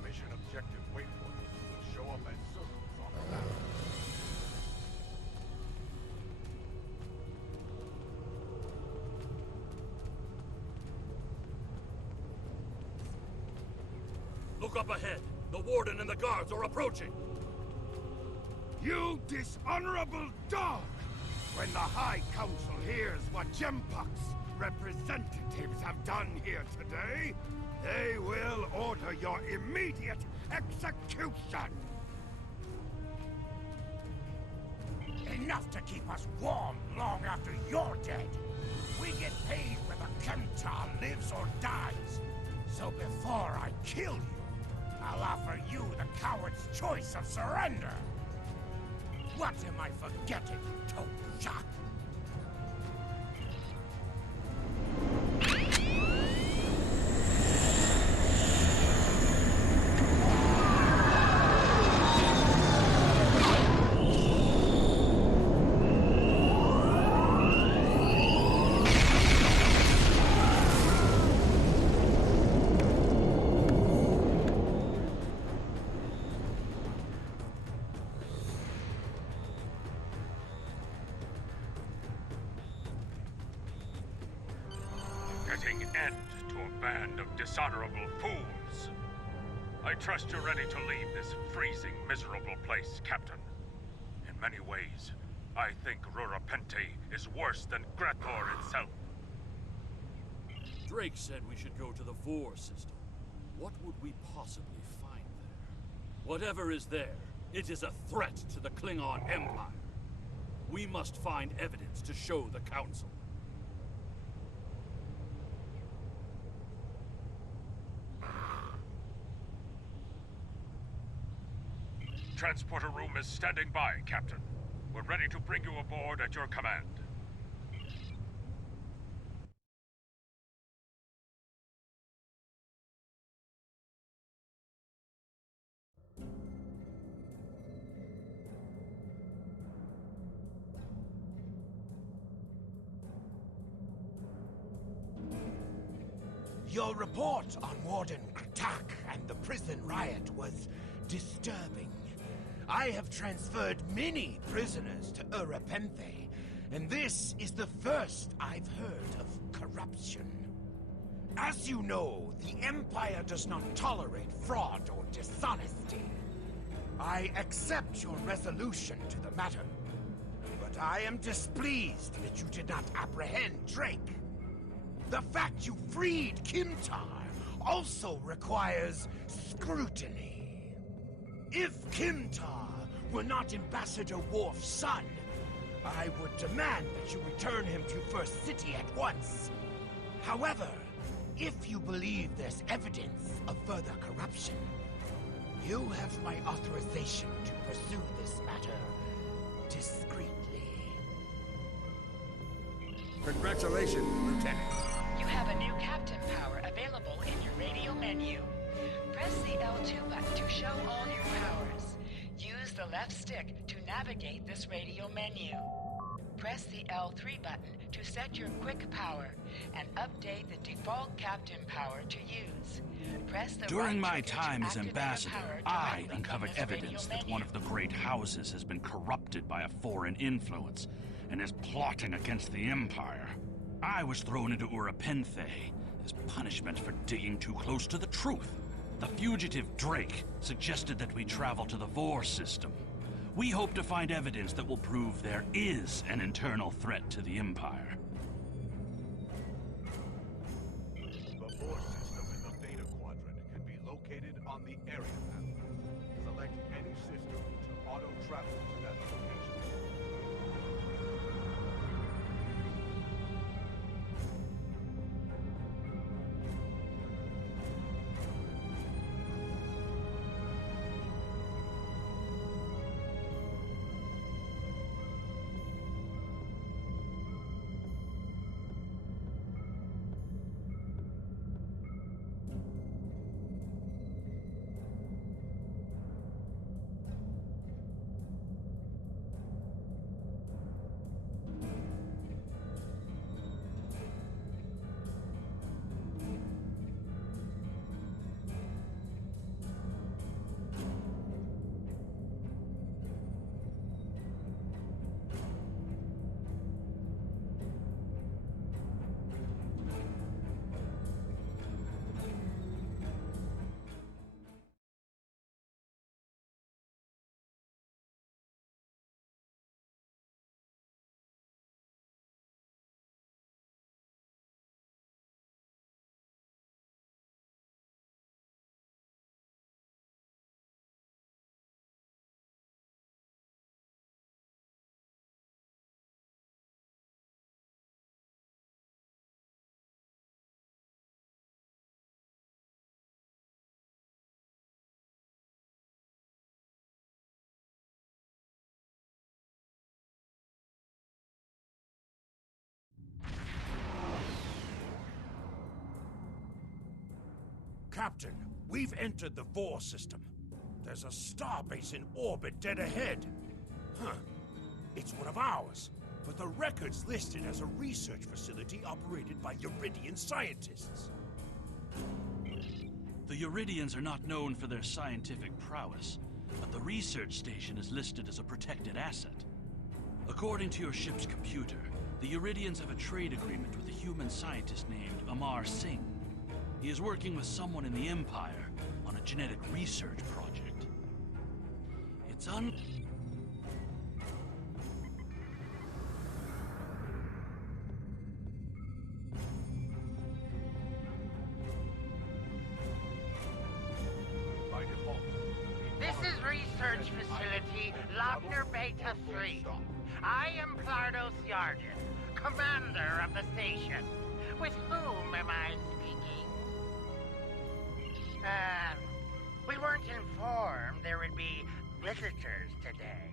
Mission objective waypoint will show up as circles on the map. Look up ahead. The Warden and the guards are approaching. You dishonorable dog! When the High Council hears what Gempuk's representatives have done here today, they will order your immediate execution! Enough to keep us warm long after you're dead. We get paid whether Kemtar lives or dies. So before I kill you, I'll offer you the coward's choice of surrender. What am I forgetting, Toja? Putting end to a band of dishonorable fools. I trust you're ready to leave this freezing, miserable place, Captain. In many ways, I think Rurapente is worse than Grator itself. Drake said we should go to the Vor system. What would we possibly find there? Whatever is there, it is a threat to the Klingon Empire. We must find evidence to show the Council. Transporter room is standing by, Captain. We're ready to bring you aboard at your command. Your report on Warden Kratak and the prison riot was disturbing. I have transferred many prisoners to Urapenthe, and this is the first I've heard of corruption. As you know, the Empire does not tolerate fraud or dishonesty. I accept your resolution to the matter, but I am displeased that you did not apprehend Drake. The fact you freed Kimtar also requires scrutiny. If Kimtar were not Ambassador Worf's son, I would demand that you return him to First City at once. However, if you believe there's evidence of further corruption, you have my authorization to pursue this matter discreetly. Congratulations, Lieutenant. You have a new captain power available in your radio menu. Press the L2 button to show all your powers. Use the left stick to navigate this radio menu. Press the L3 button to set your quick power and update the default captain power to use. Press the During right my trigger time to as activate ambassador, a power I directly from uncovered this evidence radio that one of the great houses has been corrupted by a foreign influence and is plotting against the Empire. I was thrown into Urapenthe as punishment for digging too close to the truth. The fugitive Drake suggested that we travel to the Vor system. We hope to find evidence that will prove there is an internal threat to the Empire. The Vor system in the Beta Quadrant can be located on the area map. Select any system to auto-travel to that location. Captain, we've entered the Vor system. There's a starbase in orbit dead ahead. Huh. It's one of ours, but the record's listed as a research facility operated by Uridian scientists. The Uridians are not known for their scientific prowess, but the research station is listed as a protected asset. According to your ship's computer, the Uridians have a trade agreement with a human scientist named Amar Singh. He is working with someone in the Empire on a genetic research project. It's This is Research Facility Lochner Beta 3. I am Plardos Yarden, commander of the station. With whom am I speaking? We weren't informed there would be visitors today.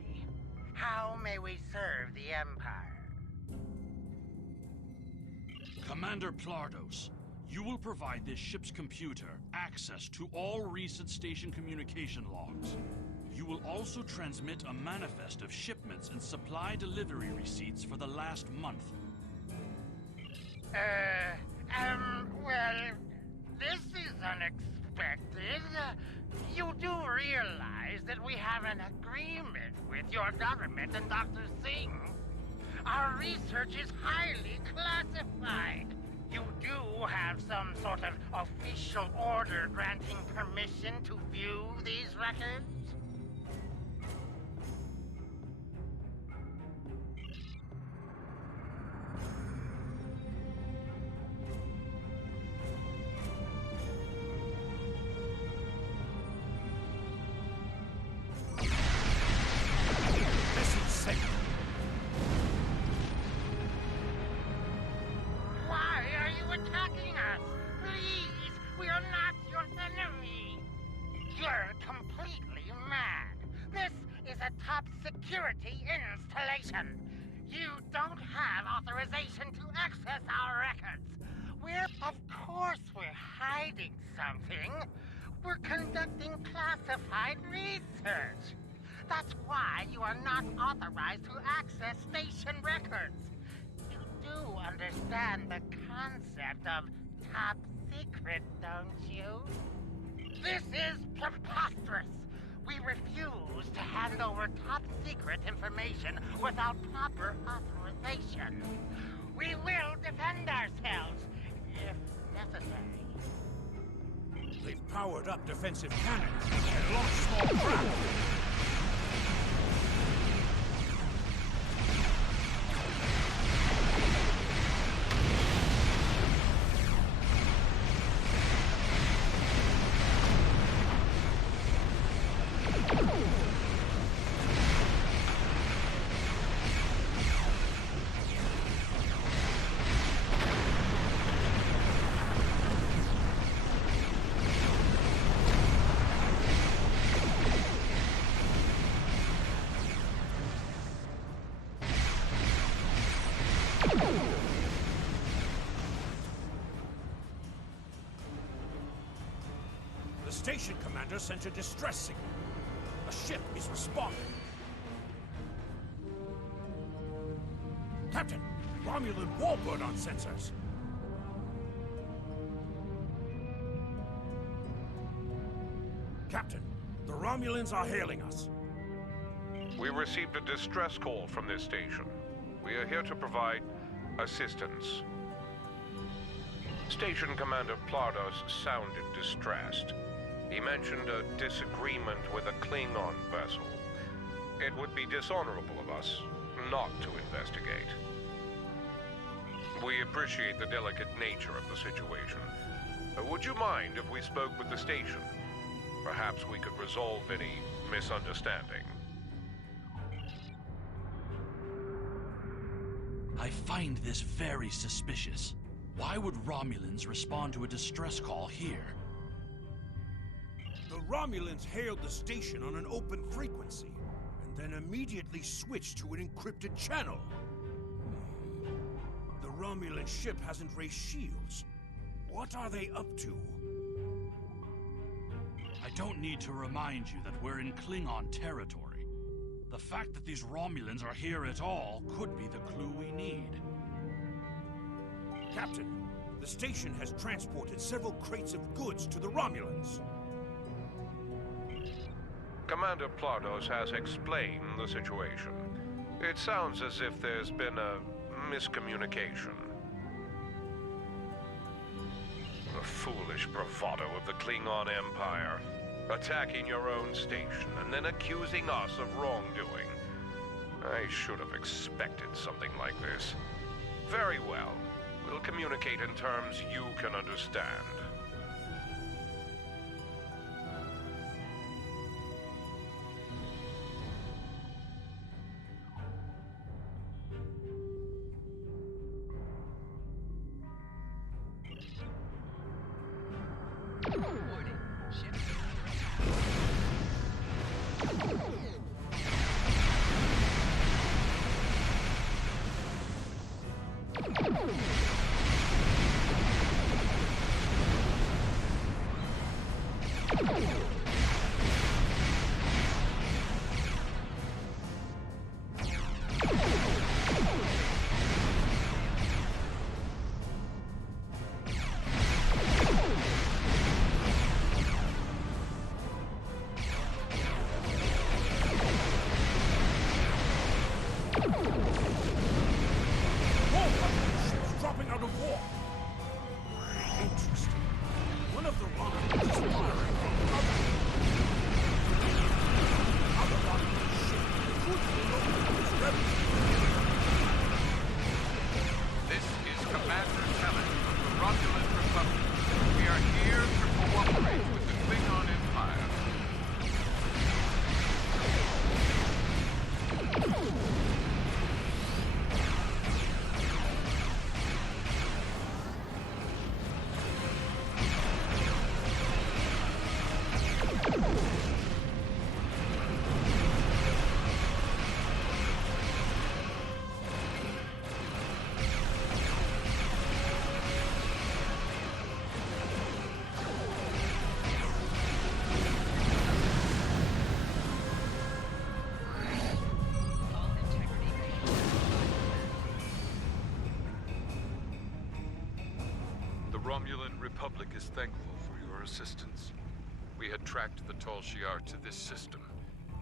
How may we serve the Empire? Commander Plardos, you will provide this ship's computer access to all recent station communication logs. You will also transmit a manifest of shipments and supply delivery receipts for the last month. Well, this is unexpected. You do realize that we have an agreement with your government and Dr. Singh. Our research is highly classified. You do have some sort of official order granting permission to view these records? This is safe. Why are you attacking us? Please, we are not your enemy. You're completely mad. This is a top security installation. You don't have authorization to access our records. Of course we're hiding something. We're conducting classified research. That's why you are not authorized to access station records. You do understand the concept of top secret, don't you? This is preposterous. We refuse to hand over top secret information without proper authorization. We will defend ourselves if necessary. They've powered up defensive cannons and launched small craft. The station commander sent a distress signal. A ship is responding. Captain, Romulan warbird on sensors. Captain, the Romulans are hailing us. We received a distress call from this station. We are here to provide assistance. Station Commander Plardos sounded distressed. He mentioned a disagreement with a Klingon vessel. It would be dishonorable of us not to investigate. We appreciate the delicate nature of the situation. Would you mind if we spoke with the station? Perhaps we could resolve any misunderstanding. I find this very suspicious. Why would Romulans respond to a distress call here? The Romulans hailed the station on an open frequency, and then immediately switched to an encrypted channel. The Romulan ship hasn't raised shields. What are they up to? I don't need to remind you that we're in Klingon territory. The fact that these Romulans are here at all could be the clue we need. Captain, the station has transported several crates of goods to the Romulans. Commander Plardos has explained the situation. It sounds as if there's been a miscommunication. The foolish bravado of the Klingon Empire. Attacking your own station and then accusing us of wrongdoing. I should have expected something like this. Very well. We'll communicate in terms you can understand. Dropping out of war. Interesting. One of the Romulans is firing from cover. Other Romulan ship could be located as rebels. This is Commander Kelly of the Romulan Republic. We are here to cooperate with the Klingon Empire. The Romulan Republic is thankful for your assistance. We had tracked the Tal Shiar to this system,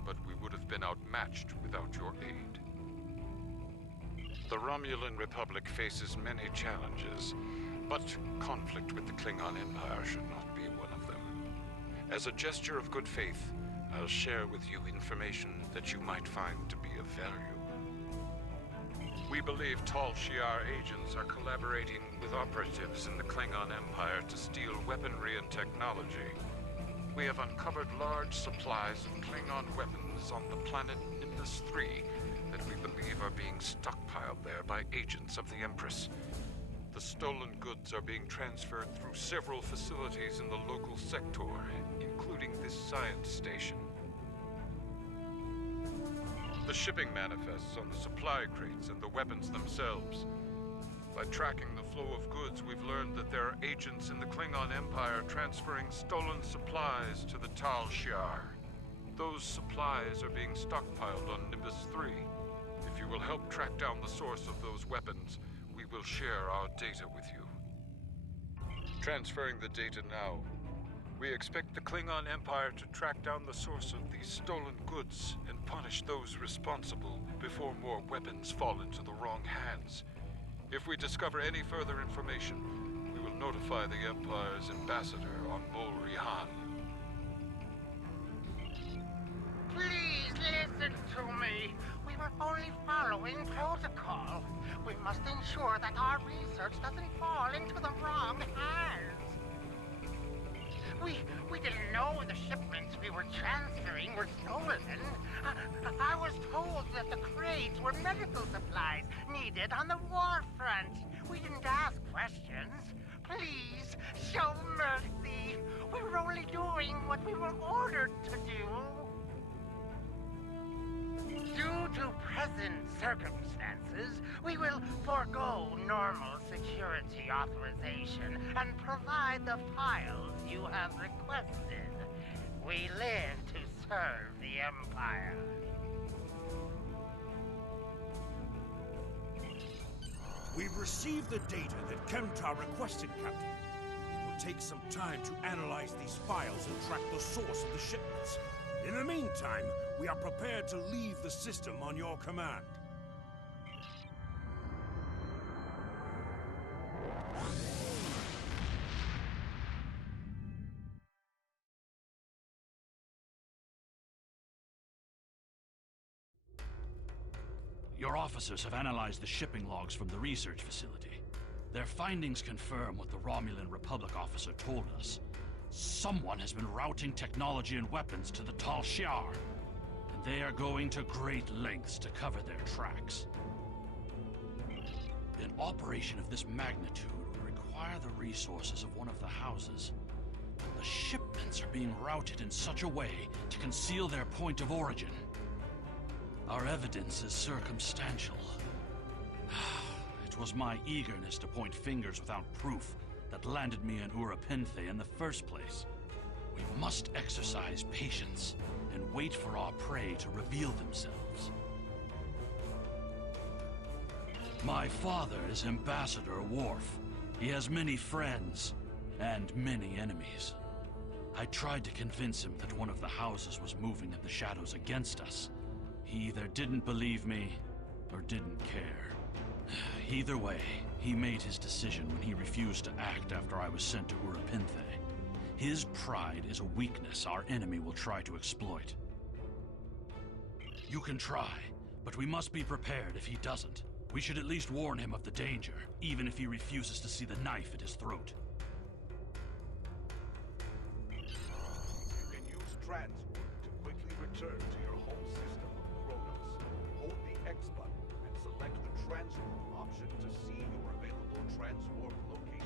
but we would have been outmatched without your aid. The Romulan Republic faces many challenges, but conflict with the Klingon Empire should not be one of them. As a gesture of good faith, I'll share with you information that you might find to be of value. We believe Tal Shiar agents are collaborating with operatives in the Klingon Empire to steal weaponry and technology. We have uncovered large supplies of Klingon weapons on the planet Nimbus 3 that we believe are being stockpiled there by agents of the Empress. The stolen goods are being transferred through several facilities in the local sector, including this science station. The shipping manifests on the supply crates and the weapons themselves. By tracking the flow of goods, we've learned that there are agents in the Klingon Empire transferring stolen supplies to the Tal Shiar. Those supplies are being stockpiled on Nimbus 3. If you will help track down the source of those weapons, we will share our data with you. Transferring the data now. We expect the Klingon Empire to track down the source of these stolen goods and punish those responsible before more weapons fall into the wrong hands. If we discover any further information, we will notify the Empire's ambassador on Mol Rihan. Please listen to me. We were only following protocol. We must ensure that our research doesn't fall into the wrong hands. We didn't know the shipments we were transferring were stolen. I was told that the crates were medical supplies needed on the war front. We didn't ask questions. Please, show mercy. We were only doing what we were ordered to do. Due to present circumstances, we will forego normal security authorization and provide the files you have requested. We live to serve the Empire. We've received the data that Kemtar requested, Captain. It will take some time to analyze these files and track the source of the shipments. In the meantime, we are prepared to leave the system on your command. Your officers have analyzed the shipping logs from the research facility. Their findings confirm what the Romulan Republic officer told us. Someone has been routing technology and weapons to the Tal Shiar, and they are going to great lengths to cover their tracks. An operation of this magnitude would require the resources of one of the houses. The shipments are being routed in such a way to conceal their point of origin. Our evidence is circumstantial. It was my eagerness to point fingers without proof that landed me in Urapenthe in the first place. We must exercise patience and wait for our prey to reveal themselves. My father is Ambassador Worf. He has many friends and many enemies. I tried to convince him that one of the houses was moving in the shadows against us. He either didn't believe me or didn't care. Either way, he made his decision when he refused to act after I was sent to Urapenthe. His pride is a weakness our enemy will try to exploit. You can try, but we must be prepared if he doesn't. We should at least warn him of the danger, even if he refuses to see the knife at his throat. You can use transport to quickly return to your home system of Kronos. Hold the X button and select the transport option to see your available transport locations.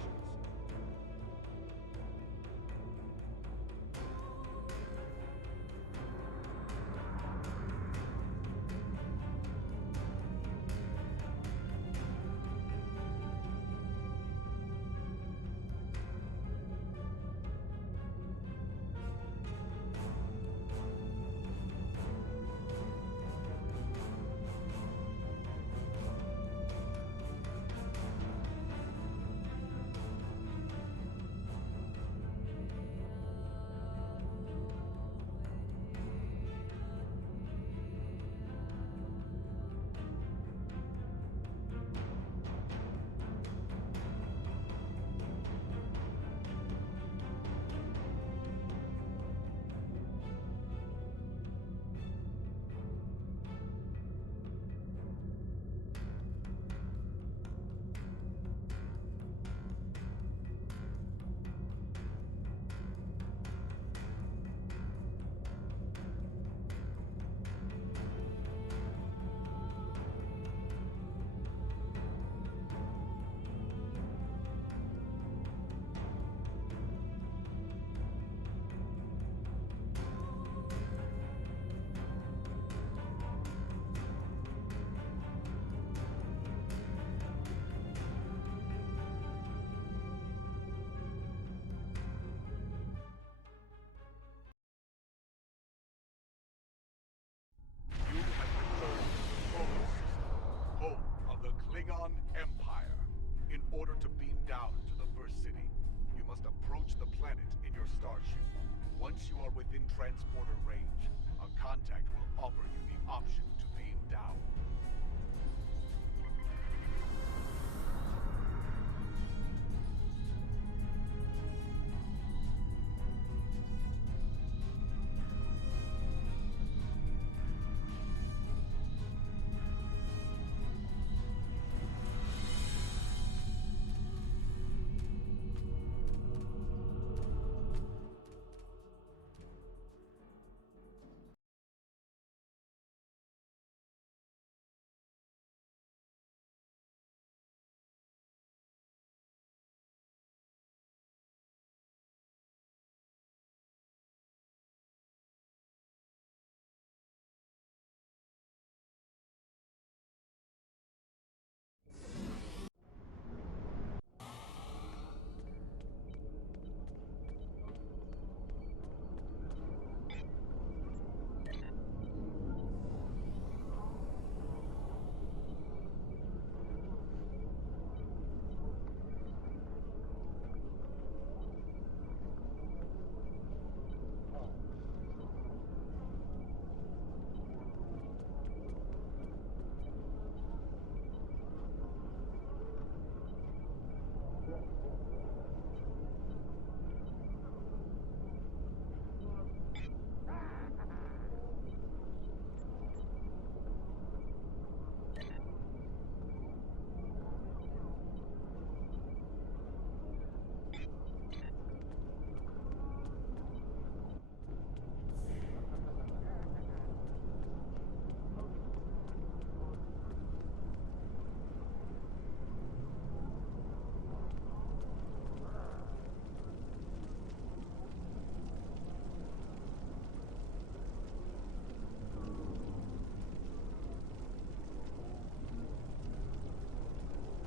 Klingon Empire. In order to beam down to the first city, you must approach the planet in your starship. Once you are within transporter range, a contact will offer you the option to beam down.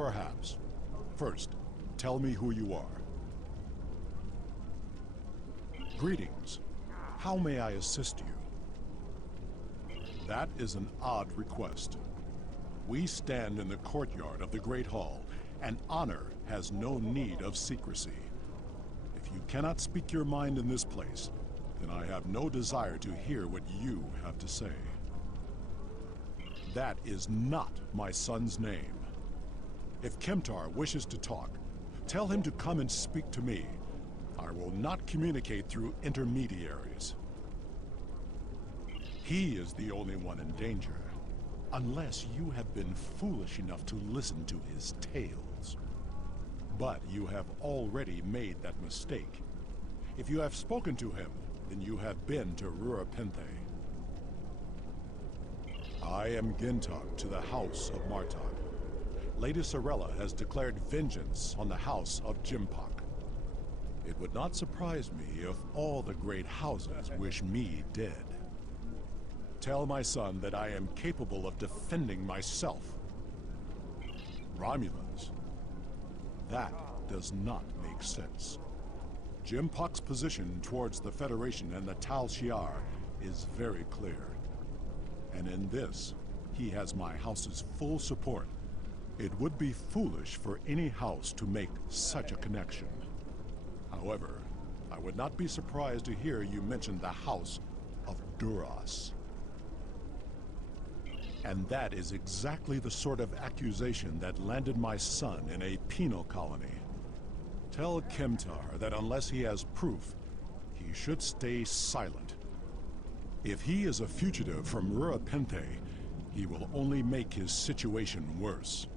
Perhaps. First, tell me who you are. Greetings. How may I assist you? That is an odd request. We stand in the courtyard of the Great Hall, and honor has no need of secrecy. If you cannot speak your mind in this place, then I have no desire to hear what you have to say. That is not my son's name. If Kemtar wishes to talk, tell him to come and speak to me. I will not communicate through intermediaries. He is the only one in danger, unless you have been foolish enough to listen to his tales. But you have already made that mistake. If you have spoken to him, then you have been to Rurapenthe. I am Gintok to the House of Martok. Lady Sorella has declared vengeance on the House of Jimpok. It would not surprise me if all the great houses wish me dead. Tell my son that I am capable of defending myself. Romulans. That does not make sense. Jimpok's position towards the Federation and the Tal Shiar is very clear. And in this, he has my house's full support. It would be foolish for any house to make such a connection. However, I would not be surprised to hear you mention the House of Duras. And that is exactly the sort of accusation that landed my son in a penal colony. Tell Kemtar that unless he has proof, he should stay silent. If he is a fugitive from Rurapenthe, he will only make his situation worse.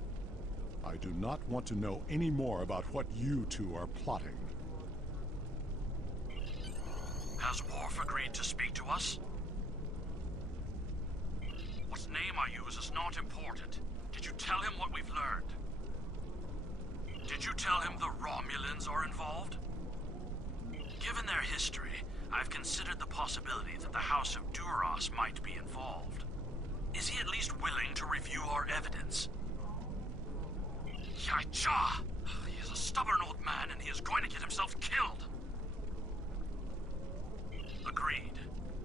I do not want to know any more about what you two are plotting. Has Worf agreed to speak to us? What name I use is not important. Did you tell him what we've learned? Did you tell him the Romulans are involved? Given their history, I've considered the possibility that the House of Duras might be involved. Is he at least willing to review our evidence? Yaicha! He is a stubborn old man and he is going to get himself killed. Agreed.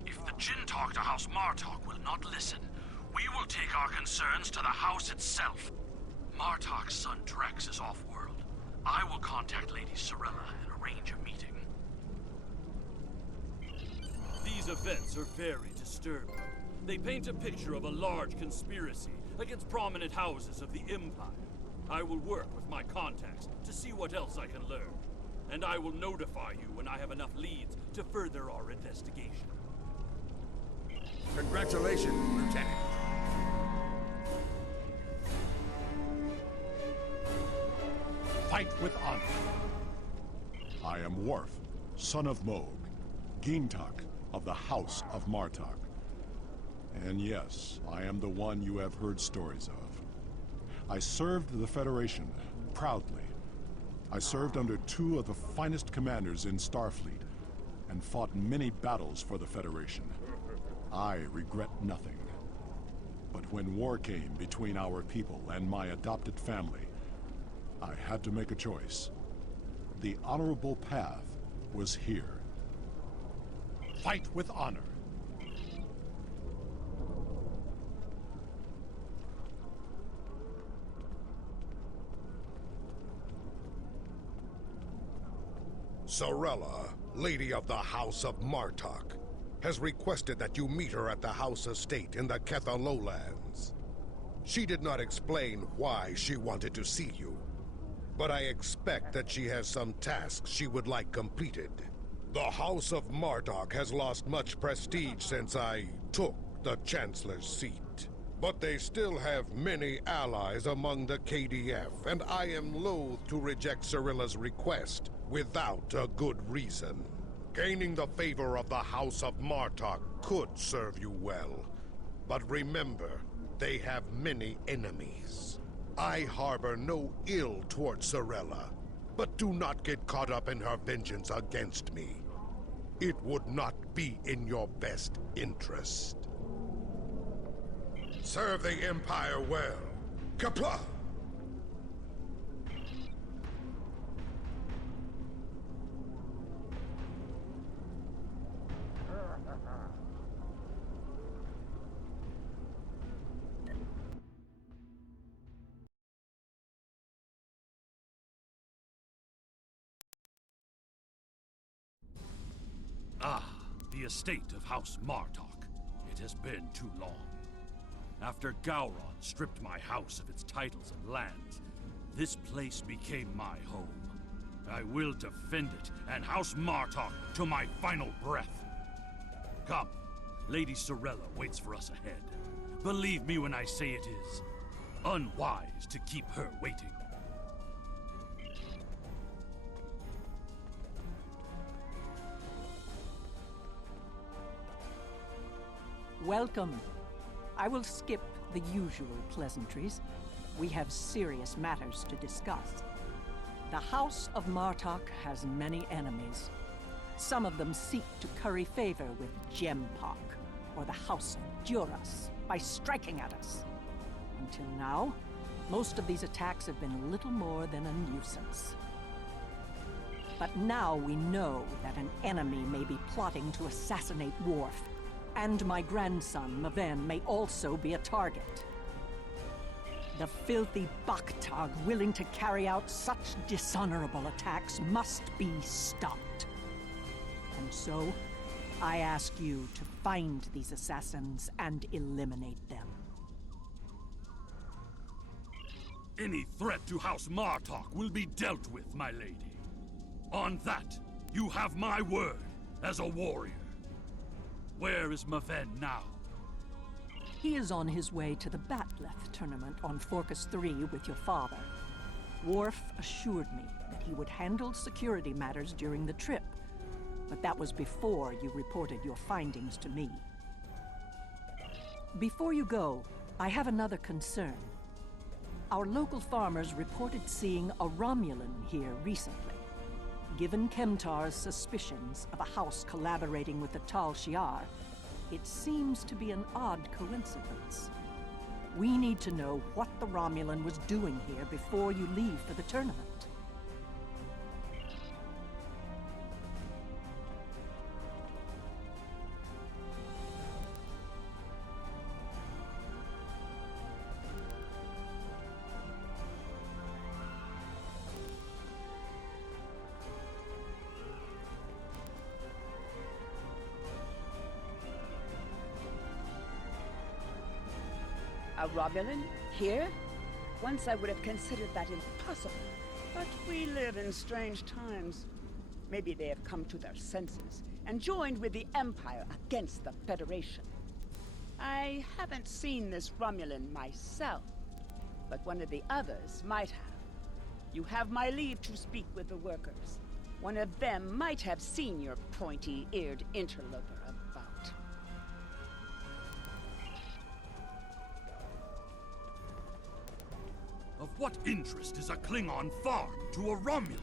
If the Jintok to House Martok will not listen, we will take our concerns to the house itself. Martok's son Drex is off-world. I will contact Lady Sorella and arrange a meeting. These events are very disturbing. They paint a picture of a large conspiracy against prominent houses of the Empire. I will work with my contacts to see what else I can learn. And I will notify you when I have enough leads to further our investigation. Congratulations, Lieutenant. Fight with honor. I am Worf, son of Moog, Gintok of the House of Martok. And yes, I am the one you have heard stories of. I served the Federation proudly. I served under two of the finest commanders in Starfleet and fought many battles for the Federation. I regret nothing. But when war came between our people and my adopted family, I had to make a choice. The honorable path was here. Fight with honor. Sorella, Lady of the House of Martok, has requested that you meet her at the House Estate in the Ketha Lowlands. She did not explain why she wanted to see you, but I expect that she has some tasks she would like completed. The House of Martok has lost much prestige since I took the Chancellor's seat. But they still have many allies among the KDF, and I am loath to reject Sorella's request without a good reason. Gaining the favor of the House of Martok could serve you well. But remember, they have many enemies. I harbor no ill towards Sorella, but do not get caught up in her vengeance against me. It would not be in your best interest. Serve the Empire well. Kapla! Ah, the estate of House Martok. It has been too long. After Gowron stripped my house of its titles and lands, this place became my home. I will defend it and House Martok to my final breath. Come, Lady Sorella waits for us ahead. Believe me when I say it is unwise to keep her waiting. Welcome. I will skip the usual pleasantries. We have serious matters to discuss. The House of Martok has many enemies. Some of them seek to curry favor with Gempok, or the House of Duras, by striking at us. Until now, most of these attacks have been little more than a nuisance. But now we know that an enemy may be plotting to assassinate Worf, and my grandson, Maven, may also be a target. The filthy Baktag willing to carry out such dishonorable attacks must be stopped. And so, I ask you to find these assassins and eliminate them. Any threat to House Martok will be dealt with, my lady. On that, you have my word as a warrior. Where is Maven now? He is on his way to the Batleth tournament on Forcus 3 with your father. Worf assured me that he would handle security matters during the trip, but that was before you reported your findings to me. Before you go, I have another concern. Our local farmers reported seeing a Romulan here recently. Given Kemtar's suspicions of a house collaborating with the Tal Shiar, it seems to be an odd coincidence. We need to know what the Romulan was doing here before you leave for the tournament. A Romulan? Here? Once I would have considered that impossible. But we live in strange times. Maybe they have come to their senses and joined with the Empire against the Federation. I haven't seen this Romulan myself, but one of the others might have. You have my leave to speak with the workers. One of them might have seen your pointy-eared interloper about. Of what interest is a Klingon farm to a Romulan?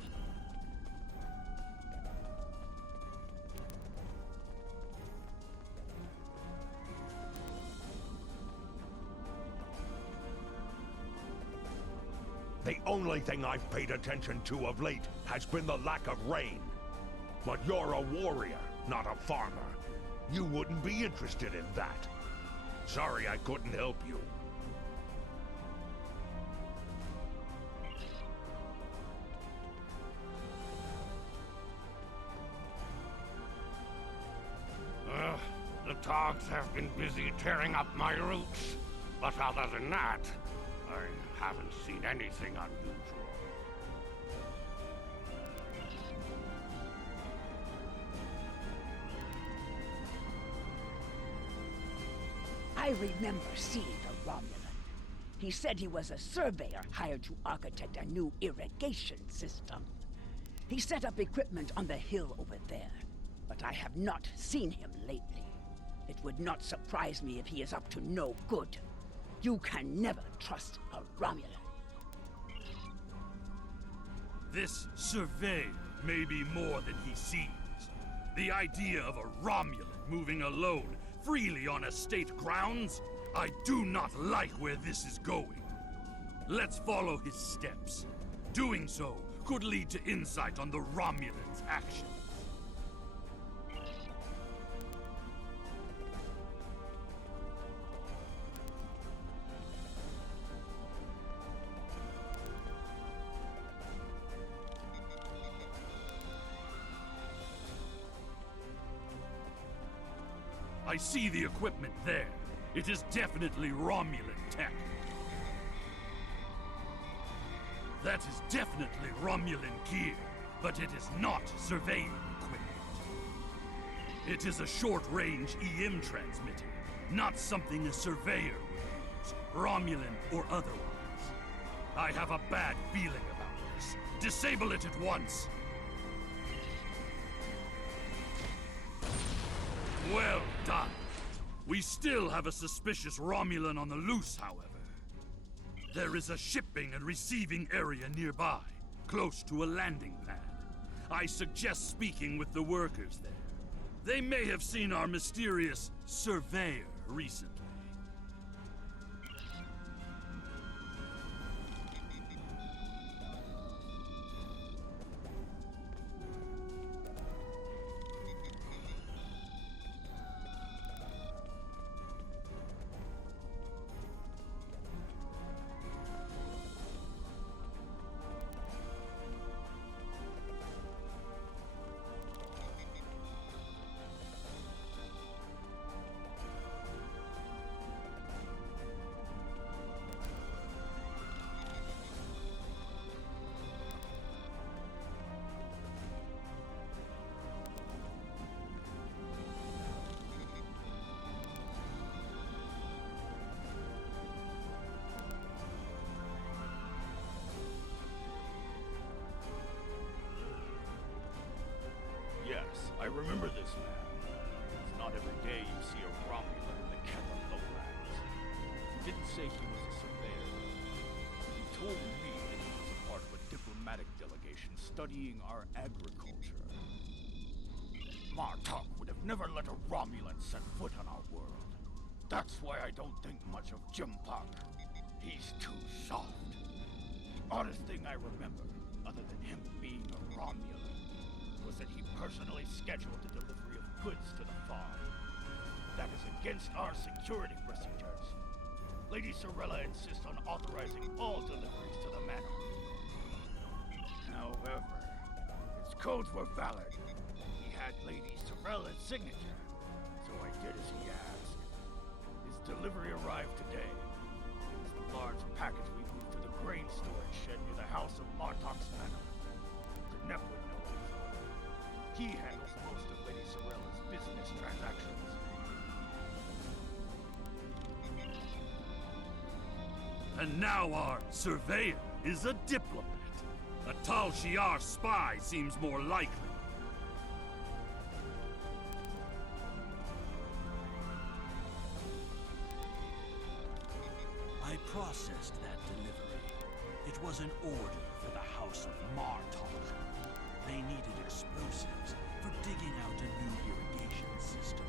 The only thing I've paid attention to of late has been the lack of rain. But you're a warrior, not a farmer. You wouldn't be interested in that. Sorry I couldn't help you. The dogs have been busy tearing up my roots, but other than that, I haven't seen anything unusual. I remember seeing a Romulan. He said he was a surveyor hired to architect a new irrigation system. He set up equipment on the hill over there, but I have not seen him lately. It would not surprise me if he is up to no good. You can never trust a Romulan. This surveyor may be more than he seems. The idea of a Romulan moving alone, freely on estate grounds? I do not like where this is going. Let's follow his steps. Doing so could lead to insight on the Romulan's actions. I see the equipment there. It is definitely Romulan tech. That is definitely Romulan gear, but it is not surveying equipment. It is a short-range EM transmitter, not something a surveyor would use, Romulan or otherwise. I have a bad feeling about this. Disable it at once! Well done. We still have a suspicious Romulan on the loose, however. There is a shipping and receiving area nearby, close to a landing pad. I suggest speaking with the workers there. They may have seen our mysterious surveyor recently. Yes, I remember this man. It's not every day you see a Romulan in the Klingon lowlands. He didn't say he was a surveyor. He told me that he was a part of a diplomatic delegation studying our agriculture. Martok would have never let a Romulan set foot on our world. That's why I don't think much of Jimpak. He's too soft. The oddest thing I remember, other than him being a Romulan, was that he personally scheduled the delivery of goods to the farm. That is against our security procedures. Lady Sorella insists on authorizing all deliveries to the manor. However, his codes were valid. He had Lady Sorella's signature, so I did as he asked. His delivery arrived today. It's the large package we moved to the grain storage shed near the house of Martok's manor. Denep would know what he's ordered. He handles most of Lady Sorella's business transactions. And now our surveyor is a diplomat. A Tal Shiar spy seems more likely. I processed that delivery. It was an order for the House of Martok. They needed explosives for digging out a new irrigation system.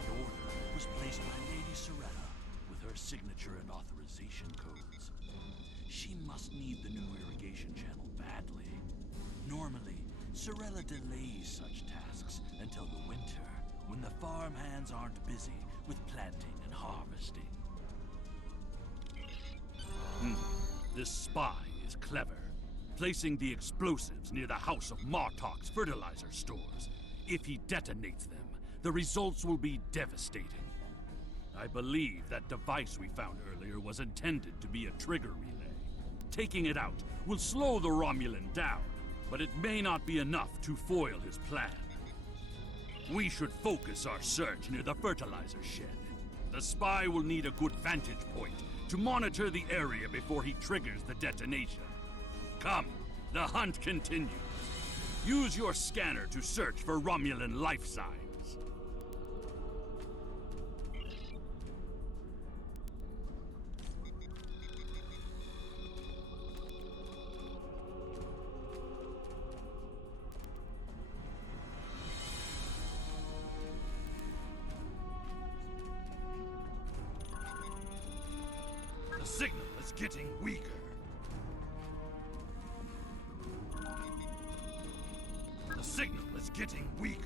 The order was placed by Lady Sorella with her signature and authorization codes. She must need the new irrigation channel badly. Normally, Sorella delays such tasks until the winter, when the farm hands aren't busy with planting and harvesting. This spy is clever, placing the explosives near the House of Martok's fertilizer stores. If he detonates them, the results will be devastating. I believe that device we found earlier was intended to be a trigger relay. Taking it out will slow the Romulan down, but it may not be enough to foil his plan. We should focus our search near the fertilizer shed. The spy will need a good vantage point to monitor the area before he triggers the detonation. Come, the hunt continues. Use your scanner to search for Romulan life signs. The signal is getting weaker. The signal is getting weaker.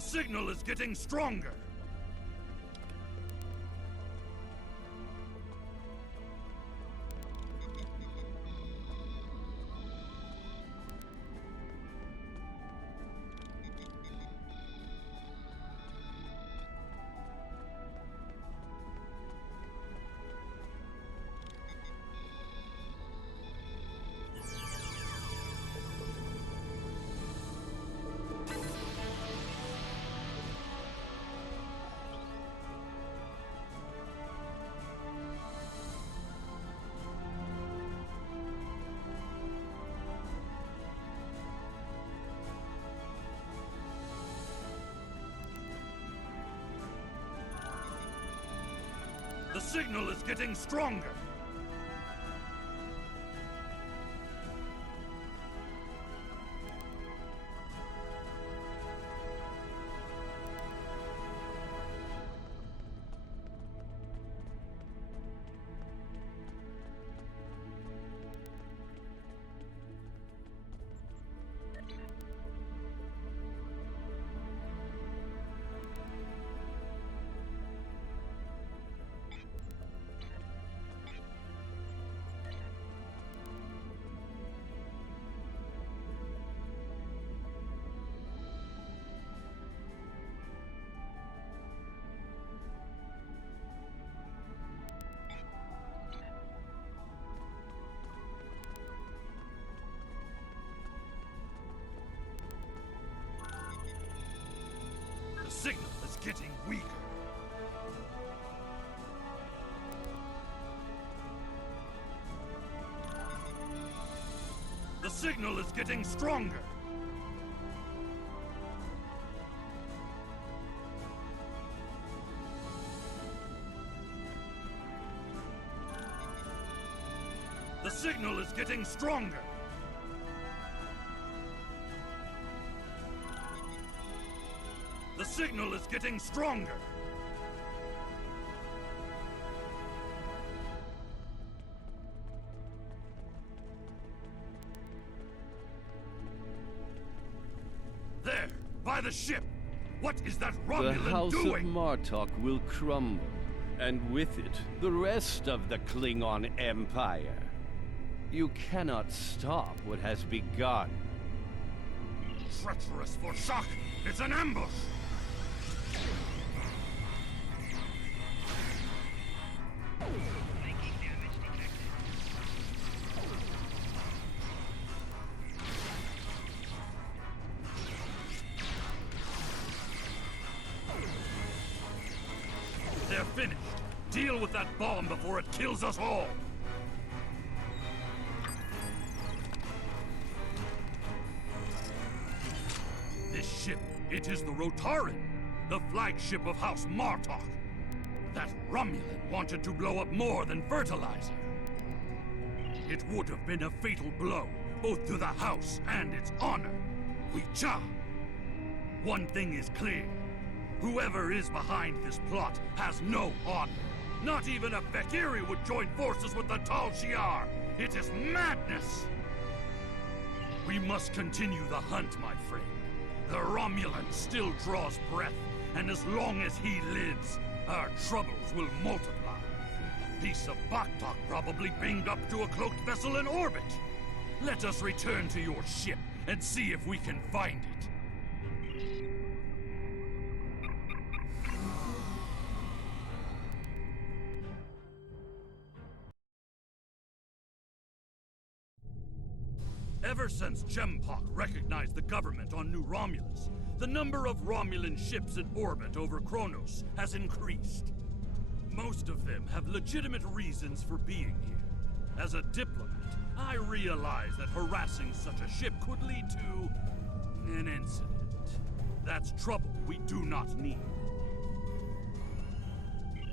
The signal is getting stronger! The signal is getting stronger! The signal is getting weaker. The signal is getting stronger. The signal is getting stronger. The signal is getting stronger! There! By the ship! What is that Romulan doing? The House of Martok will crumble, and with it, the rest of the Klingon Empire. You cannot stop what has begun. Treacherous for shock! It's an ambush! They're finished. Deal with that bomb before it kills us all. This ship, it is the Rotaran, the flagship of House Martok. That Romulan wanted to blow up more than fertilizer. It would have been a fatal blow, both to the House and its honor. Wecha! One thing is clear. Whoever is behind this plot has no honor. Not even a Fekiri would join forces with the Tal Shiar. It is madness! We must continue the hunt, my friend. The Romulan still draws breath, and as long as he lives, our troubles will multiply. Piece of Baktok probably pinged up to a cloaked vessel in orbit. Let us return to your ship and see if we can find it. Ever since Jempok recognized the government on New Romulus, the number of Romulan ships in orbit over Kronos has increased. Most of them have legitimate reasons for being here. As a diplomat, I realize that harassing such a ship could lead to an incident. That's trouble we do not need.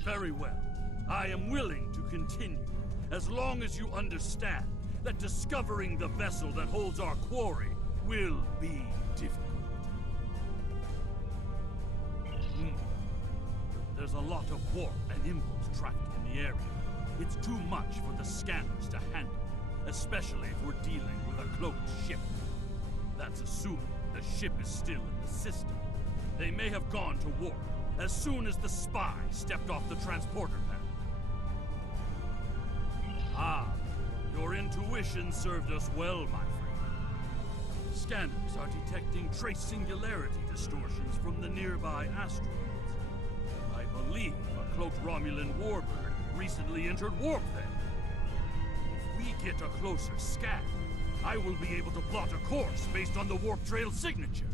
Very well. I am willing to continue, as long as you understand that discovering the vessel that holds our quarry will be difficult. There's a lot of warp and impulse traffic in the area. It's too much for the scanners to handle, especially if we're dealing with a cloaked ship. That's assuming the ship is still in the system. They may have gone to warp as soon as the spy stepped off the transporter panel. Ah, your intuition served us well, my friend. Scanners are detecting trace singularity distortions from the nearby asteroids. I believe a cloaked Romulan warbird recently entered warp there. If we get a closer scan, I will be able to plot a course based on the warp trail signature.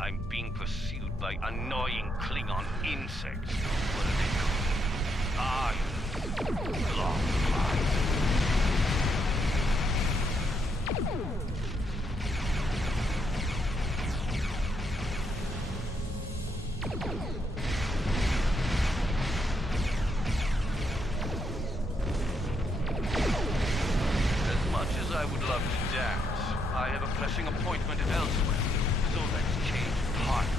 I'm being pursued by annoying Klingon insects. What are they called? As much as I would love to dance, I have a pressing appointment elsewhere. So let's change partners.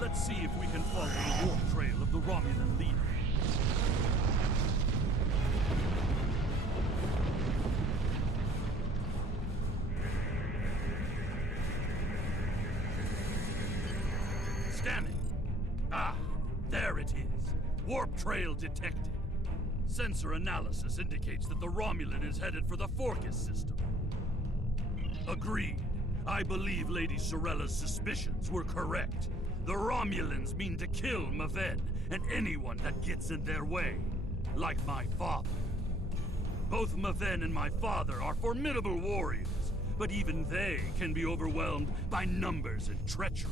Let's see if we can follow the warp trail of the Romulan leader. Scanning. Ah, there it is. Warp trail detected. Sensor analysis indicates that the Romulan is headed for the Forcus system. Agreed. I believe Lady Sorella's suspicions were correct. The Romulans mean to kill Maven and anyone that gets in their way. Like my father. Both Maven and my father are formidable warriors, but even they can be overwhelmed by numbers and treachery.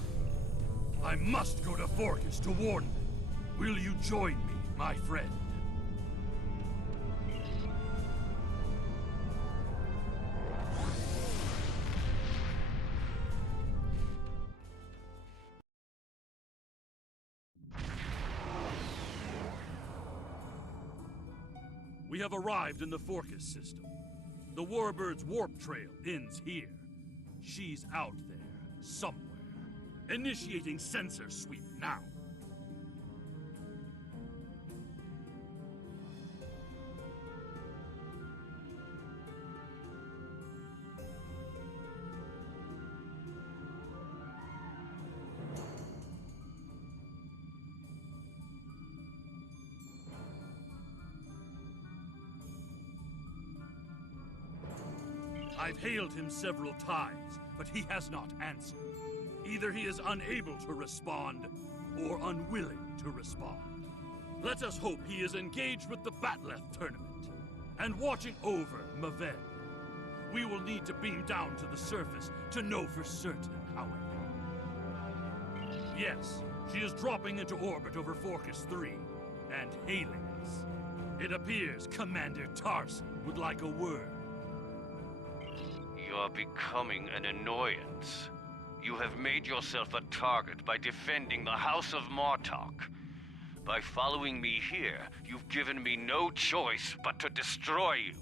I must go to Forcus to warn them. Will you join me, my friend? We have arrived in the Forcus system. The Warbird's warp trail ends here. She's out there, somewhere. Initiating sensor sweep now. I've hailed him several times, but he has not answered. Either he is unable to respond, or unwilling to respond. Let us hope he is engaged with the Batleth tournament, and watching over Maven. We will need to beam down to the surface to know for certain, however. Yes, she is dropping into orbit over Forcus 3, and hailing us. It appears Commander Tarson would like a word. You're becoming an annoyance. You have made yourself a target by defending the House of Martok. By following me here, you've given me no choice but to destroy you.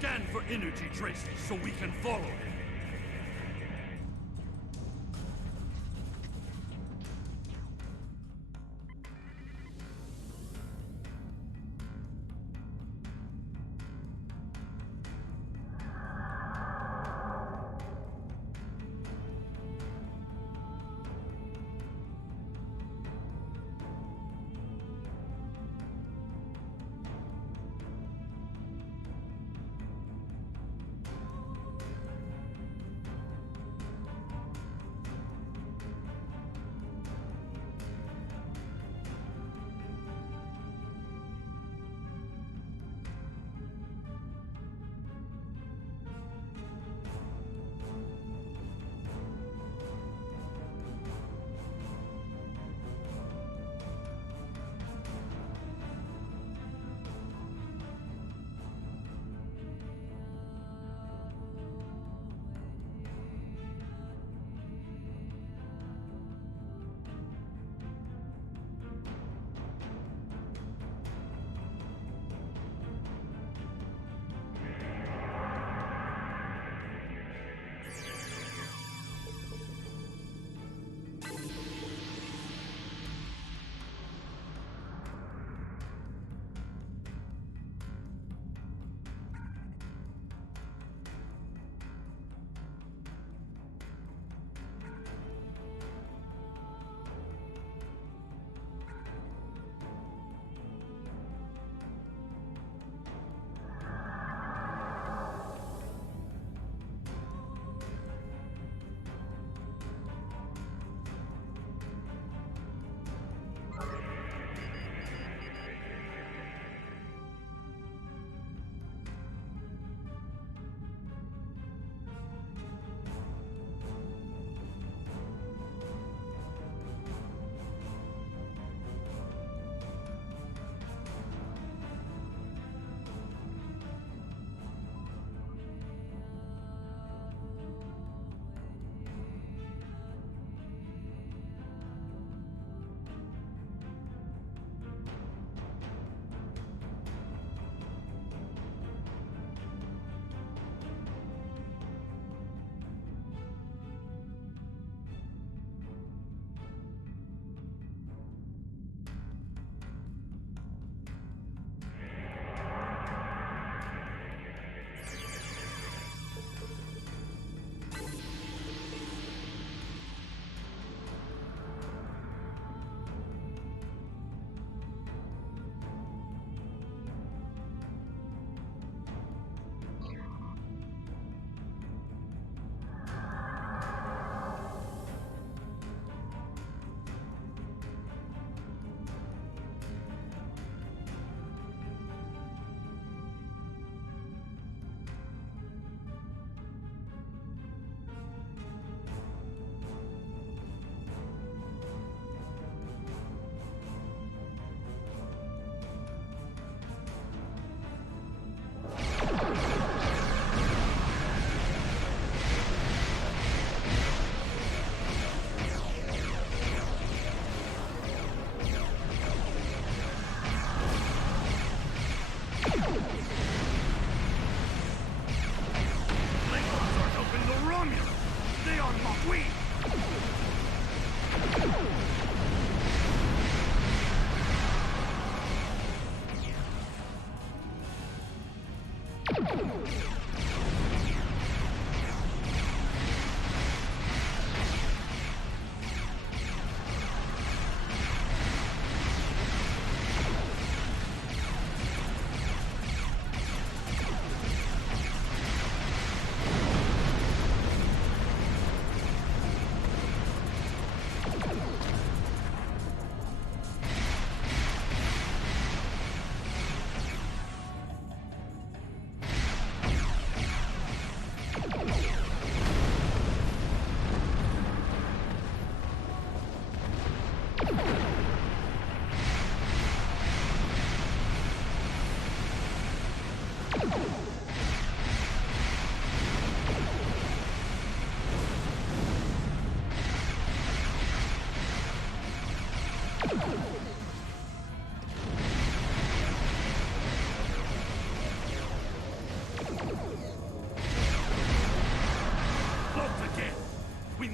Scan for energy traces so we can follow him.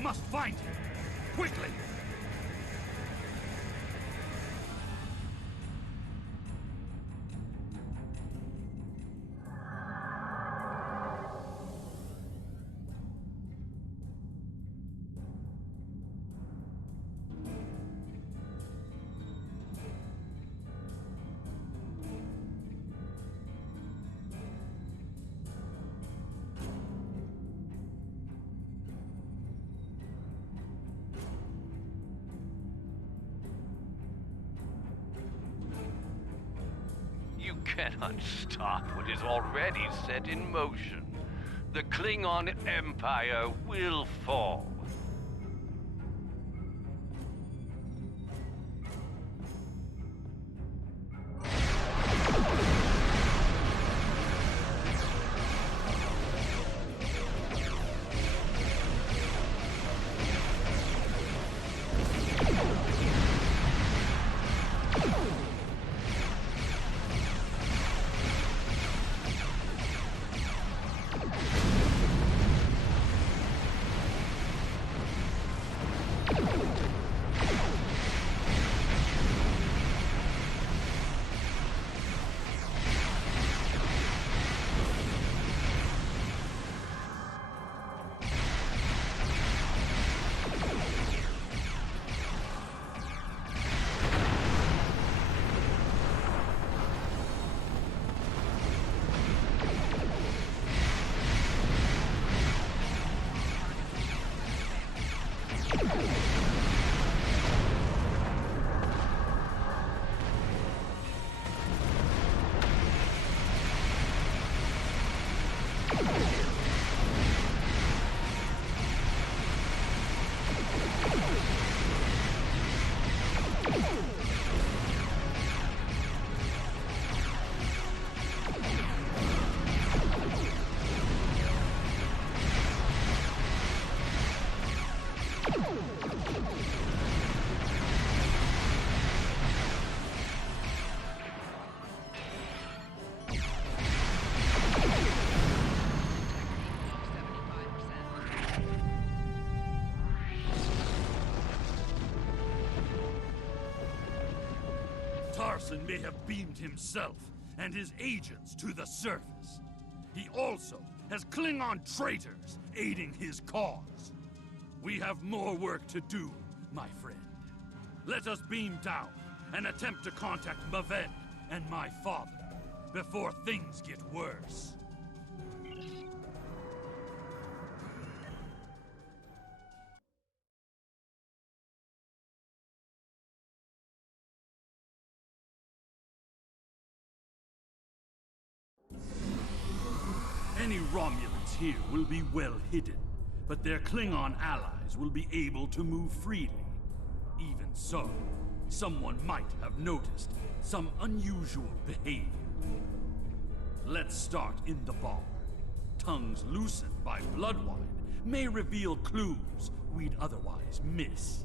must find him! Quickly! You cannot stop what is already set in motion. The Klingon Empire will fall. Tarson may have beamed himself and his agents to the surface. He also has Klingon traitors aiding his cause. We have more work to do, my friend. Let us beam down and attempt to contact Maven and my father before things get worse. Any Romulans here will be well hidden, but their Klingon allies will be able to move freely. Even so, someone might have noticed some unusual behavior. Let's start in the bar. Tongues loosened by blood wine may reveal clues we'd otherwise miss.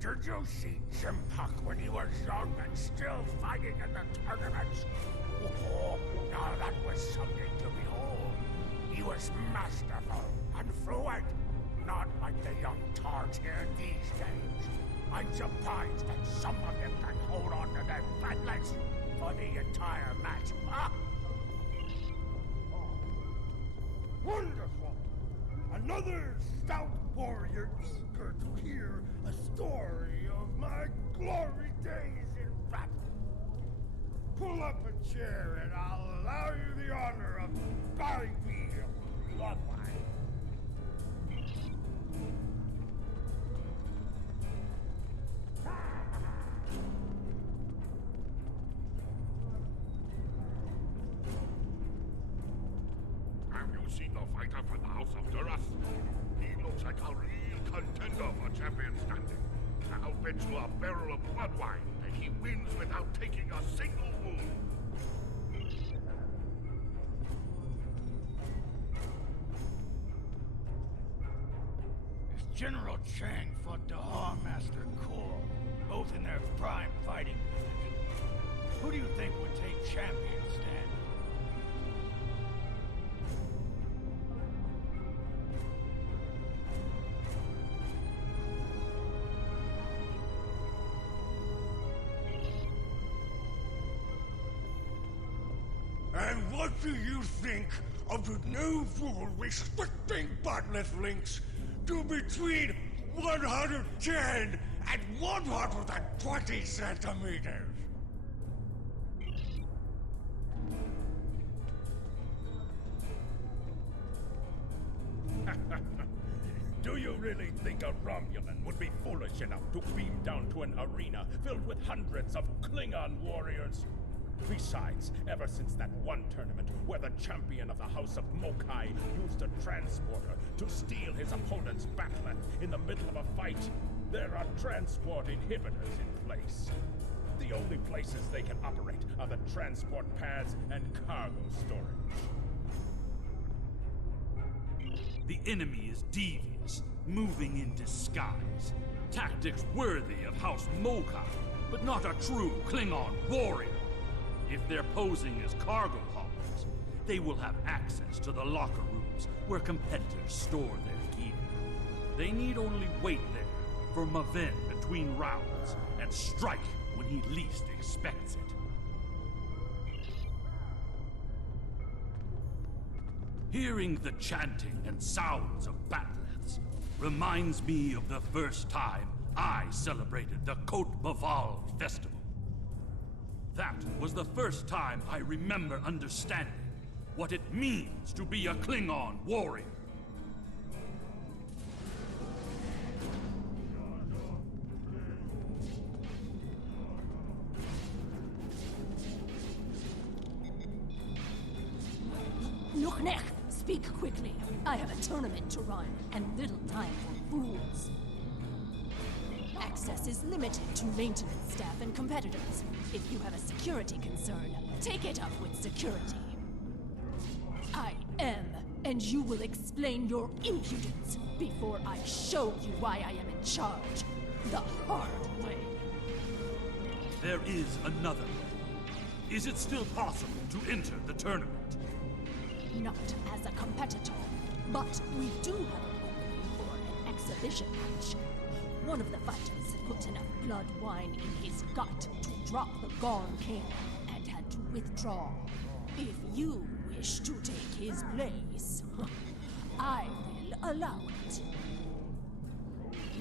Did you see Jimpuck when he was young and still fighting in the tournaments? Oh, now that was something to behold. He was masterful and fluent, not like the young tarts here these days. I'm surprised that some of them can hold on to their gauntlets for the entire match. Ah! Wonderful! Another stout warrior eager to hear a story of my glory days in battle. Pull up a chair and I'll allow you the honor of buying me a blood wine. Have you seen the fighter for the House of Duras? He looks like a real contender for champion standing. I'll bet you a barrel of blood wine that he wins without taking a single wound. General Chang fought Dahar Master Kor, both in their prime fighting position. Who do you think would take champion stand? And what do you think of the new rule restricting botnet links to between 110 and 120 centimeters? Do you really think a Romulan would be foolish enough to beam down to an arena filled with hundreds of Klingon warriors? Besides, ever since that one tournament where the champion of the House of Mokai used a transporter to steal his opponent's bat'leth in the middle of a fight, there are transport inhibitors in place. The only places they can operate are the transport pads and cargo storage. The enemy is devious, moving in disguise. Tactics worthy of House Mokai, but not a true Klingon warrior. If they're posing as cargo haulers, they will have access to the locker rooms where competitors store their gear. They need only wait there for Maven between rounds and strike when he least expects it. Hearing the chanting and sounds of bat'leths reminds me of the first time I celebrated the Cote Maval festival. That was the first time I remember understanding what it means to be a Klingon warrior. Nuchnech, speak quickly. I have a tournament to run and little time for fools. Access is limited to maintenance staff and competitors. If you have a security concern, take it up with security. I am, and you will explain your impudence before I show you why I am in charge. The hard way. There is another way. Is it still possible to enter the tournament? Not as a competitor, but we do have an opening for an exhibition match. One of the fighters put enough blood wine in his gut to drop the Gone King and had to withdraw. If you wish to take his place, I will allow it.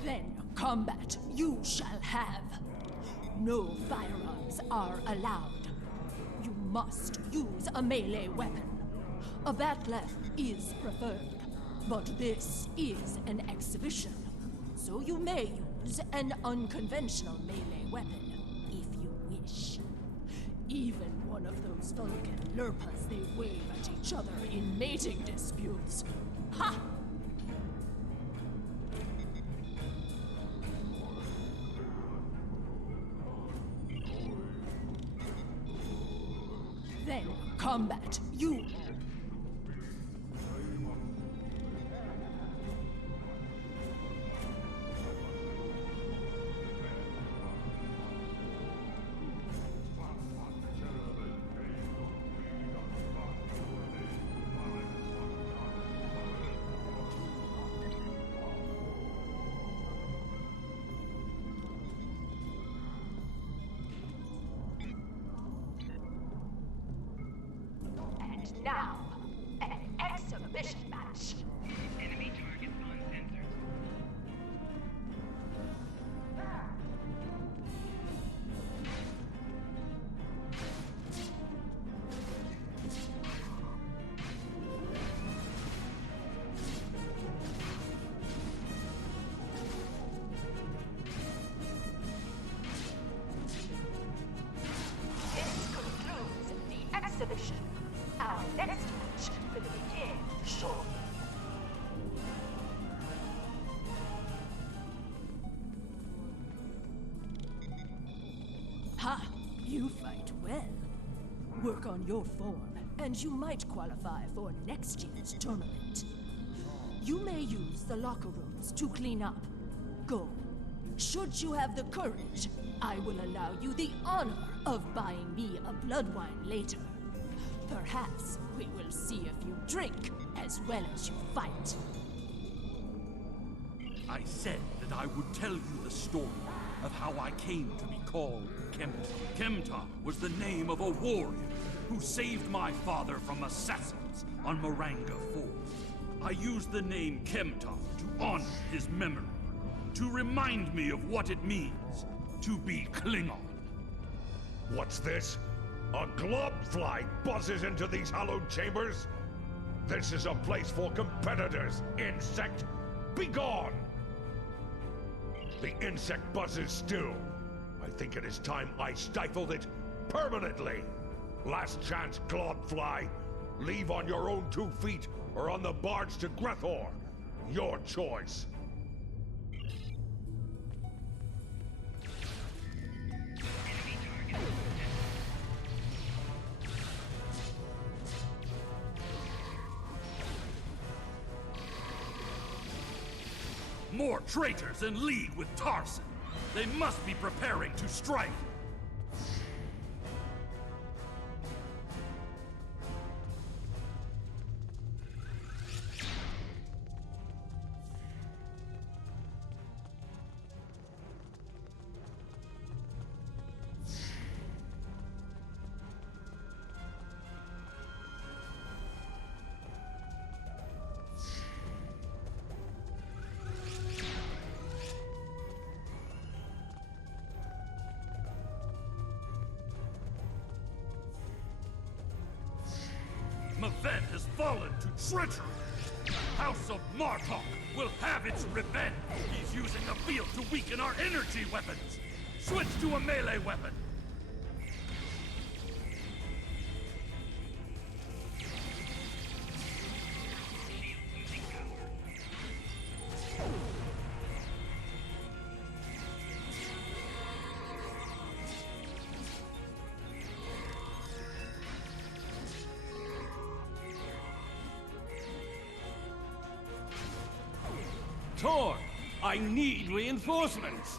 Then combat you shall have. No firearms are allowed. You must use a melee weapon. A bat'leth is preferred, but this is an exhibition. So you may use an unconventional melee weapon, if you wish. Even one of those Vulcan lurpas they wave at each other in mating disputes. Ha! Then combat you. Now, an exhibition match. Enemy target uncensored. This concludes the exhibition. Our next match will begin shortly. Ha! You fight well. Work on your form, and you might qualify for next year's tournament. You may use the locker rooms to clean up. Go. Should you have the courage, I will allow you the honor of buying me a blood wine later. Perhaps we will see if you drink as well as you fight. I said that I would tell you the story of how I came to be called Kemtar. Kemtar was the name of a warrior who saved my father from assassins on Maranga Ford. I used the name Kemtar to honor his memory, to remind me of what it means to be Klingon. What's this? A globfly buzzes into these hallowed chambers? This is a place for competitors, insect! Be gone! The insect buzzes still. I think it is time I stifled it permanently. Last chance, globfly. Leave on your own 2 feet or on the barge to Grethor. Your choice. More traitors in league with Tarson. They must be preparing to strike. Maven has fallen to treachery! The House of Martok will have its revenge! He's using the field to weaken our energy weapons! Switch to a melee weapon! Tor, I need reinforcements!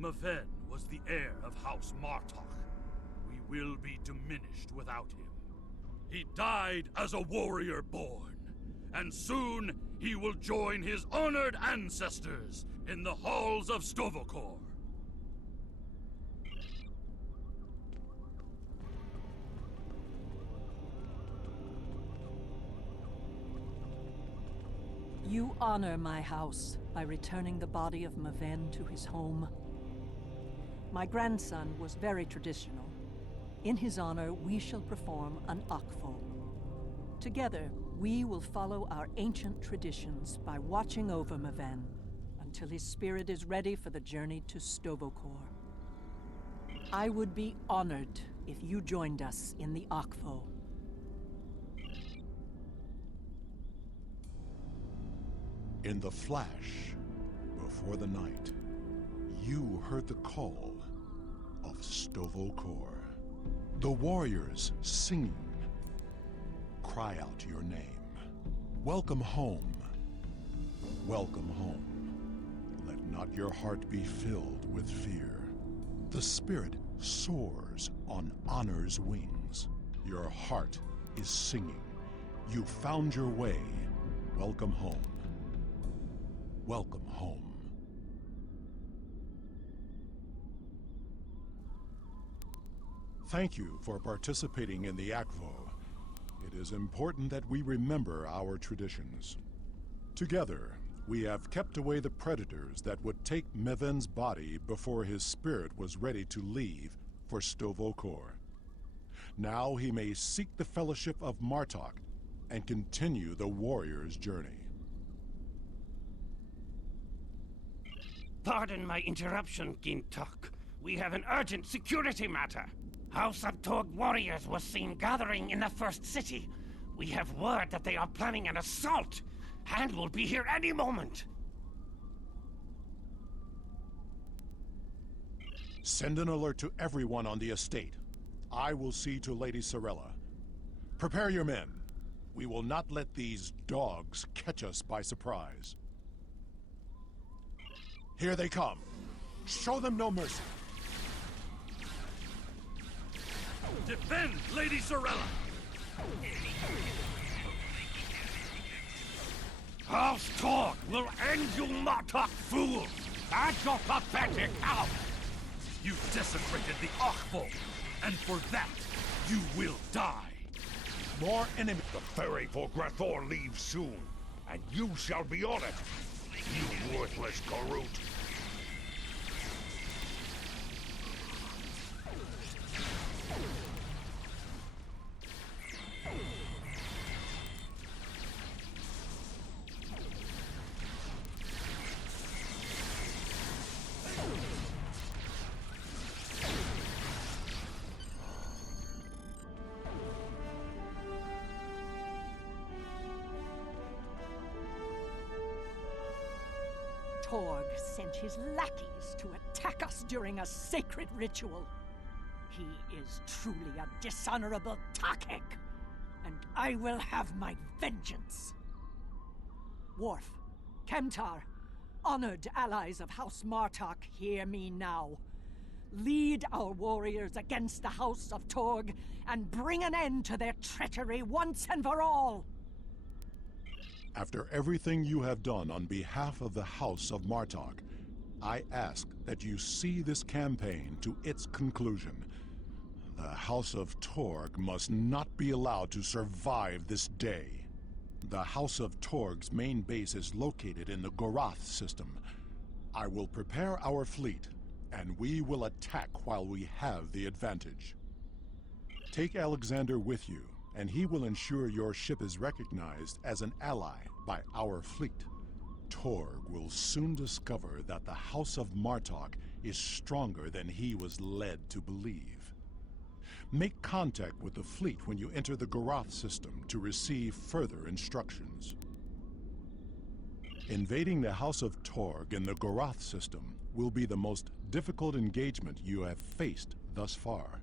Maven was the heir of House Martok. We will be diminished without him. He died as a warrior born, and soon he will join his honored ancestors in the halls of Stovokor. You honor my house by returning the body of Maven to his home. My grandson was very traditional. In his honor, we shall perform an Akvo. Together, we will follow our ancient traditions by watching over Maven until his spirit is ready for the journey to Stovokor. I would be honored if you joined us in the Akvo. In the flash, before the night, you heard the call of Stovokor. The warriors singing. Cry out your name. Welcome home. Welcome home. Let not your heart be filled with fear. The spirit soars on honor's wings. Your heart is singing. You found your way. Welcome home. Welcome home. Thank you for participating in the Akvo. It is important that we remember our traditions. Together, we have kept away the predators that would take Maven's body before his spirit was ready to leave for Stovokor. Now he may seek the fellowship of Martok and continue the warrior's journey. Pardon my interruption, Gintok. We have an urgent security matter. House of Torg warriors was seen gathering in the first city. We have word that they are planning an assault, and will be here any moment. Send an alert to everyone on the estate. I will see to Lady Sorella. Prepare your men. We will not let these dogs catch us by surprise. Here they come. Show them no mercy. Defend Lady Sorella! House Torg will end you, Martok fools! And your pathetic house! You desecrated the Akvo, and for that, you will die. More enemies. The ferry for Grathor leaves soon, and you shall be on it, you worthless Garut. Torg sent his lackeys to attack us during a sacred ritual. He is truly a dishonorable Takek, and I will have my vengeance. Worf, Kemtar, honored allies of House Martok, hear me now. Lead our warriors against the House of Torg and bring an end to their treachery once and for all. After everything you have done on behalf of the House of Martok, I ask that you see this campaign to its conclusion. The House of Torg must not be allowed to survive this day. The House of Torg's main base is located in the Gorath system. I will prepare our fleet and we will attack while we have the advantage. Take Alexander with you, and he will ensure your ship is recognized as an ally by our fleet. Torg will soon discover that the House of Martok is stronger than he was led to believe. Make contact with the fleet when you enter the Goroth system to receive further instructions. Invading the House of Torg in the Goroth system will be the most difficult engagement you have faced thus far.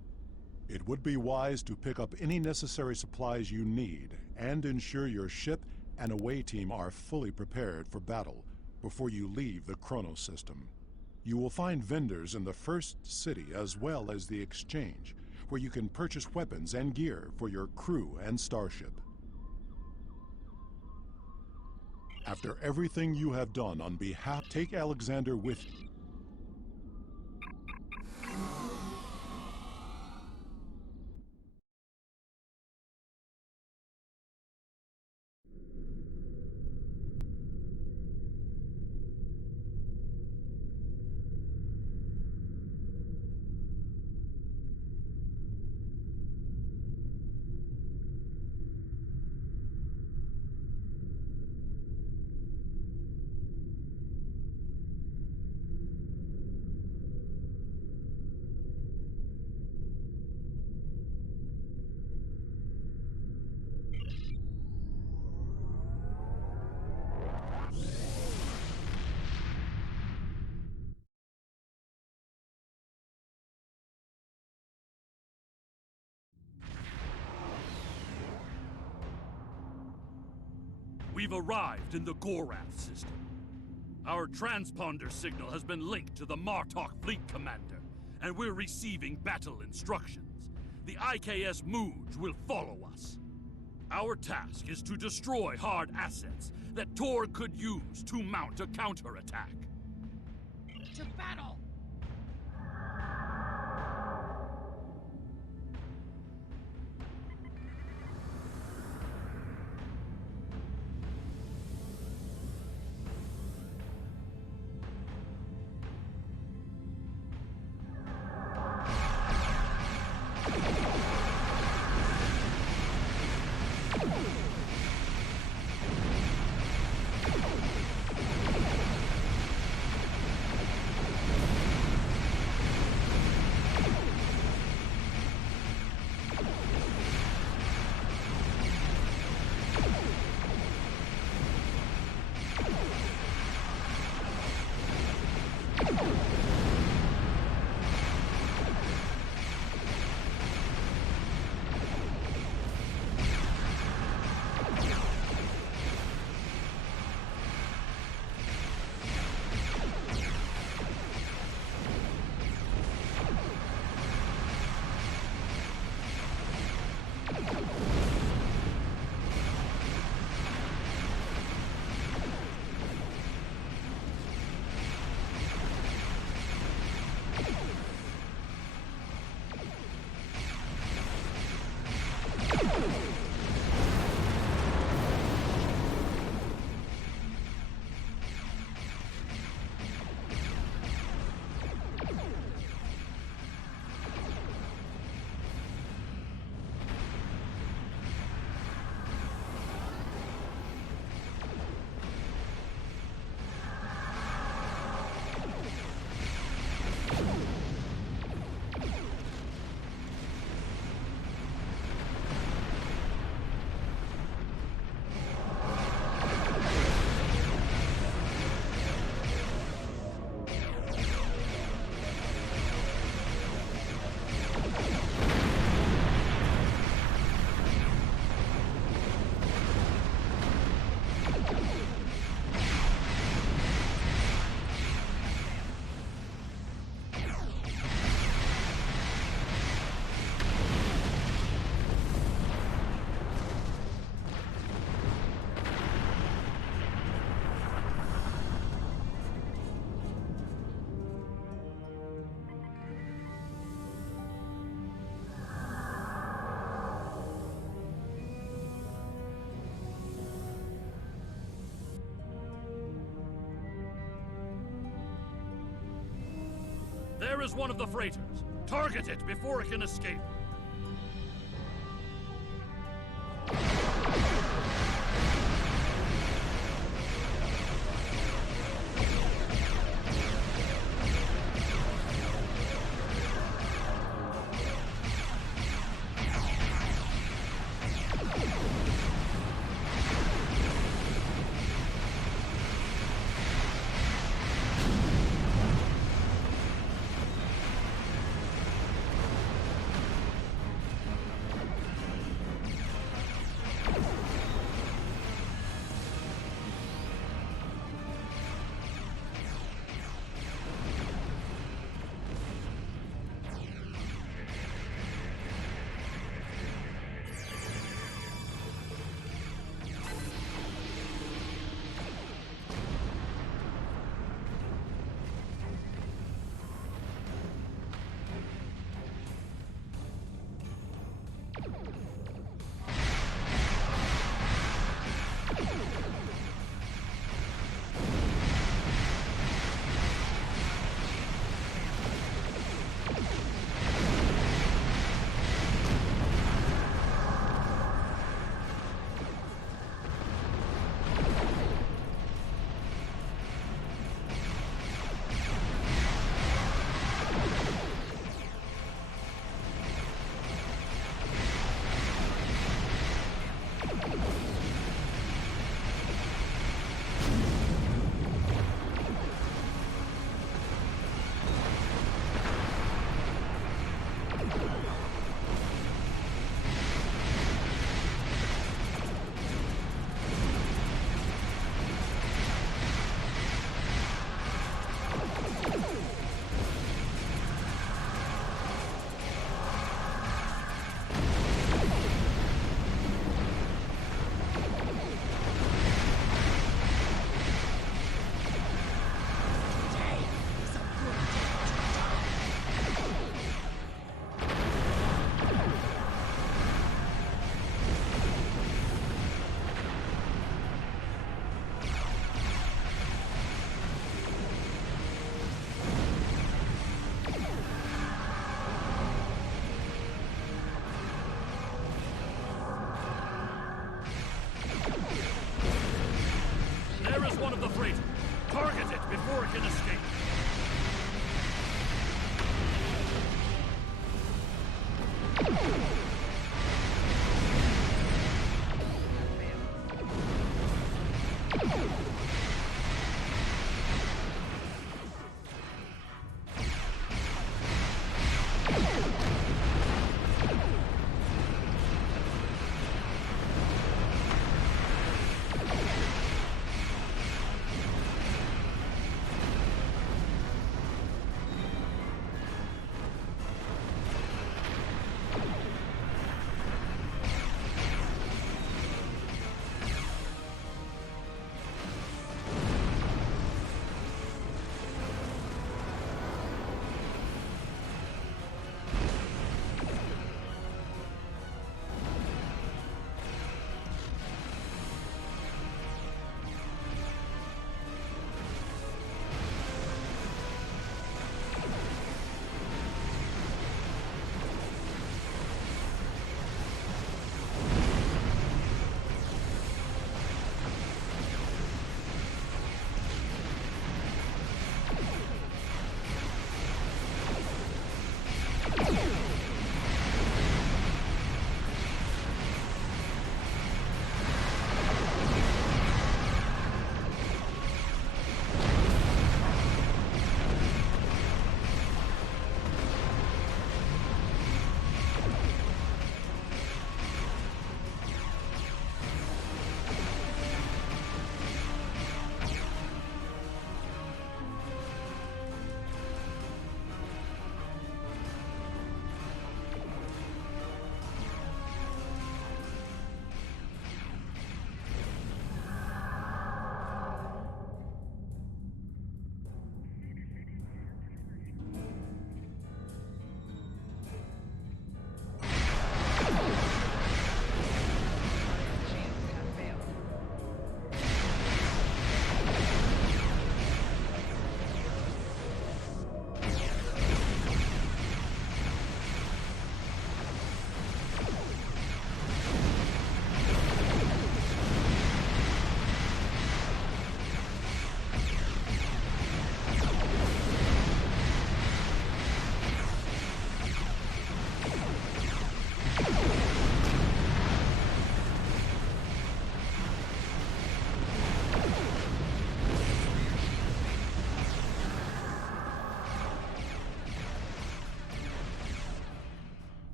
It would be wise to pick up any necessary supplies you need and ensure your ship and away team are fully prepared for battle before you leave the Chronos system. You will find vendors in the first city as well as the exchange, where you can purchase weapons and gear for your crew and starship. After everything you have done on behalf, take Alexander with you. We've arrived in the Gorath system. Our transponder signal has been linked to the Martok fleet commander, and we're receiving battle instructions. The IKS Mooj will follow us. Our task is to destroy hard assets that Torg could use to mount a counterattack. To battle! There is one of the freighters. Target it before it can escape. One of the freighters. Target it before it can escape.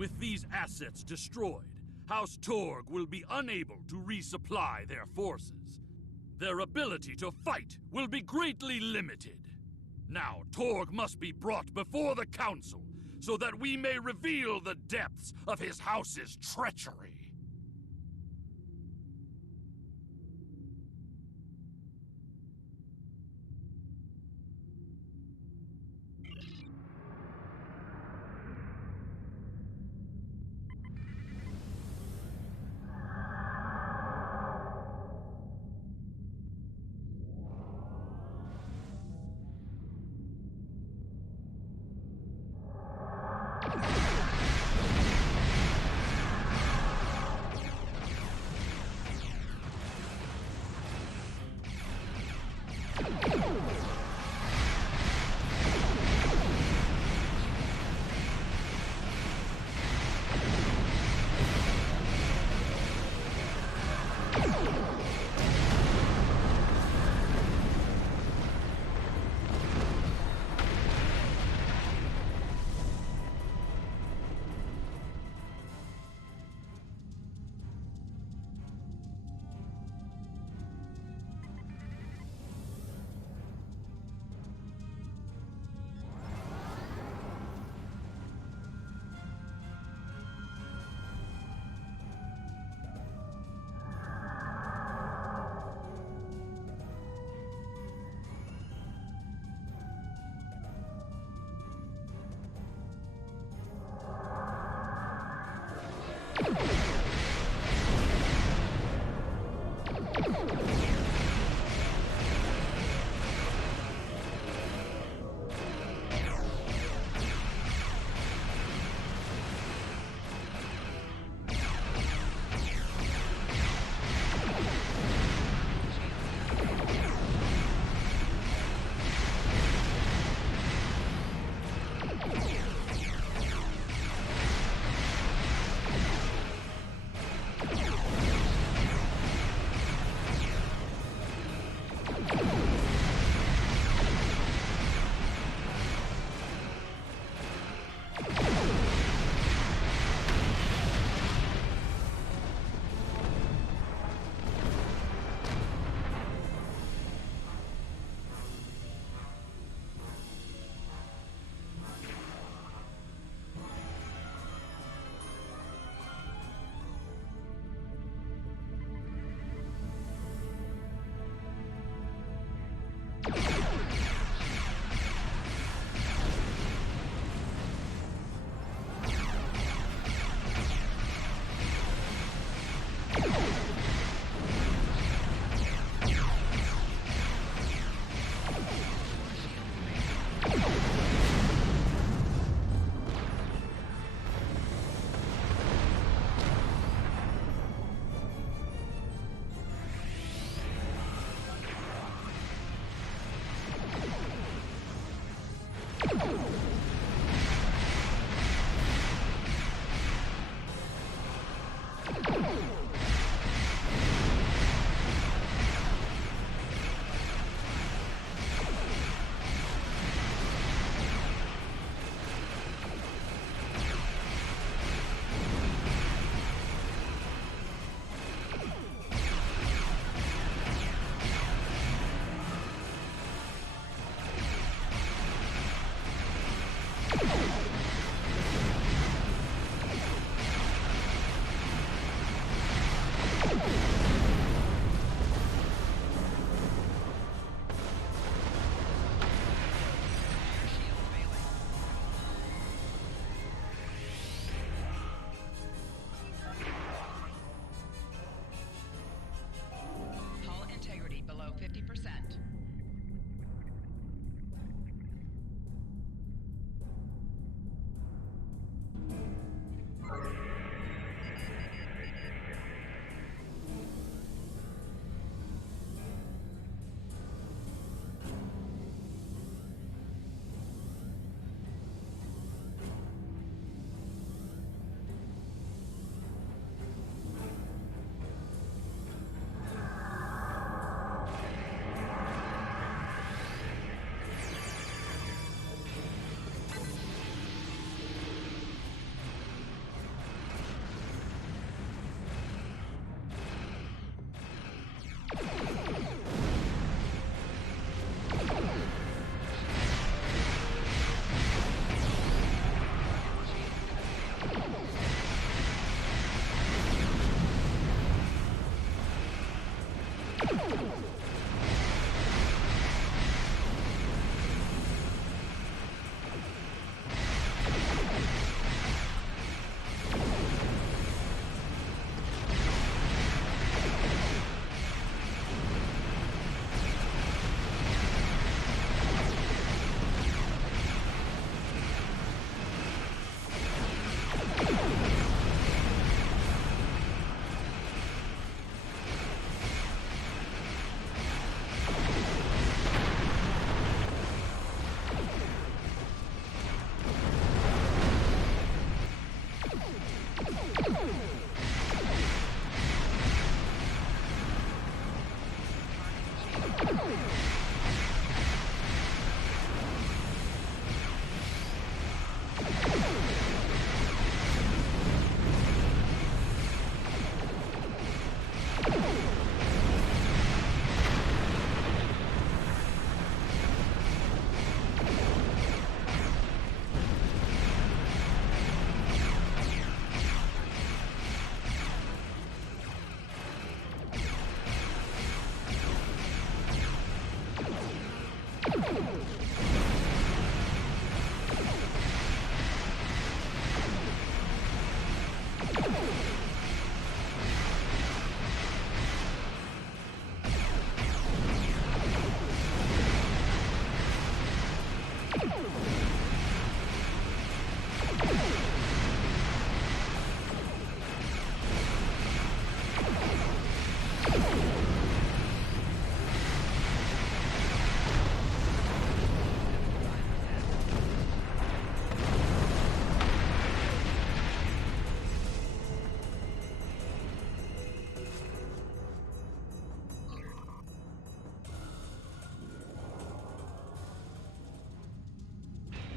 With these assets destroyed, House Torg will be unable to resupply their forces. Their ability to fight will be greatly limited. Now, Torg must be brought before the Council so that we may reveal the depths of his house's treachery.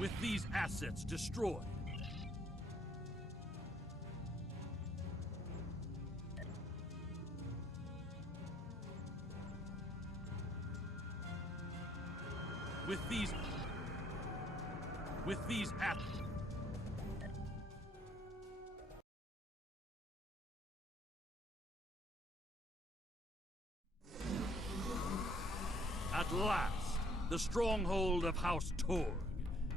With these assets destroyed, with these assets. At last, the stronghold of House Torg.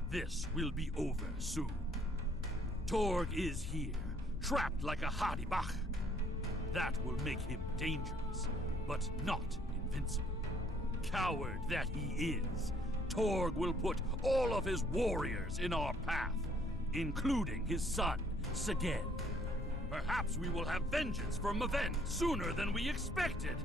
This will be over soon. Torg is here, trapped like a Hadibach. That will make him dangerous, but not invincible. Coward that he is, Torg will put all of his warriors in our path, including his son, Sagen. Perhaps we will have vengeance for Maven sooner than we expected.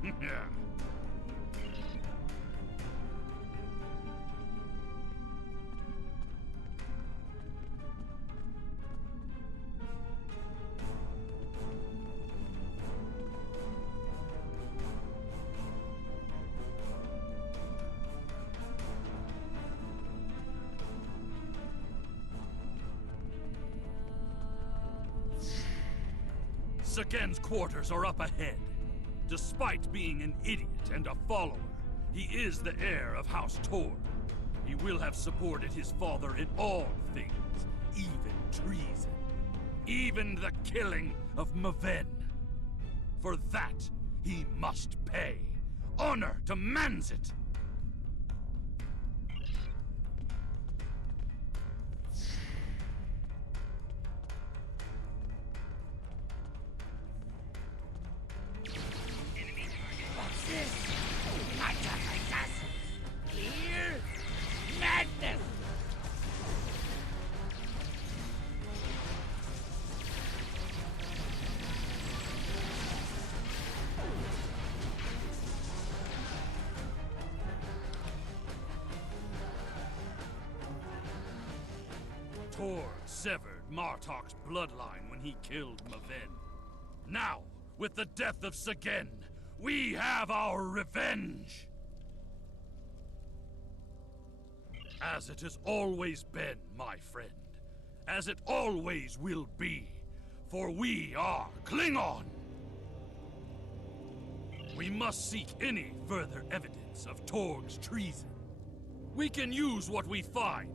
Sagen's quarters are up ahead. Despite being an idiot and a follower, he is the heir of House Torg. He will have supported his father in all things, even treason. Even the killing of Maven. For that, he must pay. Honor demands it! Torg severed Martok's bloodline when he killed Maven. Now, with the death of Sagen, we have our revenge! As it has always been, my friend. As it always will be. For we are Klingon! We must seek any further evidence of Torg's treason. We can use what we find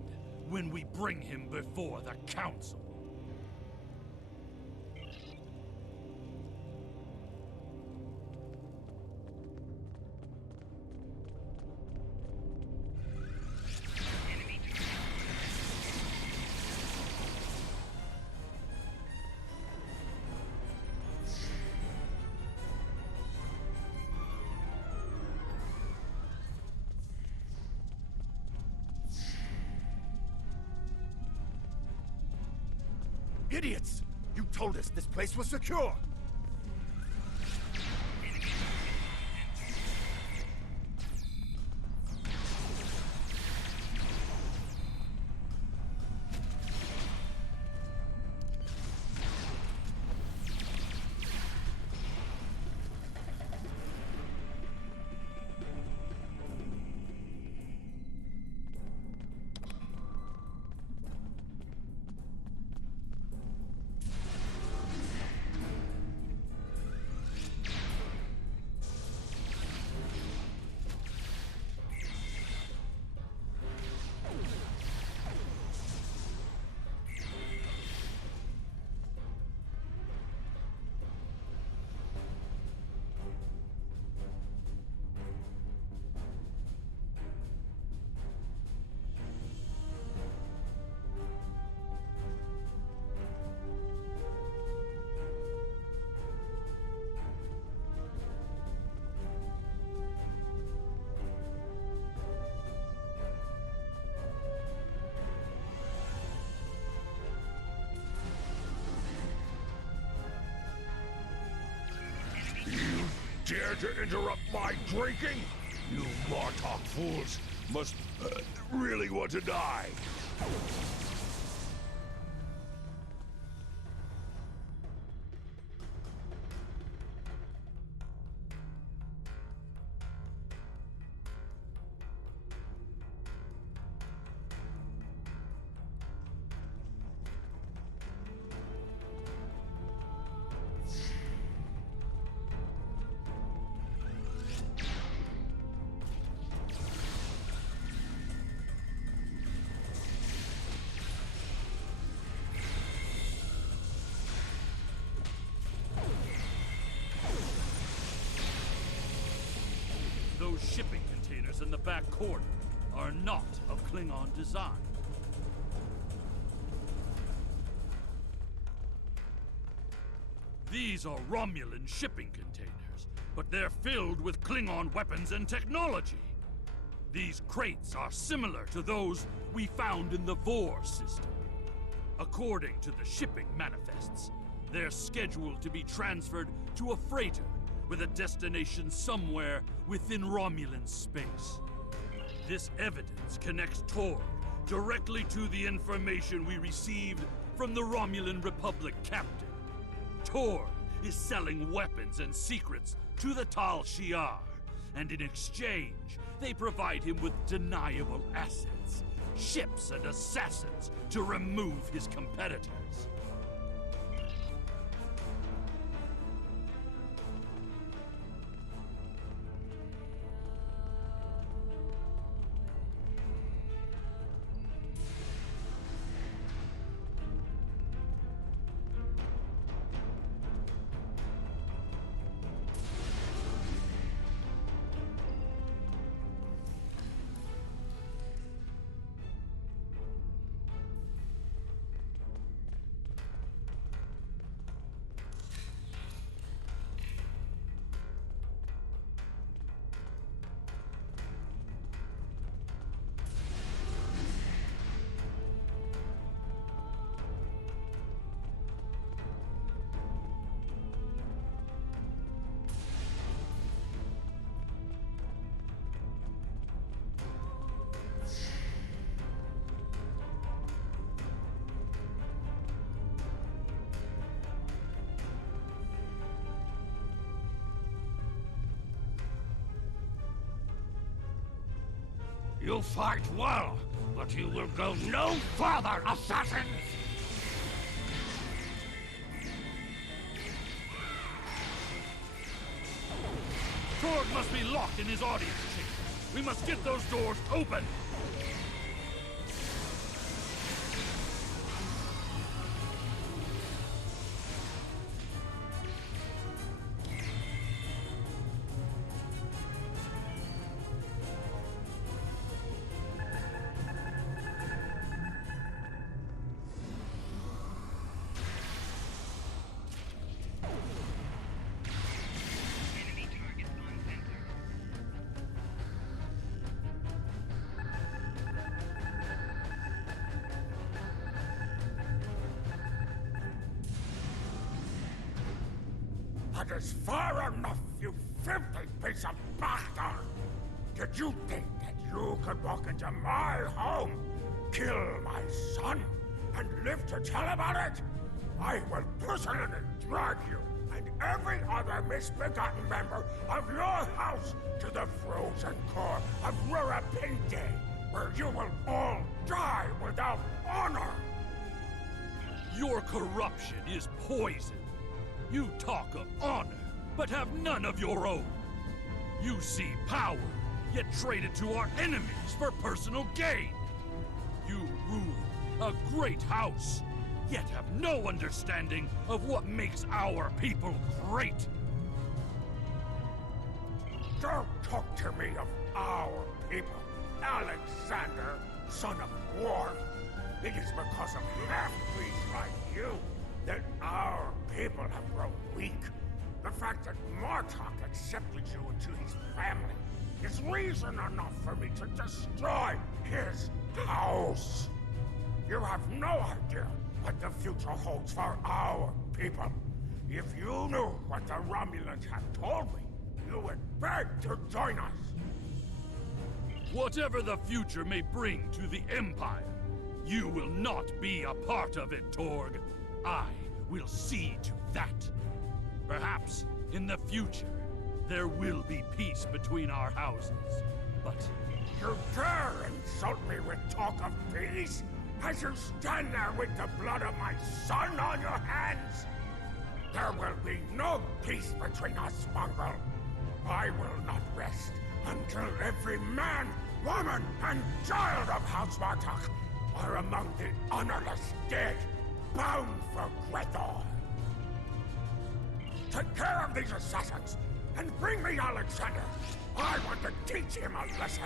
when we bring him before the Council. Idiots! You told us this place was secure! Dare to interrupt my drinking? You Martok fools must really want to die. Those shipping containers in the back corner are not of Klingon design. These are Romulan shipping containers, but they're filled with Klingon weapons and technology. These crates are similar to those we found in the Vor system. According to the shipping manifests, they're scheduled to be transferred to a freighter with a destination somewhere within Romulan space. This evidence connects Torg directly to the information we received from the Romulan Republic captain. Torg is selling weapons and secrets to the Tal Shiar, and in exchange, they provide him with deniable assets, ships and assassins to remove his competitors. You fight well, but you will go no further, assassins! Torg must be locked in his audience chamber. We must get those doors open! That is far enough, you filthy piece of bastard! Did you think that you could walk into my home, kill my son, and live to tell about it? I will personally drag you and every other misbegotten member of your house to the frozen core of Rurapinte, where you will all die without honor! Your corruption is poison. You talk of honor, but have none of your own. You see power, yet trade it to our enemies for personal gain. You rule a great house, yet have no understanding of what makes our people great. Don't talk to me of our people, Alexander, son of Worf. It is because of half-breeds like you that our people have grown weak. The fact that Martok accepted you into his family is reason enough for me to destroy his house. You have no idea what the future holds for our people. If you knew what the Romulans have told me, you would beg to join us. Whatever the future may bring to the Empire, you will not be a part of it, Torg. I will see to that. Perhaps, in the future, there will be peace between our houses, but... You dare insult me with talk of peace? As you stand there with the blood of my son on your hands? There will be no peace between us, mongrel. I will not rest until every man, woman, and child of House Martok are among the honorless dead, bound for Gwethor. Take care of these assassins, and bring me Alexander. I want to teach him a lesson!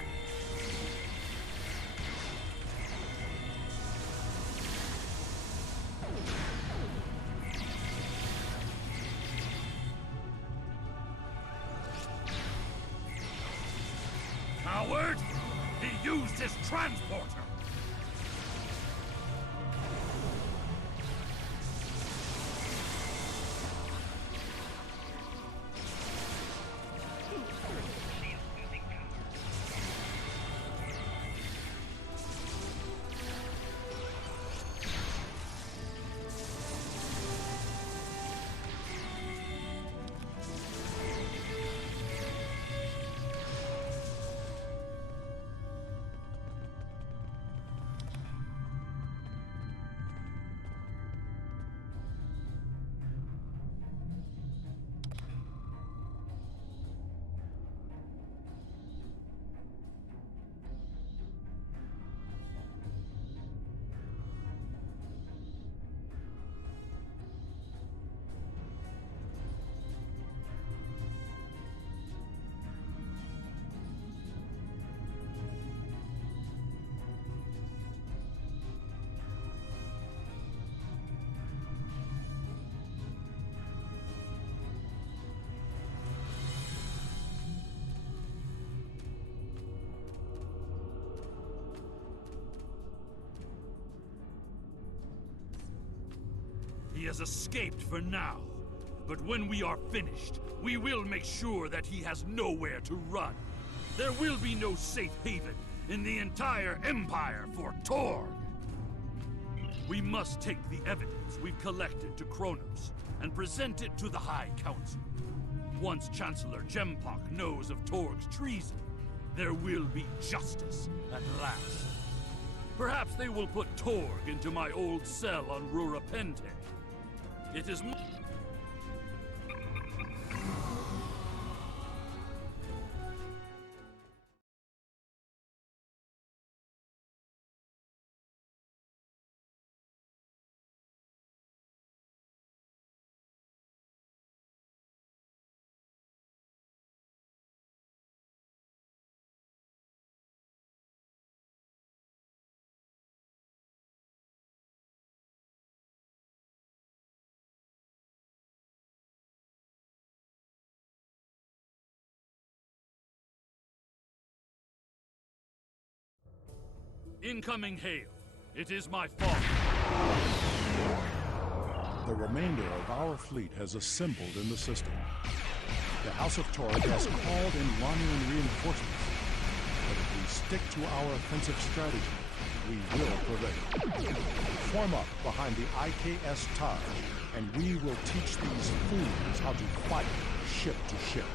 Coward! He used his transporter! He has escaped for now, but when we are finished, we will make sure that he has nowhere to run. There will be no safe haven in the entire Empire for Torg. We must take the evidence we've collected to Kronos and present it to the High Council. Once Chancellor Jempok knows of Torg's treason, there will be justice at last. Perhaps they will put Torg into my old cell on Rurapente. It is incoming hail. It is my fault. The remainder of our fleet has assembled in the system. The House of Torg has called in Romulan reinforcements. But if we stick to our offensive strategy, we will prevail. Form up behind the IKS Taj, and we will teach these fools how to fight ship to ship.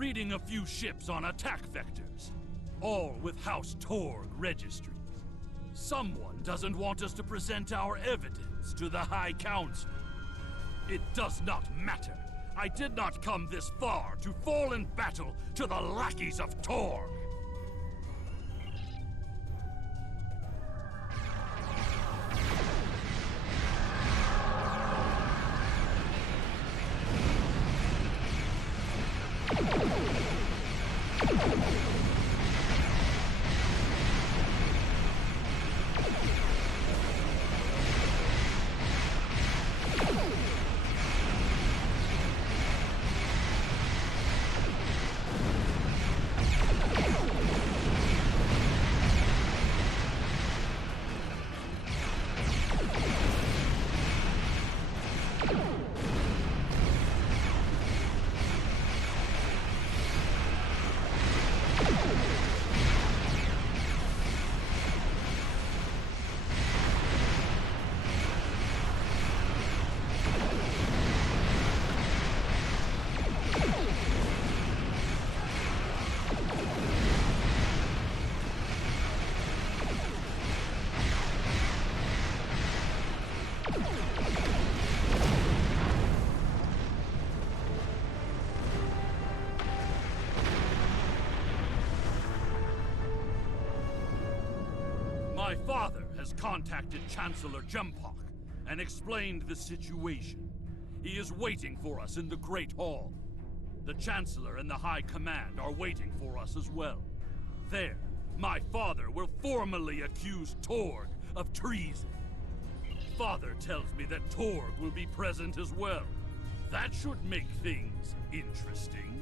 reading a few ships on attack vectors, all with House Torg registries. Someone doesn't want us to present our evidence to the High Council. It does not matter. I did not come this far to fall in battle to the lackeys of Torg. My father has contacted Chancellor Jumpak and explained the situation. He is waiting for us in the Great Hall. The Chancellor and the High Command are waiting for us as well. There, my father will formally accuse Torg of treason. Father tells me that Torg will be present as well. That should make things interesting.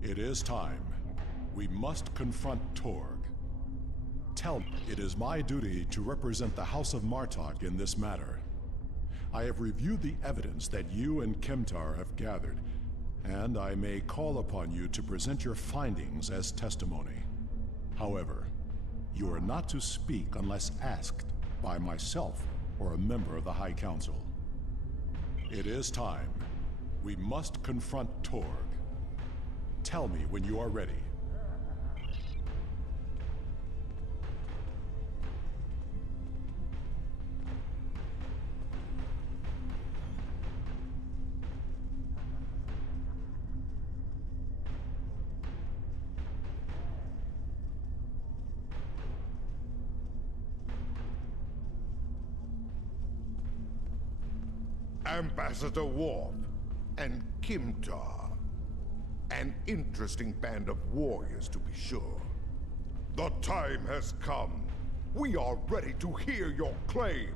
It is time. We must confront Torg. Tell me, it is my duty to represent the House of Martok in this matter. I have reviewed the evidence that you and Kimtar have gathered, and I may call upon you to present your findings as testimony. However, you are not to speak unless asked by myself or a member of the High Council. It is time. We must confront Torg. Tell me when you are ready. Ambassador Worf and Kimtar. An interesting band of warriors, to be sure. The time has come. We are ready to hear your claim.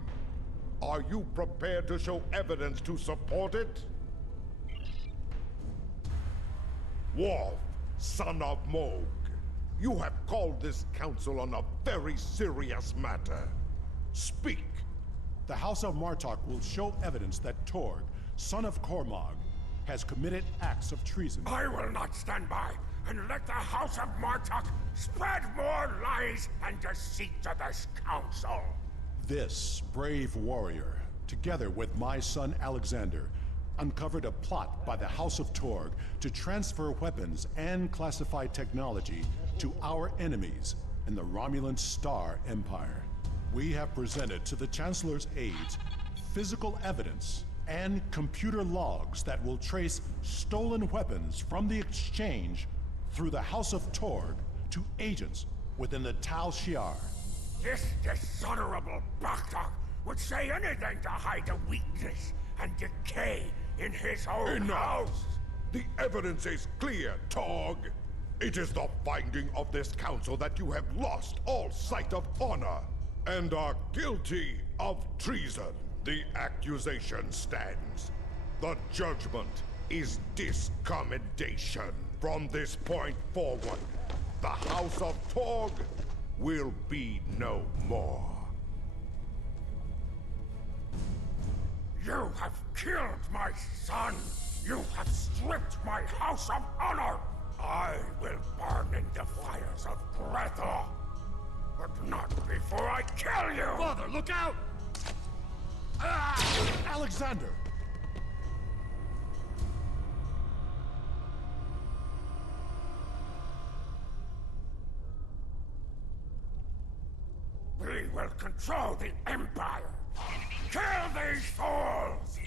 Are you prepared to show evidence to support it? Worf, son of Moog, you have called this council on a very serious matter. Speak. The House of Martok will show evidence that Torg, son of Cormog, has committed acts of treason. I will not stand by and let the House of Martok spread more lies and deceit to this council. This brave warrior, together with my son Alexander, uncovered a plot by the House of Torg to transfer weapons and classified technology to our enemies in the Romulan Star Empire. We have presented to the Chancellor's aides physical evidence and computer logs that will trace stolen weapons from the exchange through the House of Torg to agents within the Tal Shiar. This dishonorable Baktok would say anything to hide the weakness and decay in his own house. The evidence is clear, Tog. It is the finding of this council that you have lost all sight of honor and are guilty of treason. The accusation stands. The judgment is discommendation. From this point forward, the House of Tog will be no more. You have killed my son! You have stripped my house of honor! I will burn in the fires of Grethor! But not before I kill you! Father, look out! Alexander! We will control the Empire! Kill these fools!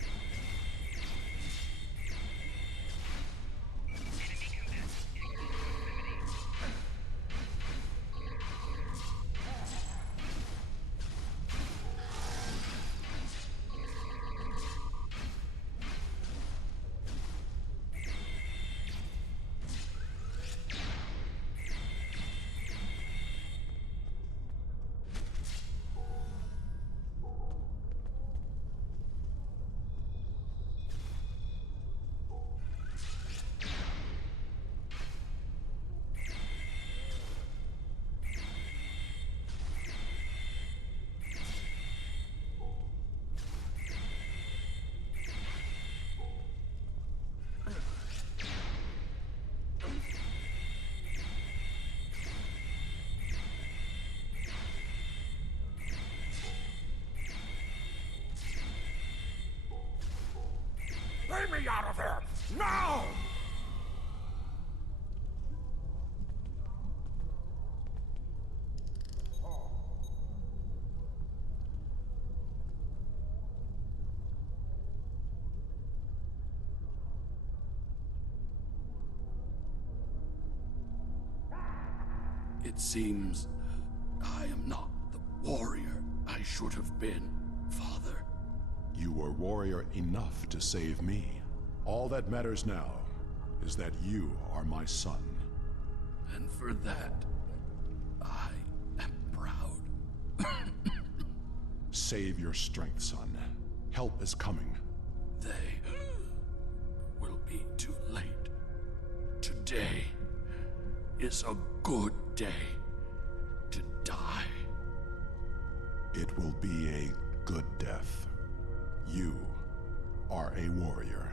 Get me out of here! Now! It seems I am not the warrior I should have been, Father. You were warrior enough to save me. All that matters now is that you are my son. And for that, I am proud. Save your strength, son. Help is coming. They will be too late. Today is a good day to die. It will be a good death. You are a warrior.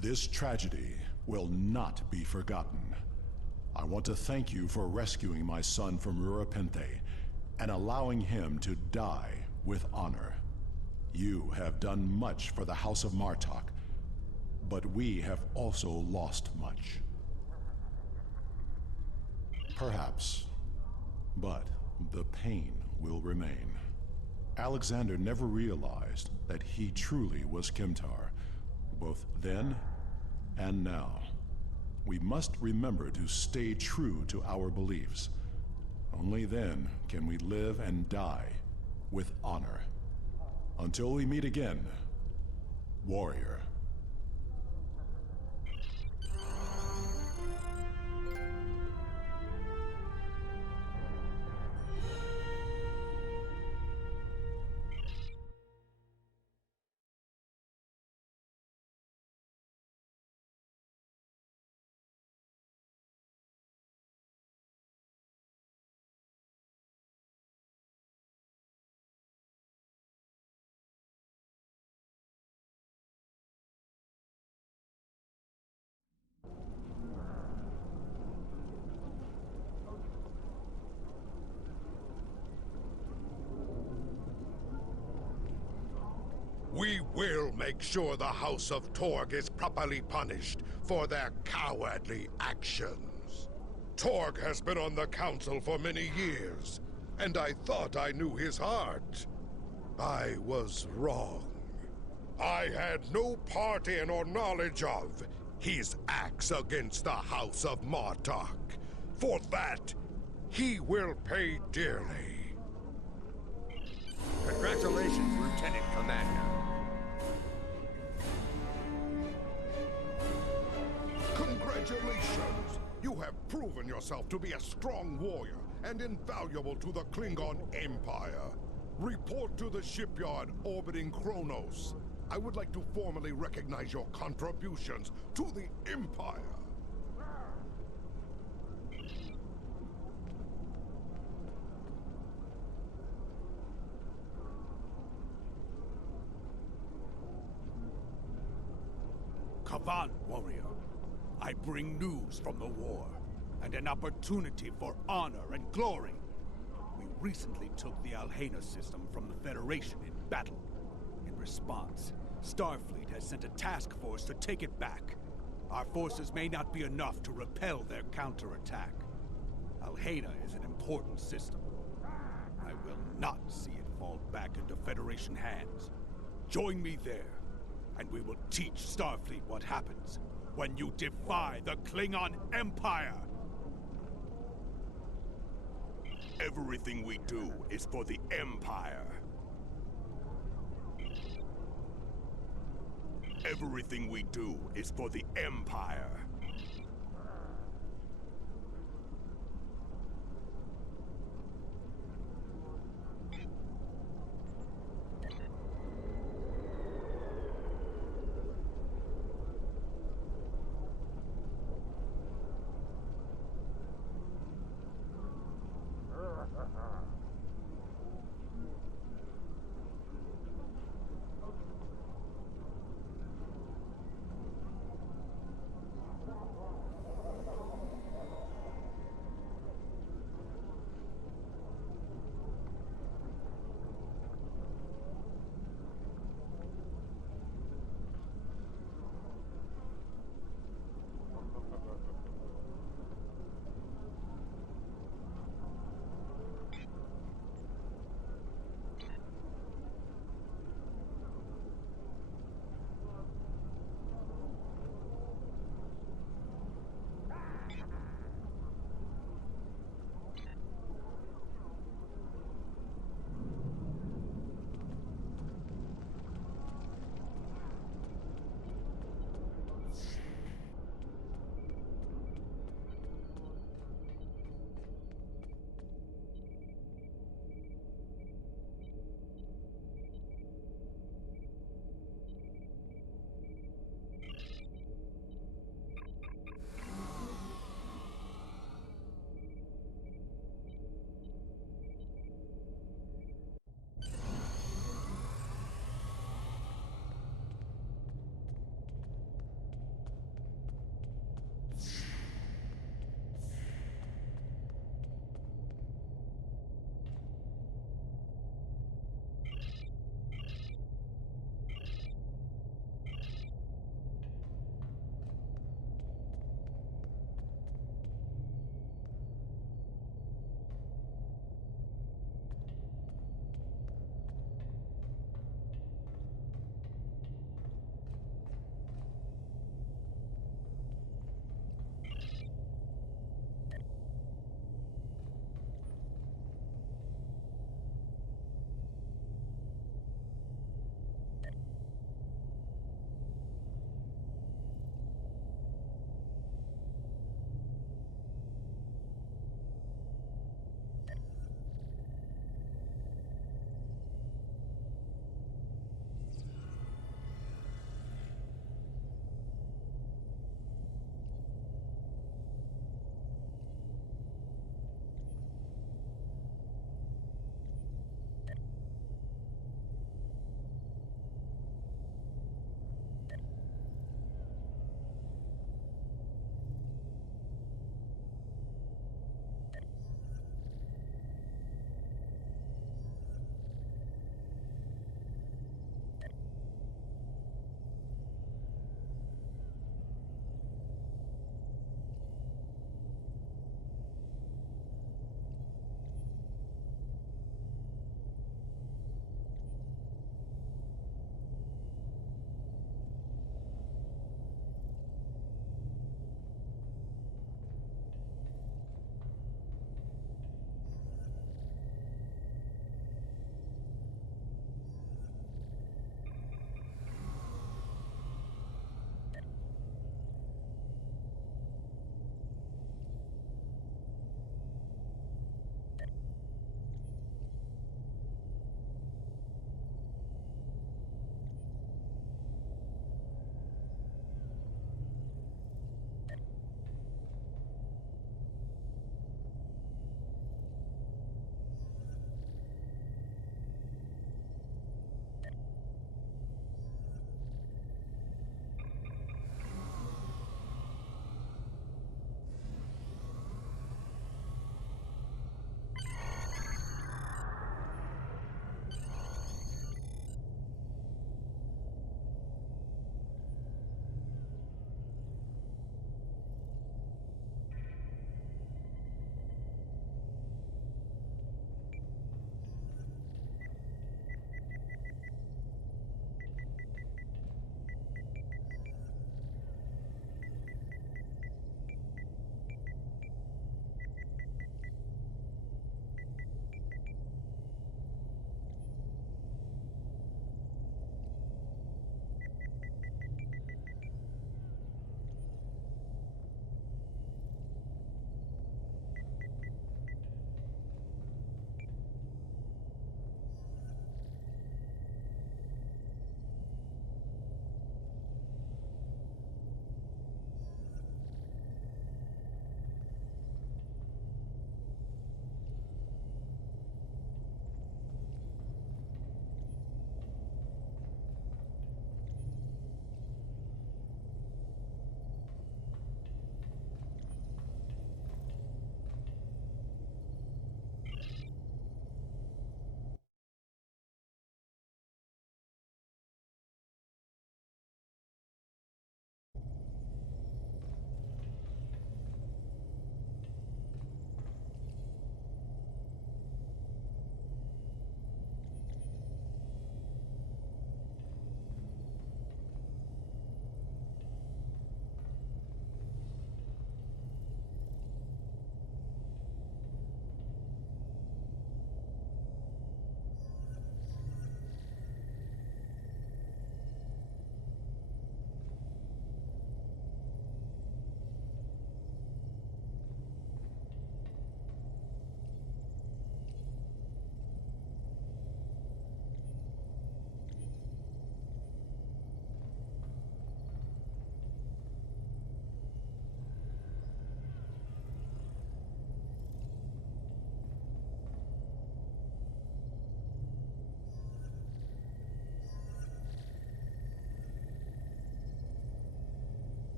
This tragedy will not be forgotten. I want to thank you for rescuing my son from Rurapente and allowing him to die with honor. You have done much for the House of Martok, but we have also lost much. Perhaps, but the pain will remain. Alexander never realized that he truly was Kimtar, both then and now. We must remember to stay true to our beliefs. Only then can we live and die with honor. Until we meet again, warrior. We will make sure the House of Torg is properly punished for their cowardly actions. Torg has been on the council for many years, and I thought I knew his heart. I was wrong. I had no part in or knowledge of his acts against the House of Martok. For that, he will pay dearly. Congratulations, Lieutenant Commander. Congratulations! You have proven yourself to be a strong warrior and invaluable to the Klingon Empire. Report to the shipyard orbiting Kronos. I would like to formally recognize your contributions to the Empire. Kavan, warrior. I bring news from the war, and an opportunity for honor and glory. We recently took the Alhena system from the Federation in battle. In response, Starfleet has sent a task force to take it back. Our forces may not be enough to repel their counterattack. Alhena is an important system. I will not see it fall back into Federation hands. Join me there, and we will teach Starfleet what happens when you defy the Klingon Empire! Everything we do is for the Empire. Everything we do is for the Empire.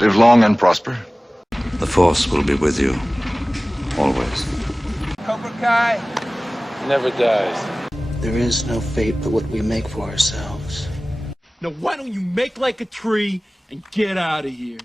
Live long and prosper. The Force will be with you. Always. Cobra Kai never dies. There is no fate but what we make for ourselves. Now why don't you make like a tree and get out of here?